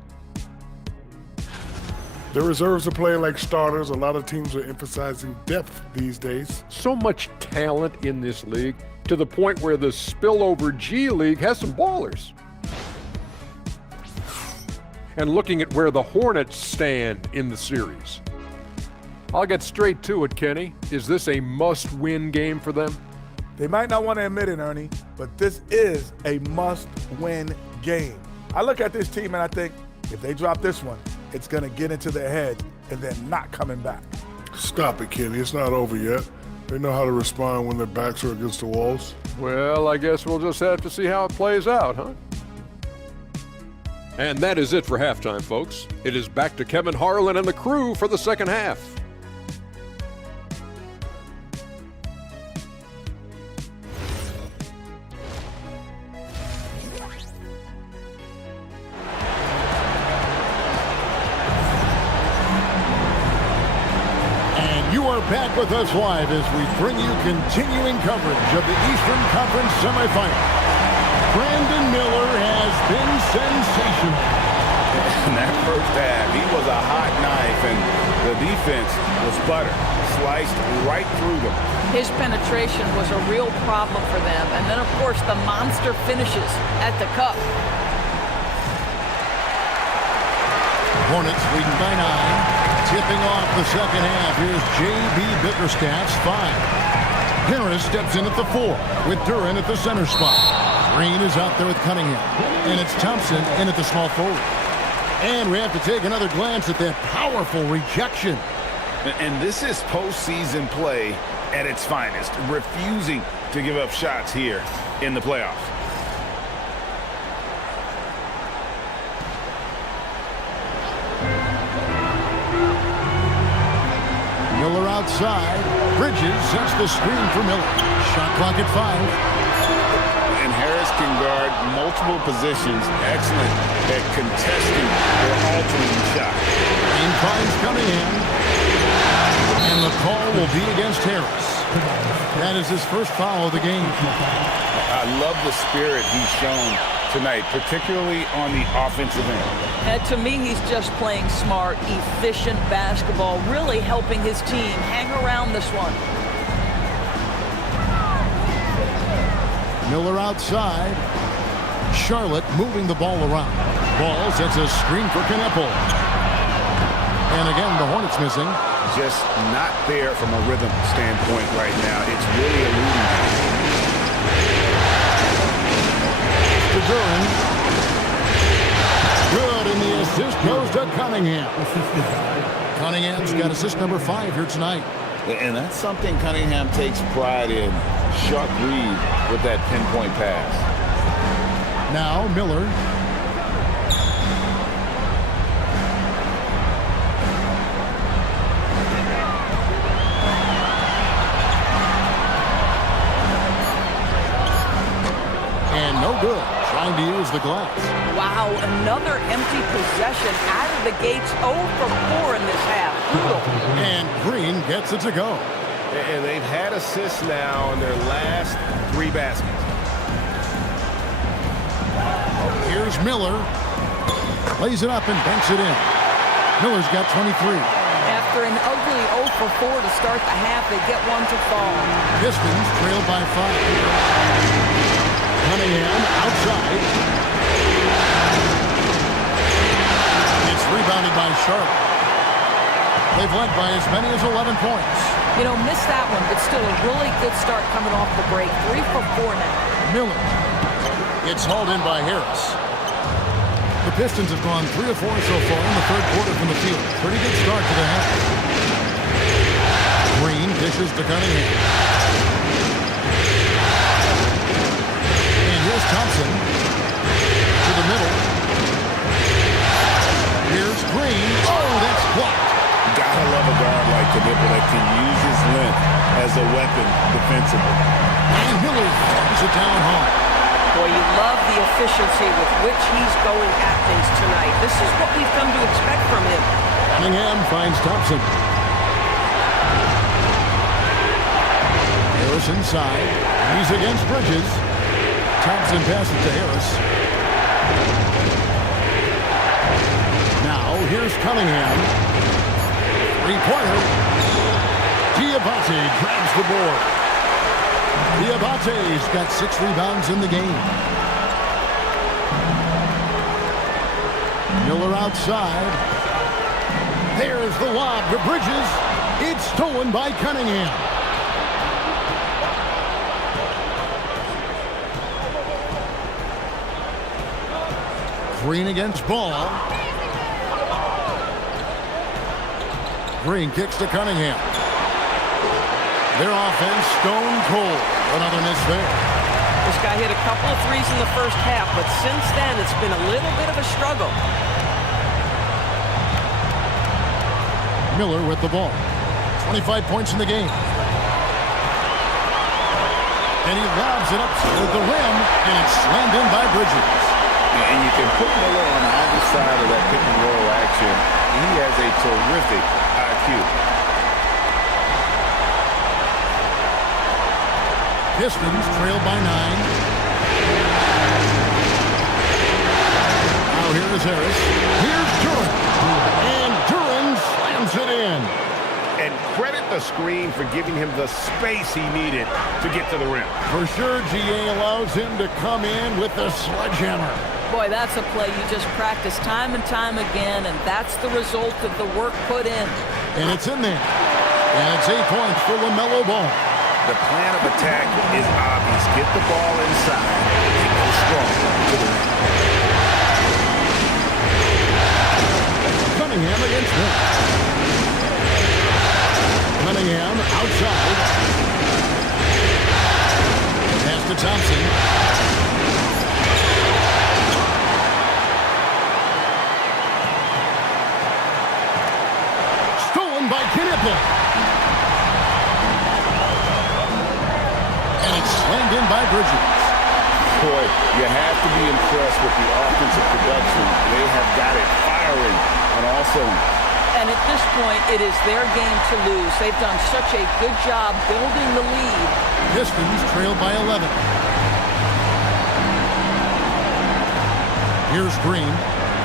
The reserves are playing like starters. A lot of teams are emphasizing depth these days. So much talent in this league, to the point where the spillover G League has some ballers. And looking at where the Hornets stand in the series, I'll get straight to it, Kenny. Is this a must-win game for them? They might not want to admit it, Ernie, but this is a must-win game. I look at this team and I think if they drop this one, it's going to get into their head and then not coming back. Stop it, Kenny. It's not over yet. They know how to respond when their backs are against the walls. Well, I guess we'll just have to see how it plays out, huh? And that is it for halftime, folks. It is back to Kevin Harlan and the crew for the second half. Back with us live as we bring you continuing coverage of the Eastern Conference semifinal. Brandon Miller has been sensational. In that first half, he was a hot knife, and the defense was butter, sliced right through them. His penetration was a real problem for them. And then, of course, the monster finishes at the cup. Hornets leading by 9. Tipping off the second half, here's J.B. Bickerstaff's 5. Harris steps in at the 4 with Duren at the center spot. Green is out there with Cunningham. And it's Thompson in at the small forward. And we have to take another glance at that powerful rejection. And this is postseason play at its finest, refusing to give up shots here in the playoffs. Miller outside. Bridges sets the screen for Miller. Shot clock at 5. And Harris can guard multiple positions. Excellent at contesting or altering the shot. Green finds Cunningham. And the call will be against Harris. That is his first foul of the game. I love the spirit he's shown tonight, particularly on the offensive end. And to me, he's just playing smart, efficient basketball, really helping his team hang around this one. Miller outside. Charlotte moving the ball around. Ball sets a screen for Knuckle. And again, the Hornets missing. Just not there from a rhythm standpoint right now. It's really eluding. To Duren. Good, and the assist goes to Cunningham. Cunningham's got assist number 5 here tonight. And that's something Cunningham takes pride in. Sharp read with that pinpoint pass. Now Miller. And no good. Trying to use the glass. Wow, another empty possession out of the gates. 0 for 4 in this half. Brutal. And Green gets it to go. And they've had assists now in their last 3 baskets. Here's Miller. Lays it up and banks it in. Miller's got 23. After an ugly 0 for 4 to start the half, they get one to fall. Pistons trailed by 5. Cunningham outside. It's rebounded by Charlotte. They've led by as many as 11 points. You know, missed that one, but still a really good start coming off the break. 3 for 4 now. Miller. It's hauled in by Harris. The Pistons have gone 3 of 4 so far in the third quarter from the field. Pretty good start to the half. Green dishes to Cunningham. And here's Thompson to the middle. Here's Green. Oh, that's blocked. Gotta love a guard like Knipple that can use his length as a weapon defensively. And Miller throws it down hard. Boy, you love the efficiency with which he's going at things tonight. This is what we've come to expect from him. Cunningham finds Thompson. Harris inside. He's against Bridges. Thompson passes to Harris. Now, here's Cunningham. Three-pointer. Diabate grabs the board. Diabate's got 6 rebounds in the game. Miller outside. There's the lob to Bridges. It's stolen by Cunningham. Green against Ball. Green kicks to Cunningham. Their offense stone cold. Another miss there. This guy hit a couple of threes in the first half, but since then it's been a little bit of a struggle. Miller with the ball. 25 points in the game. And he lobs it up to the rim, and it's slammed in by Bridges. And you can put Miller on either side of that pick and roll action. He has a terrific IQ. Pistons trail by 9. Now here is Harris. Here's Duren. And Duren slams it in. And credit the screen for giving him the space he needed to get to the rim. For sure, GA allows him to come in with the sledgehammer. Boy, that's a play you just practice time and time again, and that's the result of the work put in. And it's in there. And it's 8 points for LaMelo Ball. The plan of attack is obvious. Get the ball inside and go strong to the rim. Cunningham against him. Cunningham outside. Pass to Thompson. Stolen by Knipple. And it's slammed in by Bridges. Boy, you have to be impressed with the offensive production. They have got it firing on all cylinders. And at this point, it is their game to lose. They've done such a good job building the lead. Pistons trail by 11. Here's Green.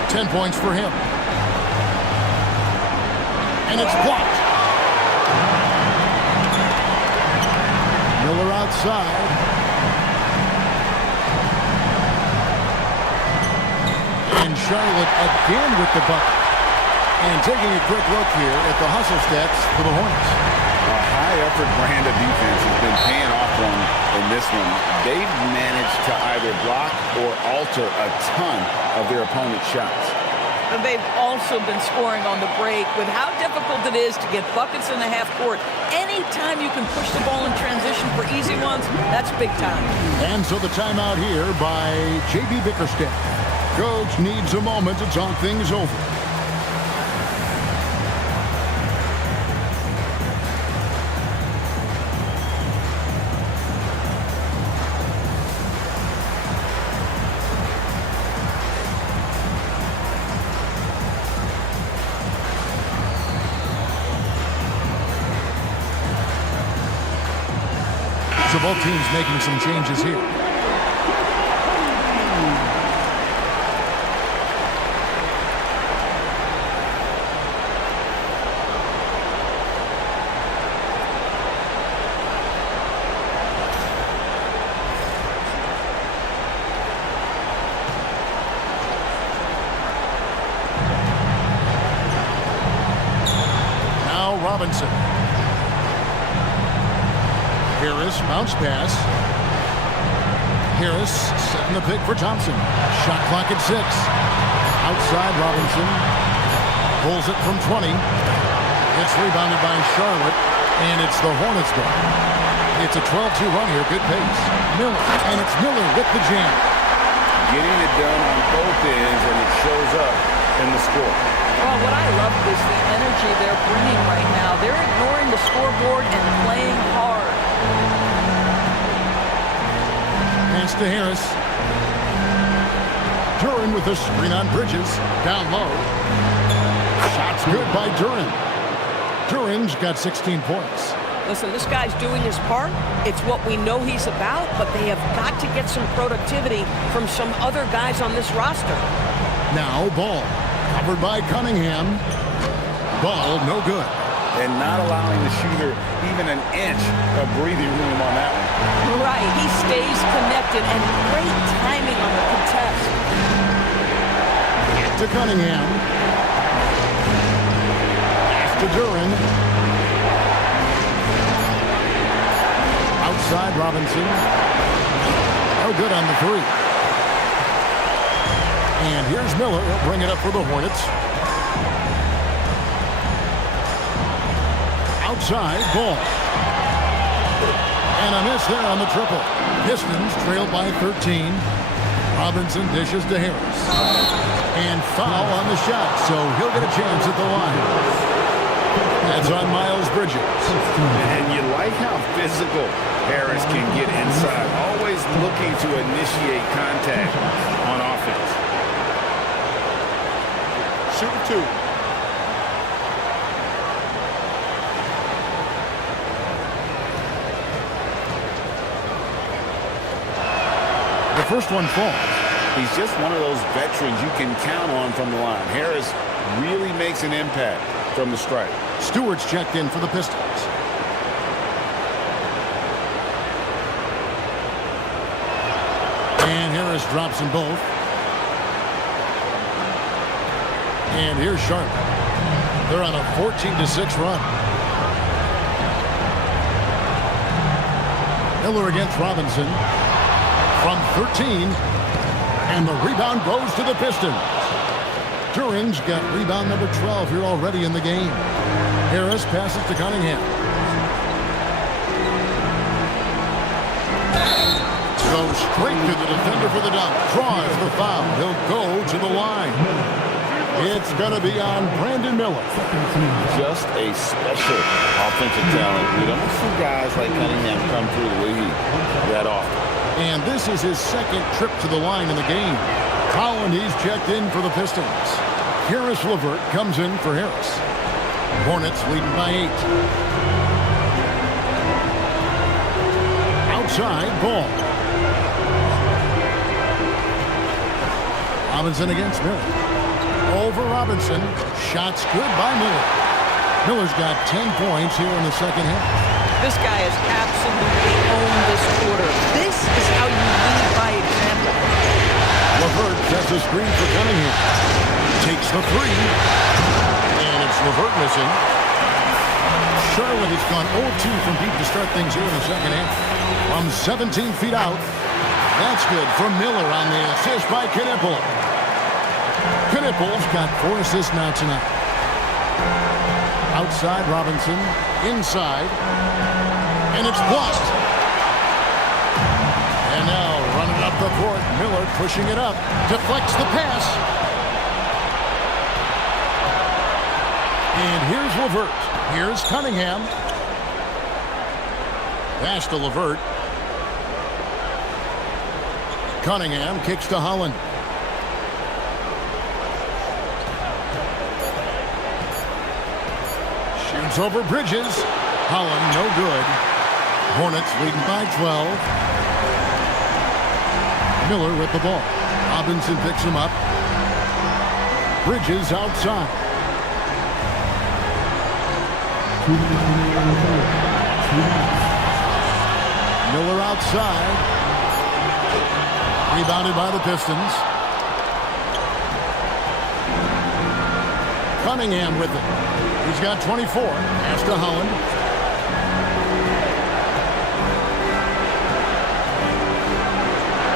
10 points for him. And it's blocked. Miller outside. And Charlotte again with the bucket. And taking a quick look here at the hustle stats for the Hornets. A high-effort brand of defense has been paying off on them in this one. They've managed to either block or alter a ton of their opponent's shots. And they've also been scoring on the break. With how difficult it is to get buckets in the half court, anytime you can push the ball in transition for easy ones, that's big time. And so the timeout here by J.B. Bickerstaff. Coach needs a moment to talk things over. So both teams making some changes here. Now Robinson. Harris, bounce pass. Harris setting the pick for Thompson. Shot clock at 6. Outside Robinson. Pulls it from 20. It's rebounded by Charlotte, and it's the Hornets ball. It's a 12-2 run here. Good pace. Miller, and it's Miller with the jam. Getting it done on both ends, and it shows up in the score. Well, what I love is the energy they're bringing right now. They're ignoring the scoreboard and playing hard. Pass to Harris. Duren with a screen on Bridges. Down low. Shot's good by Duren. Duren's got 16 points. Listen, this guy's doing his part. It's what we know he's about, but they have got to get some productivity from some other guys on this roster. Now Ball. Covered by Cunningham. Ball no good. And not allowing the shooter even an inch of breathing room on that one. Right, he stays connected, and great timing on the contest. To Cunningham. To Duren. Outside Robinson. No good on the 3. And here's Miller. He'll bring it up for the Hornets. Outside, Ball. And a miss there on the triple. Pistons trailed by 13. Robinson dishes to Harris. And foul on the shot, so he'll get a chance at the line. That's on Miles Bridges. And you like how physical Harris can get inside. Always looking to initiate contact on offense. Shoot 2. The first one falls. He's just one of those veterans you can count on from the line. Harris really makes an impact from the stripe. Stewart's checked in for the Pistons. And Harris drops them both. And here's Charlotte. They're on a 14-6 run. Miller against Robinson. From 13. And the rebound goes to the Pistons. Duren's got rebound number 12 here already in the game. Harris passes to Cunningham. Goes straight to the defender for the dunk. Draws the foul. He'll go to the line. It's going to be on Brandon Miller. Just a special offensive talent. We don't see guys like Cunningham come through the league that often. And this is his second trip to the line in the game. Holland, he's checked in for the Pistons. Harris LeVert comes in for Harris. Hornets leading by 8. Outside, Ball. Robinson against Miller. Over Robinson. Shots good by Miller. Miller's got 10 points here in the second half. This guy has absolutely owned this quarter. This is how you lead by example. LeVert sets a screen for Cunningham. Takes the 3. And it's LeVert missing. Charlotte has gone 0-2 from deep to start things here in the second half. From 17 feet out. That's good from Miller on the assist by Knipple. Nichols got 4 assists now tonight. Outside Robinson, inside, and it's blocked. And now running up the court, Miller pushing it up, deflects the pass. And here's LeVert. Here's Cunningham. Pass to LeVert. Cunningham kicks to Holland. Shoots over Bridges. Holland, no good. Hornets leading by 12. Miller with the ball. Robinson picks him up. Bridges outside. Miller outside. Rebounded by the Pistons. Cunningham with it. He's got 24. Pass to Holland.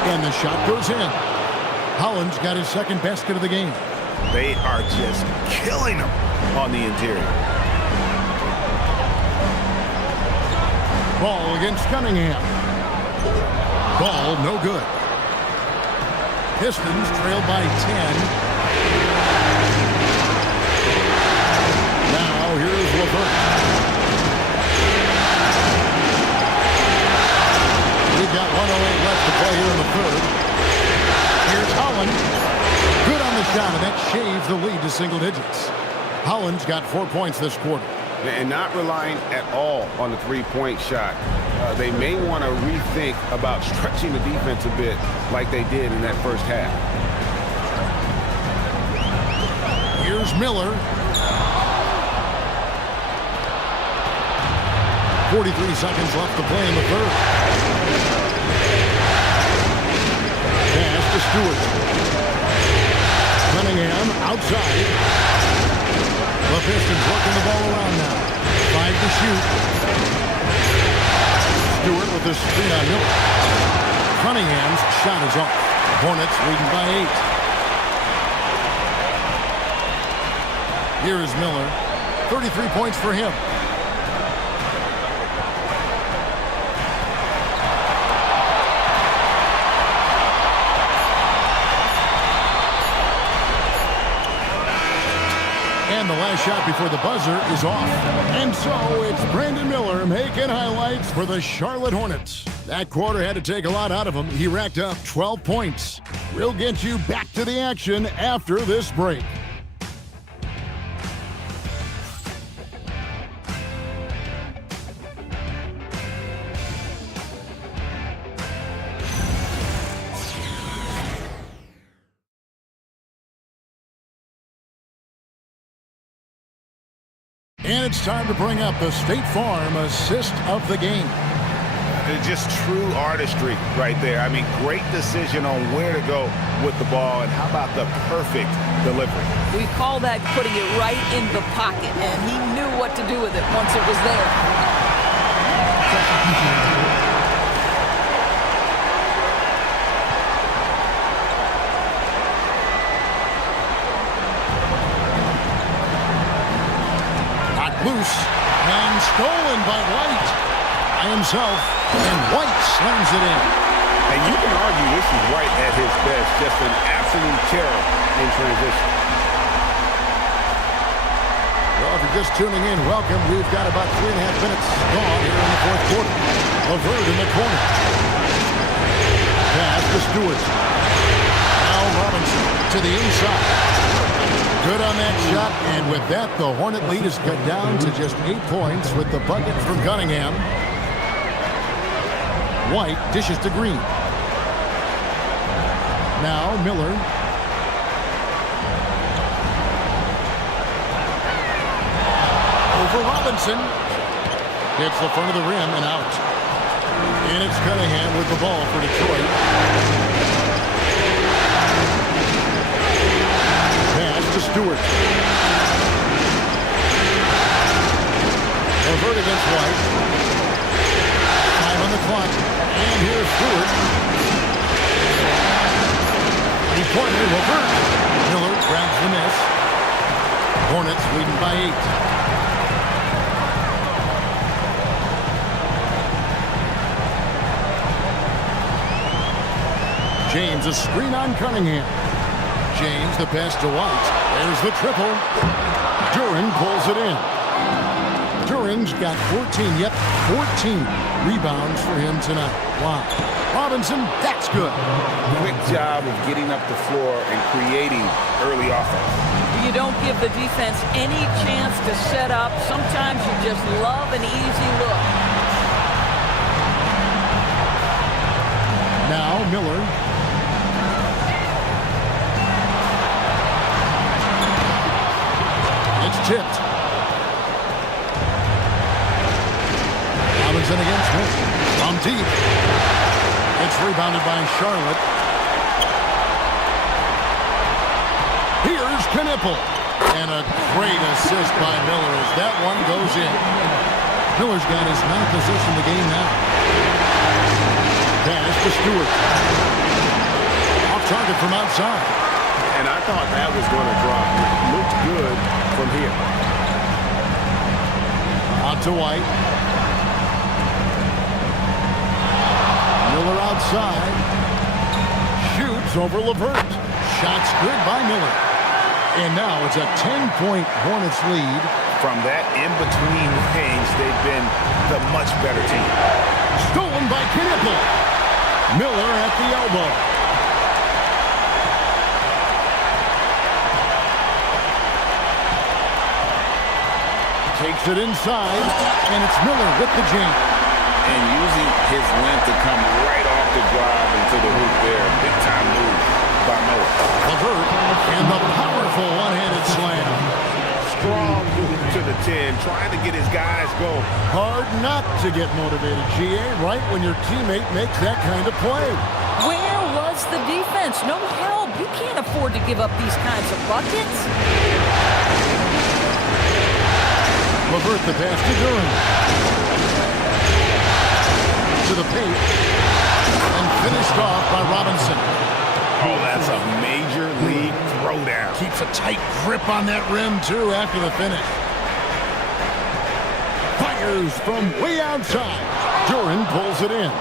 And the shot goes in. Holland's got his second basket of the game. They are just killing him on the interior. Ball against Cunningham. Ball no good. Pistons trailed by 10. Now here's LeVert. We've got 1:08 left to play here in the third. Here's Holland. Good on the shot, and that shaves the lead to single digits. Holland's got 4 points this quarter. And not relying at all on the three-point shot. They may want to rethink about stretching the defense a bit like they did in that first half. Here's Miller. 43 seconds left to play in the third. Pass to Stewart. Cunningham outside. The Pistons working the ball around now. 5 to shoot. Stewart with the screen on Miller. Cunningham's shot is off. Hornets leading by 8. Here is Miller. 33 points for him. And the last shot before the buzzer is off. And so it's Brandon Miller making highlights for the Charlotte Hornets. That quarter had to take a lot out of him. He racked up 12 points. We'll get you back to the action after this break. And it's time to bring up the State Farm assist of the game. Just true artistry right there. I mean, great decision on where to go with the ball, and how about the perfect delivery? We call that putting it right in the pocket, and he knew what to do with it once it was there. Loose and stolen by White by himself, and White slams it in. And you can argue this is White at his best, just an absolute terror in transition. Well, if you're just tuning in, welcome. We've got about 3.5 minutes gone here in the fourth quarter. LeVert in the corner. Pass to Stewart. Now Robinson to the inside. Good on that shot, and with that, the Hornet lead is cut down to just 8 points with the bucket from Cunningham. White dishes to Green. Now Miller. Over Robinson. Hits the front of the rim and out. And it's Cunningham with the ball for Detroit. To Stewart. LeVert against White. Time on the clock. And here's Stewart. 3-pointer, LeVert. Miller grabs the miss. Hornets leading by 8. James, a screen on Cunningham. James, the pass to White. There's the triple. Duren pulls it in. Duren's got 14, 14 rebounds for him tonight. Wow. Robinson, that's good. Quick job of getting up the floor and creating early offense. You don't give the defense any chance to set up. Sometimes you just love an easy look. Now Miller. It's tipped. Robinson against Smith. From deep. It's rebounded by Charlotte. Here's Knipple. And a great assist by Miller as that one goes in. Miller's got his 9th position in the game now. Pass to Stewart. Off target from outside. And I thought that was going to drop. It looked good from here. Out to White. Miller outside. Shoots over LeVert. Shots good by Miller. And now it's a 10-point Hornets lead. From that in-between range, they've been the much better team. Stolen by Knipple. Miller at the elbow. Takes it inside, and it's Miller with the jam. And using his length to come right off the drive into the hoop there. Big time move by Miller. LeVert and the powerful one-handed slam. Strong move to the 10, trying to get his guys going. Hard not to get motivated, GA, right when your teammate makes that kind of play. Where was the defense? No help. You can't afford to give up these kinds of buckets. LeVert the pass to Duren. To the paint. And finished off by Robinson. Oh, that's a major league throwdown. Keeps a tight grip on that rim, too, after the finish. Fires from way outside. Duren pulls it in.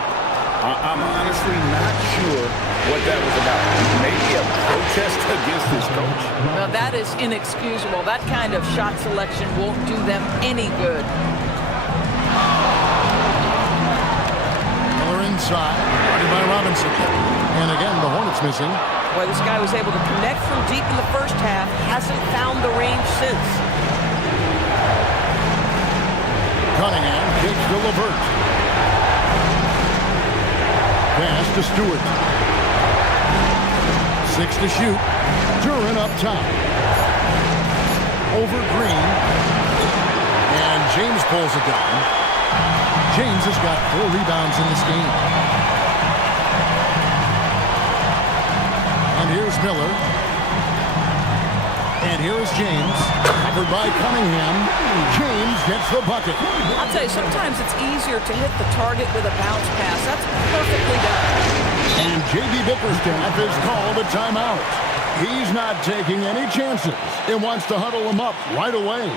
I'm honestly not sure what that was about. Maybe a protest against his coach. Well, that is inexcusable. That kind of shot selection won't do them any good. Miller inside, guarded by Robinson. And again, the Hornets missing. Boy, this guy was able to connect from deep in the first half. Hasn't found the range since. Cunningham kicks to LeVert. Pass to Stewart. 6 to shoot. Duren up top. Over Green. And James pulls it down. James has got 4 rebounds in this game. And here's Miller. And here is James. Covered by Cunningham. James gets the bucket. I'll tell you, sometimes it's easier to hit the target with a bounce pass. That's perfectly done. And J.B. Bickerstaff is called a timeout. He's not taking any chances and wants to huddle him up right away.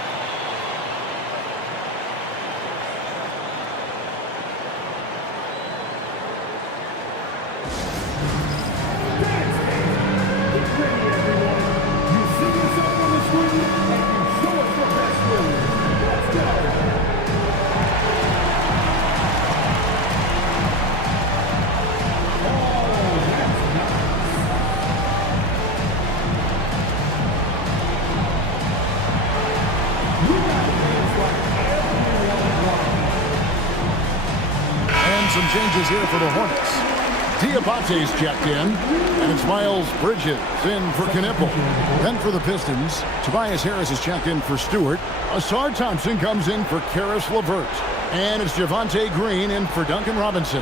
Some changes here for the Hornets. Diabate's checked in, and it's Miles Bridges in for Knipple. Then for the Pistons, Tobias Harris is checked in for Stewart. Asar Thompson comes in for Karis LeVert. And it's Javonte Green in for Duncan Robinson.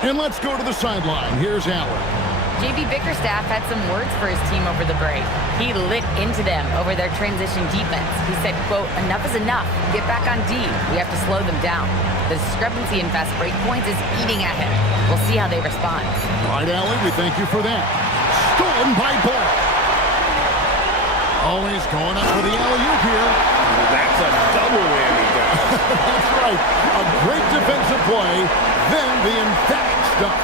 And let's go to the sideline. Here's Allen. J.B. Bickerstaff had some words for his team over the break. He lit into them over their transition defense. He said, quote, "Enough is enough. Get back on D. We have to slow them down. The discrepancy in fast break points is eating at him. We'll see how they respond." All right, Allie, we thank you for that. Stolen by Ball. Always going up for the alley-oop here. That's a double whammy, guys. That's right. A great defensive play, then the emphatic stuff.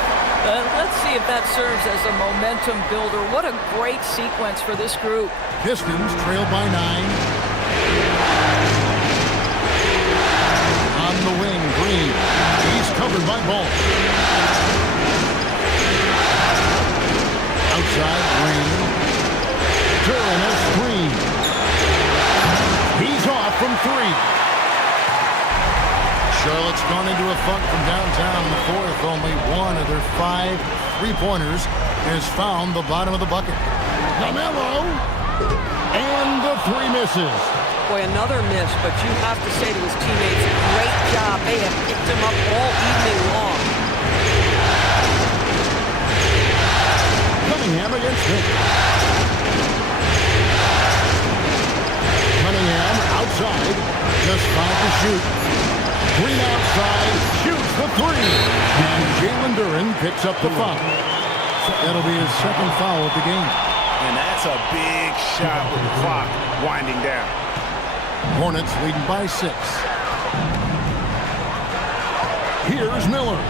Let's see if that serves as a momentum builder. What a great sequence for this group. Pistons trail by 9. On the wing, Green. He's covered by Ball. Outside, Green. Duran a screen. He's off from 3. Charlotte's gone into a funk from downtown in the fourth. Only one of their 5 3-pointers has found the bottom of the bucket. LaMelo. And the 3 misses. Boy, another miss, but you have to say to his teammates, great job. They have picked him up all evening long. Cunningham against him. Cunningham outside. Just 5 to shoot. Green outside. Shoots the 3. And Jalen Duran picks up the foul. That'll be his second foul of the game. And that's a big shot with the clock winding down. Hornets leading by 6. Here's Miller.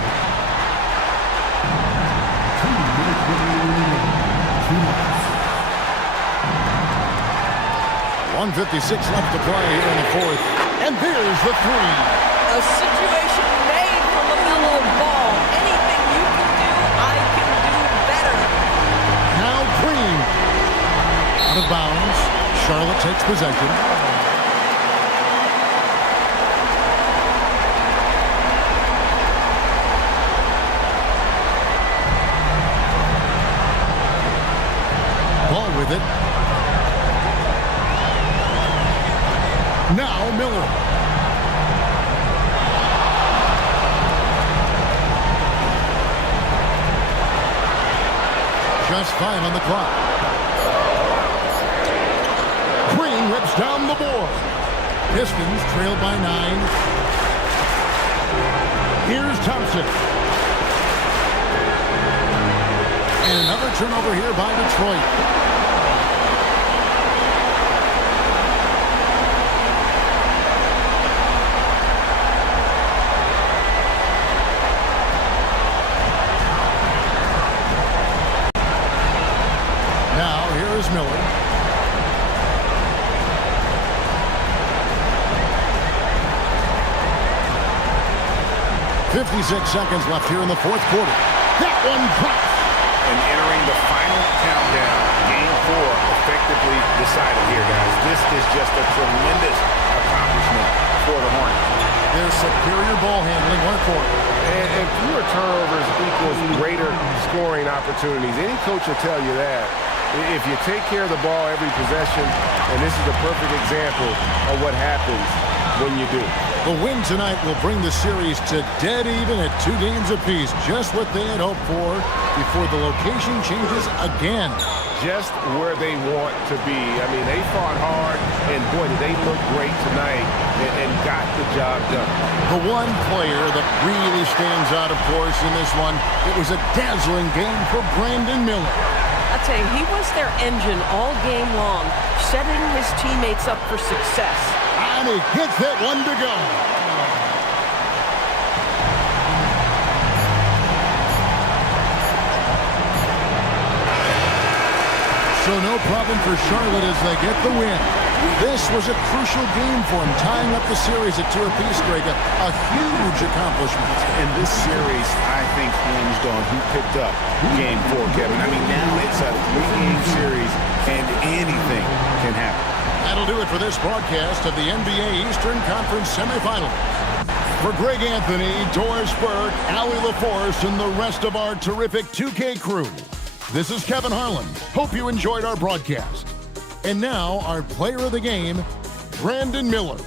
1:56 left to play here in the fourth. And there's the 3. A situation made for LaMelo Ball. Anything you can do, I can do better. Now Green. Out of bounds. Charlotte takes possession. Ball with it. Now Miller. Just 5 on the clock. Green rips down the board. Pistons trail by 9. Here's Thompson. And another turnover here by Detroit. Miller. 56 seconds left here in the fourth quarter. That one drops. And entering the final countdown, game 4 effectively decided here, guys. This is just a tremendous accomplishment for the Hornets. Their superior ball handling went for it. And fewer turnovers equals greater scoring opportunities. Any coach will tell you that. If you take care of the ball every possession, and this is a perfect example of what happens when you do. The win tonight will bring the series to dead even at 2 games apiece. Just what they had hoped for before the location changes again. Just where they want to be. I mean, they fought hard, and boy, did they look great tonight and got the job done. The one player that really stands out, of course, in this one, it was a dazzling game for Brandon Miller. I'll tell you, he was their engine all game long, setting his teammates up for success. And he hits that one to go. So no problem for Charlotte as they get the win. This was a crucial game for him, tying up the series at 2 apiece, Greg. A huge accomplishment. And this series, I think, hinged on who picked up game 4, Kevin. I mean, now it's a 3-game series, and anything can happen. That'll do it for this broadcast of the NBA Eastern Conference semifinals. For Greg Anthony, Doris Burke, Allie LaForce, and the rest of our terrific 2K crew, this is Kevin Harlan. Hope you enjoyed our broadcast. And now, our player of the game, Brandon Miller.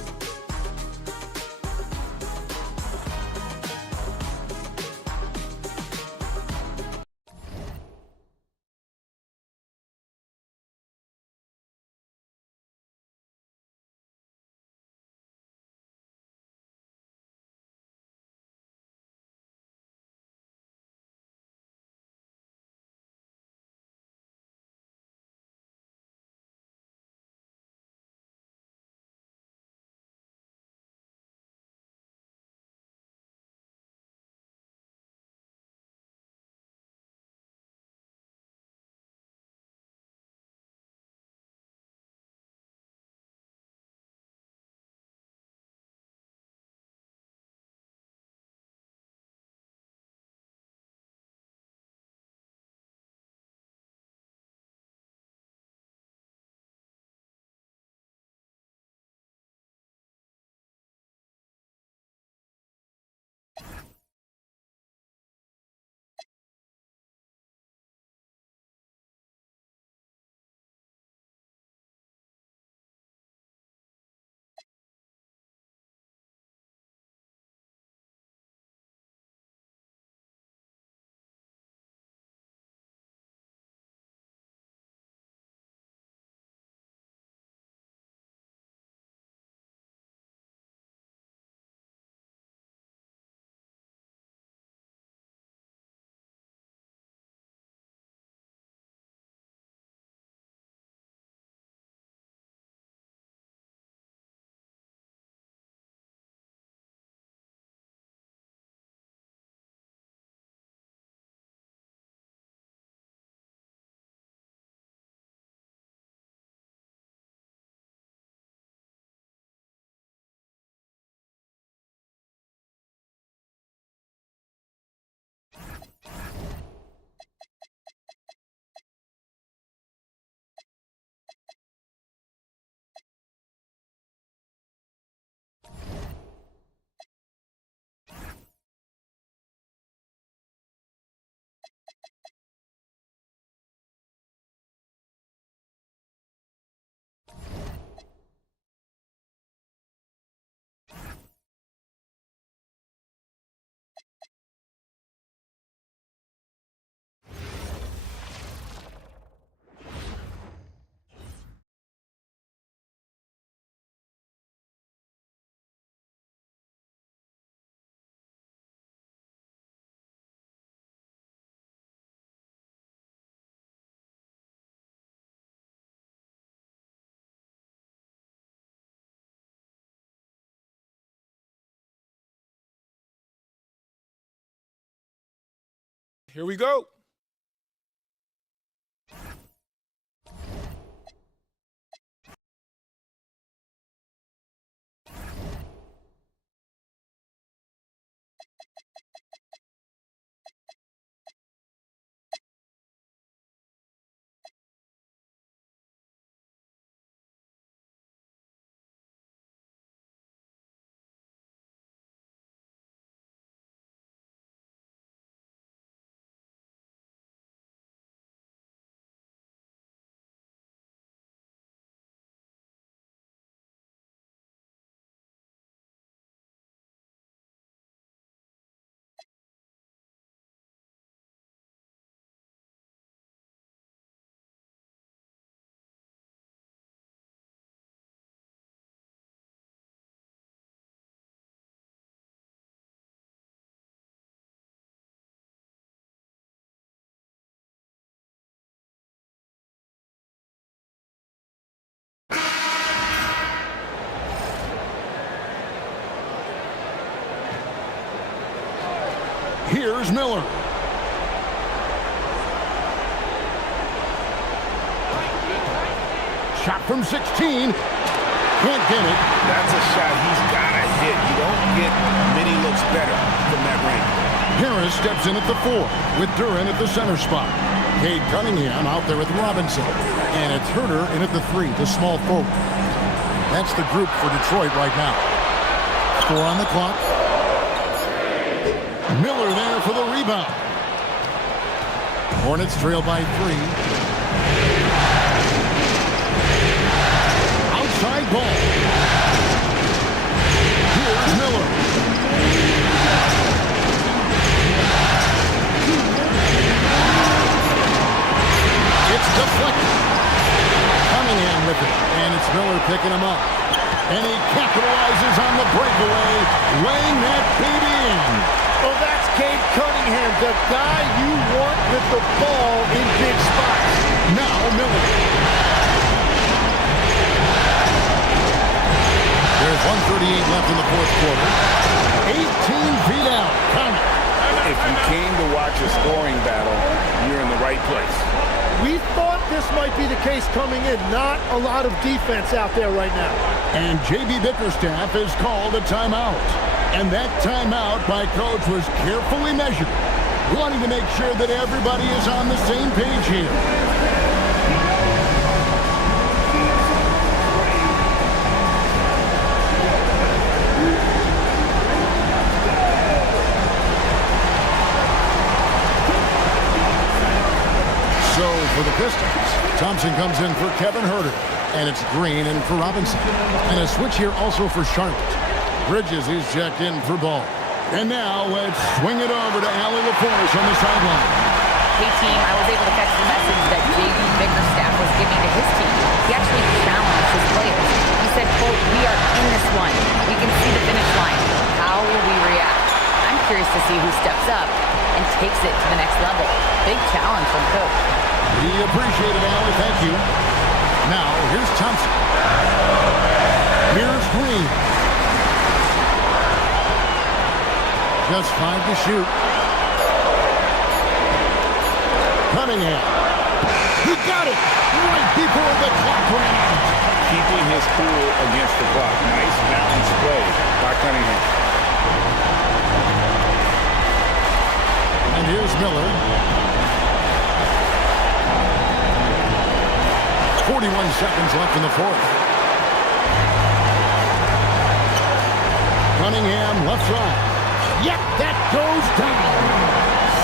Here we go. Here's Miller. Shot from 16. Can't get it. That's a shot he's got to hit. You don't get many looks better from that range. Harris steps in at the 4 with Duran at the center spot. Cade Cunningham out there with Robinson. And it's Herter in at the 3, the small forward. That's the group for Detroit right now. 4 on the clock. Miller there for the rebound. Hornets trail by 3. Outside ball. Here's Miller. It's deflected. Cunningham with it. And it's Miller picking him up. And he capitalizes on the breakaway, laying that baby in. Oh, that's Cade Cunningham, the guy you want with the ball in big spots. Now Miller. There's 1:38 left in the fourth quarter. 18 feet out. Count it. If you came to watch a scoring battle, you're in the right place. We thought this might be the case coming in. Not a lot of defense out there right now. And J.B. Bickerstaff has called a timeout. And that timeout by coach was carefully measured, wanting to make sure that everybody is on the same page here. So for the Pistons, Thompson comes in for Kevin Herter, and it's Green in for Robinson. And a switch here also for Charlotte. Bridges is checked in for ball. And now let's swing it over to Allie LaForce on the sideline. Hey, team, I was able to catch the message that J.B. Bickerstaff was giving to his team. He actually challenged his players. He said, quote, "We are in this one. We can see the finish line. How will we react?" I'm curious to see who steps up and takes it to the next level. Big challenge from coach. We appreciate it, Allie. Thank you. Now, here's Thompson. Here's Green. Just 5 to shoot. Cunningham. He got it right before the clock ran out. Keeping his cool against the clock. Nice balanced play by Cunningham. And here's Miller. 41 seconds left in the fourth. Cunningham left side. Yep, that goes down.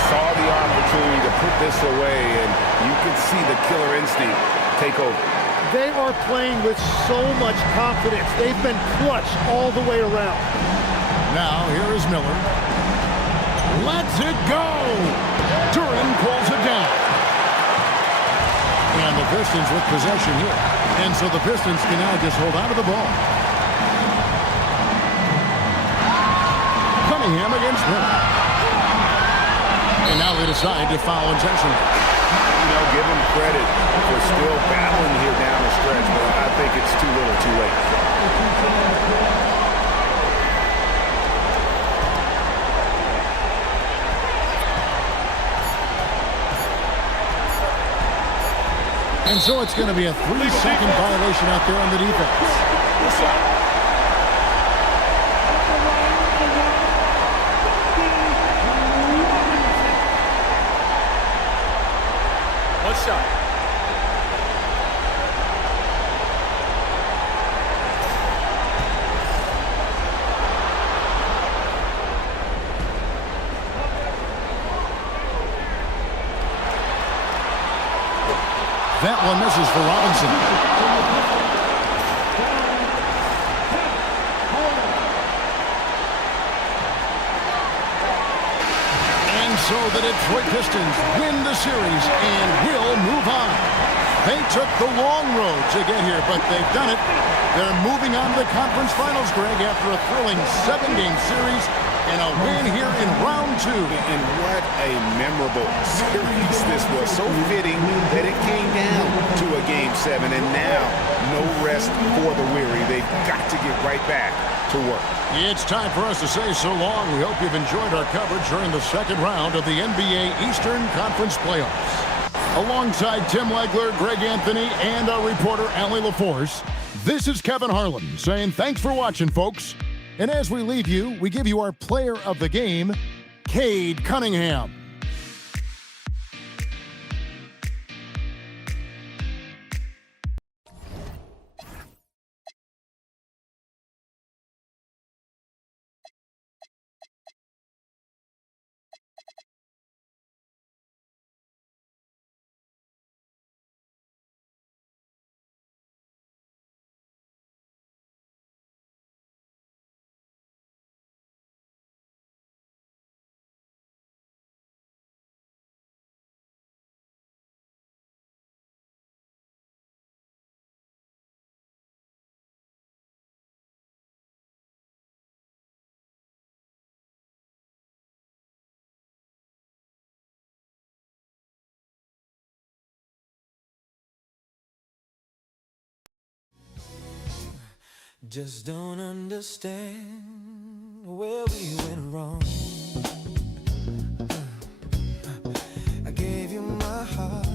Saw the opportunity to put this away, and you can see the killer instinct take over. They are playing with so much confidence. They've been clutch all the way around. Now, here is Miller. Lets it go. Duran pulls it down. And the Pistons with possession here. And so the Pistons can now just hold on to the ball. Cunningham against Miller. And now they decide to foul intentionally. You know, give him credit for still battling here down the stretch, but I think it's too little too late. so it's going to be a 3-second violation out there on the defense. One shot. That one misses for Robinson. And so the Detroit Pistons win the series and will move on. They took the long road to get here, but they've done it. They're moving on to the conference finals, Greg, after a thrilling 7-game series and a win here in round 2. And what a memorable series this was. So fitting that it came down to a Game 7, and now no rest for the weary. They've got to get right back to work. It's time for us to say so long. We hope you've enjoyed our coverage during the second round of the NBA Eastern Conference Playoffs. Alongside Tim Legler, Greg Anthony, and our reporter, Allie LaForce, this is Kevin Harlan saying thanks for watching, folks. And as we leave you, we give you our player of the game, Cade Cunningham. Just don't understand where we went wrong. I gave you my heart.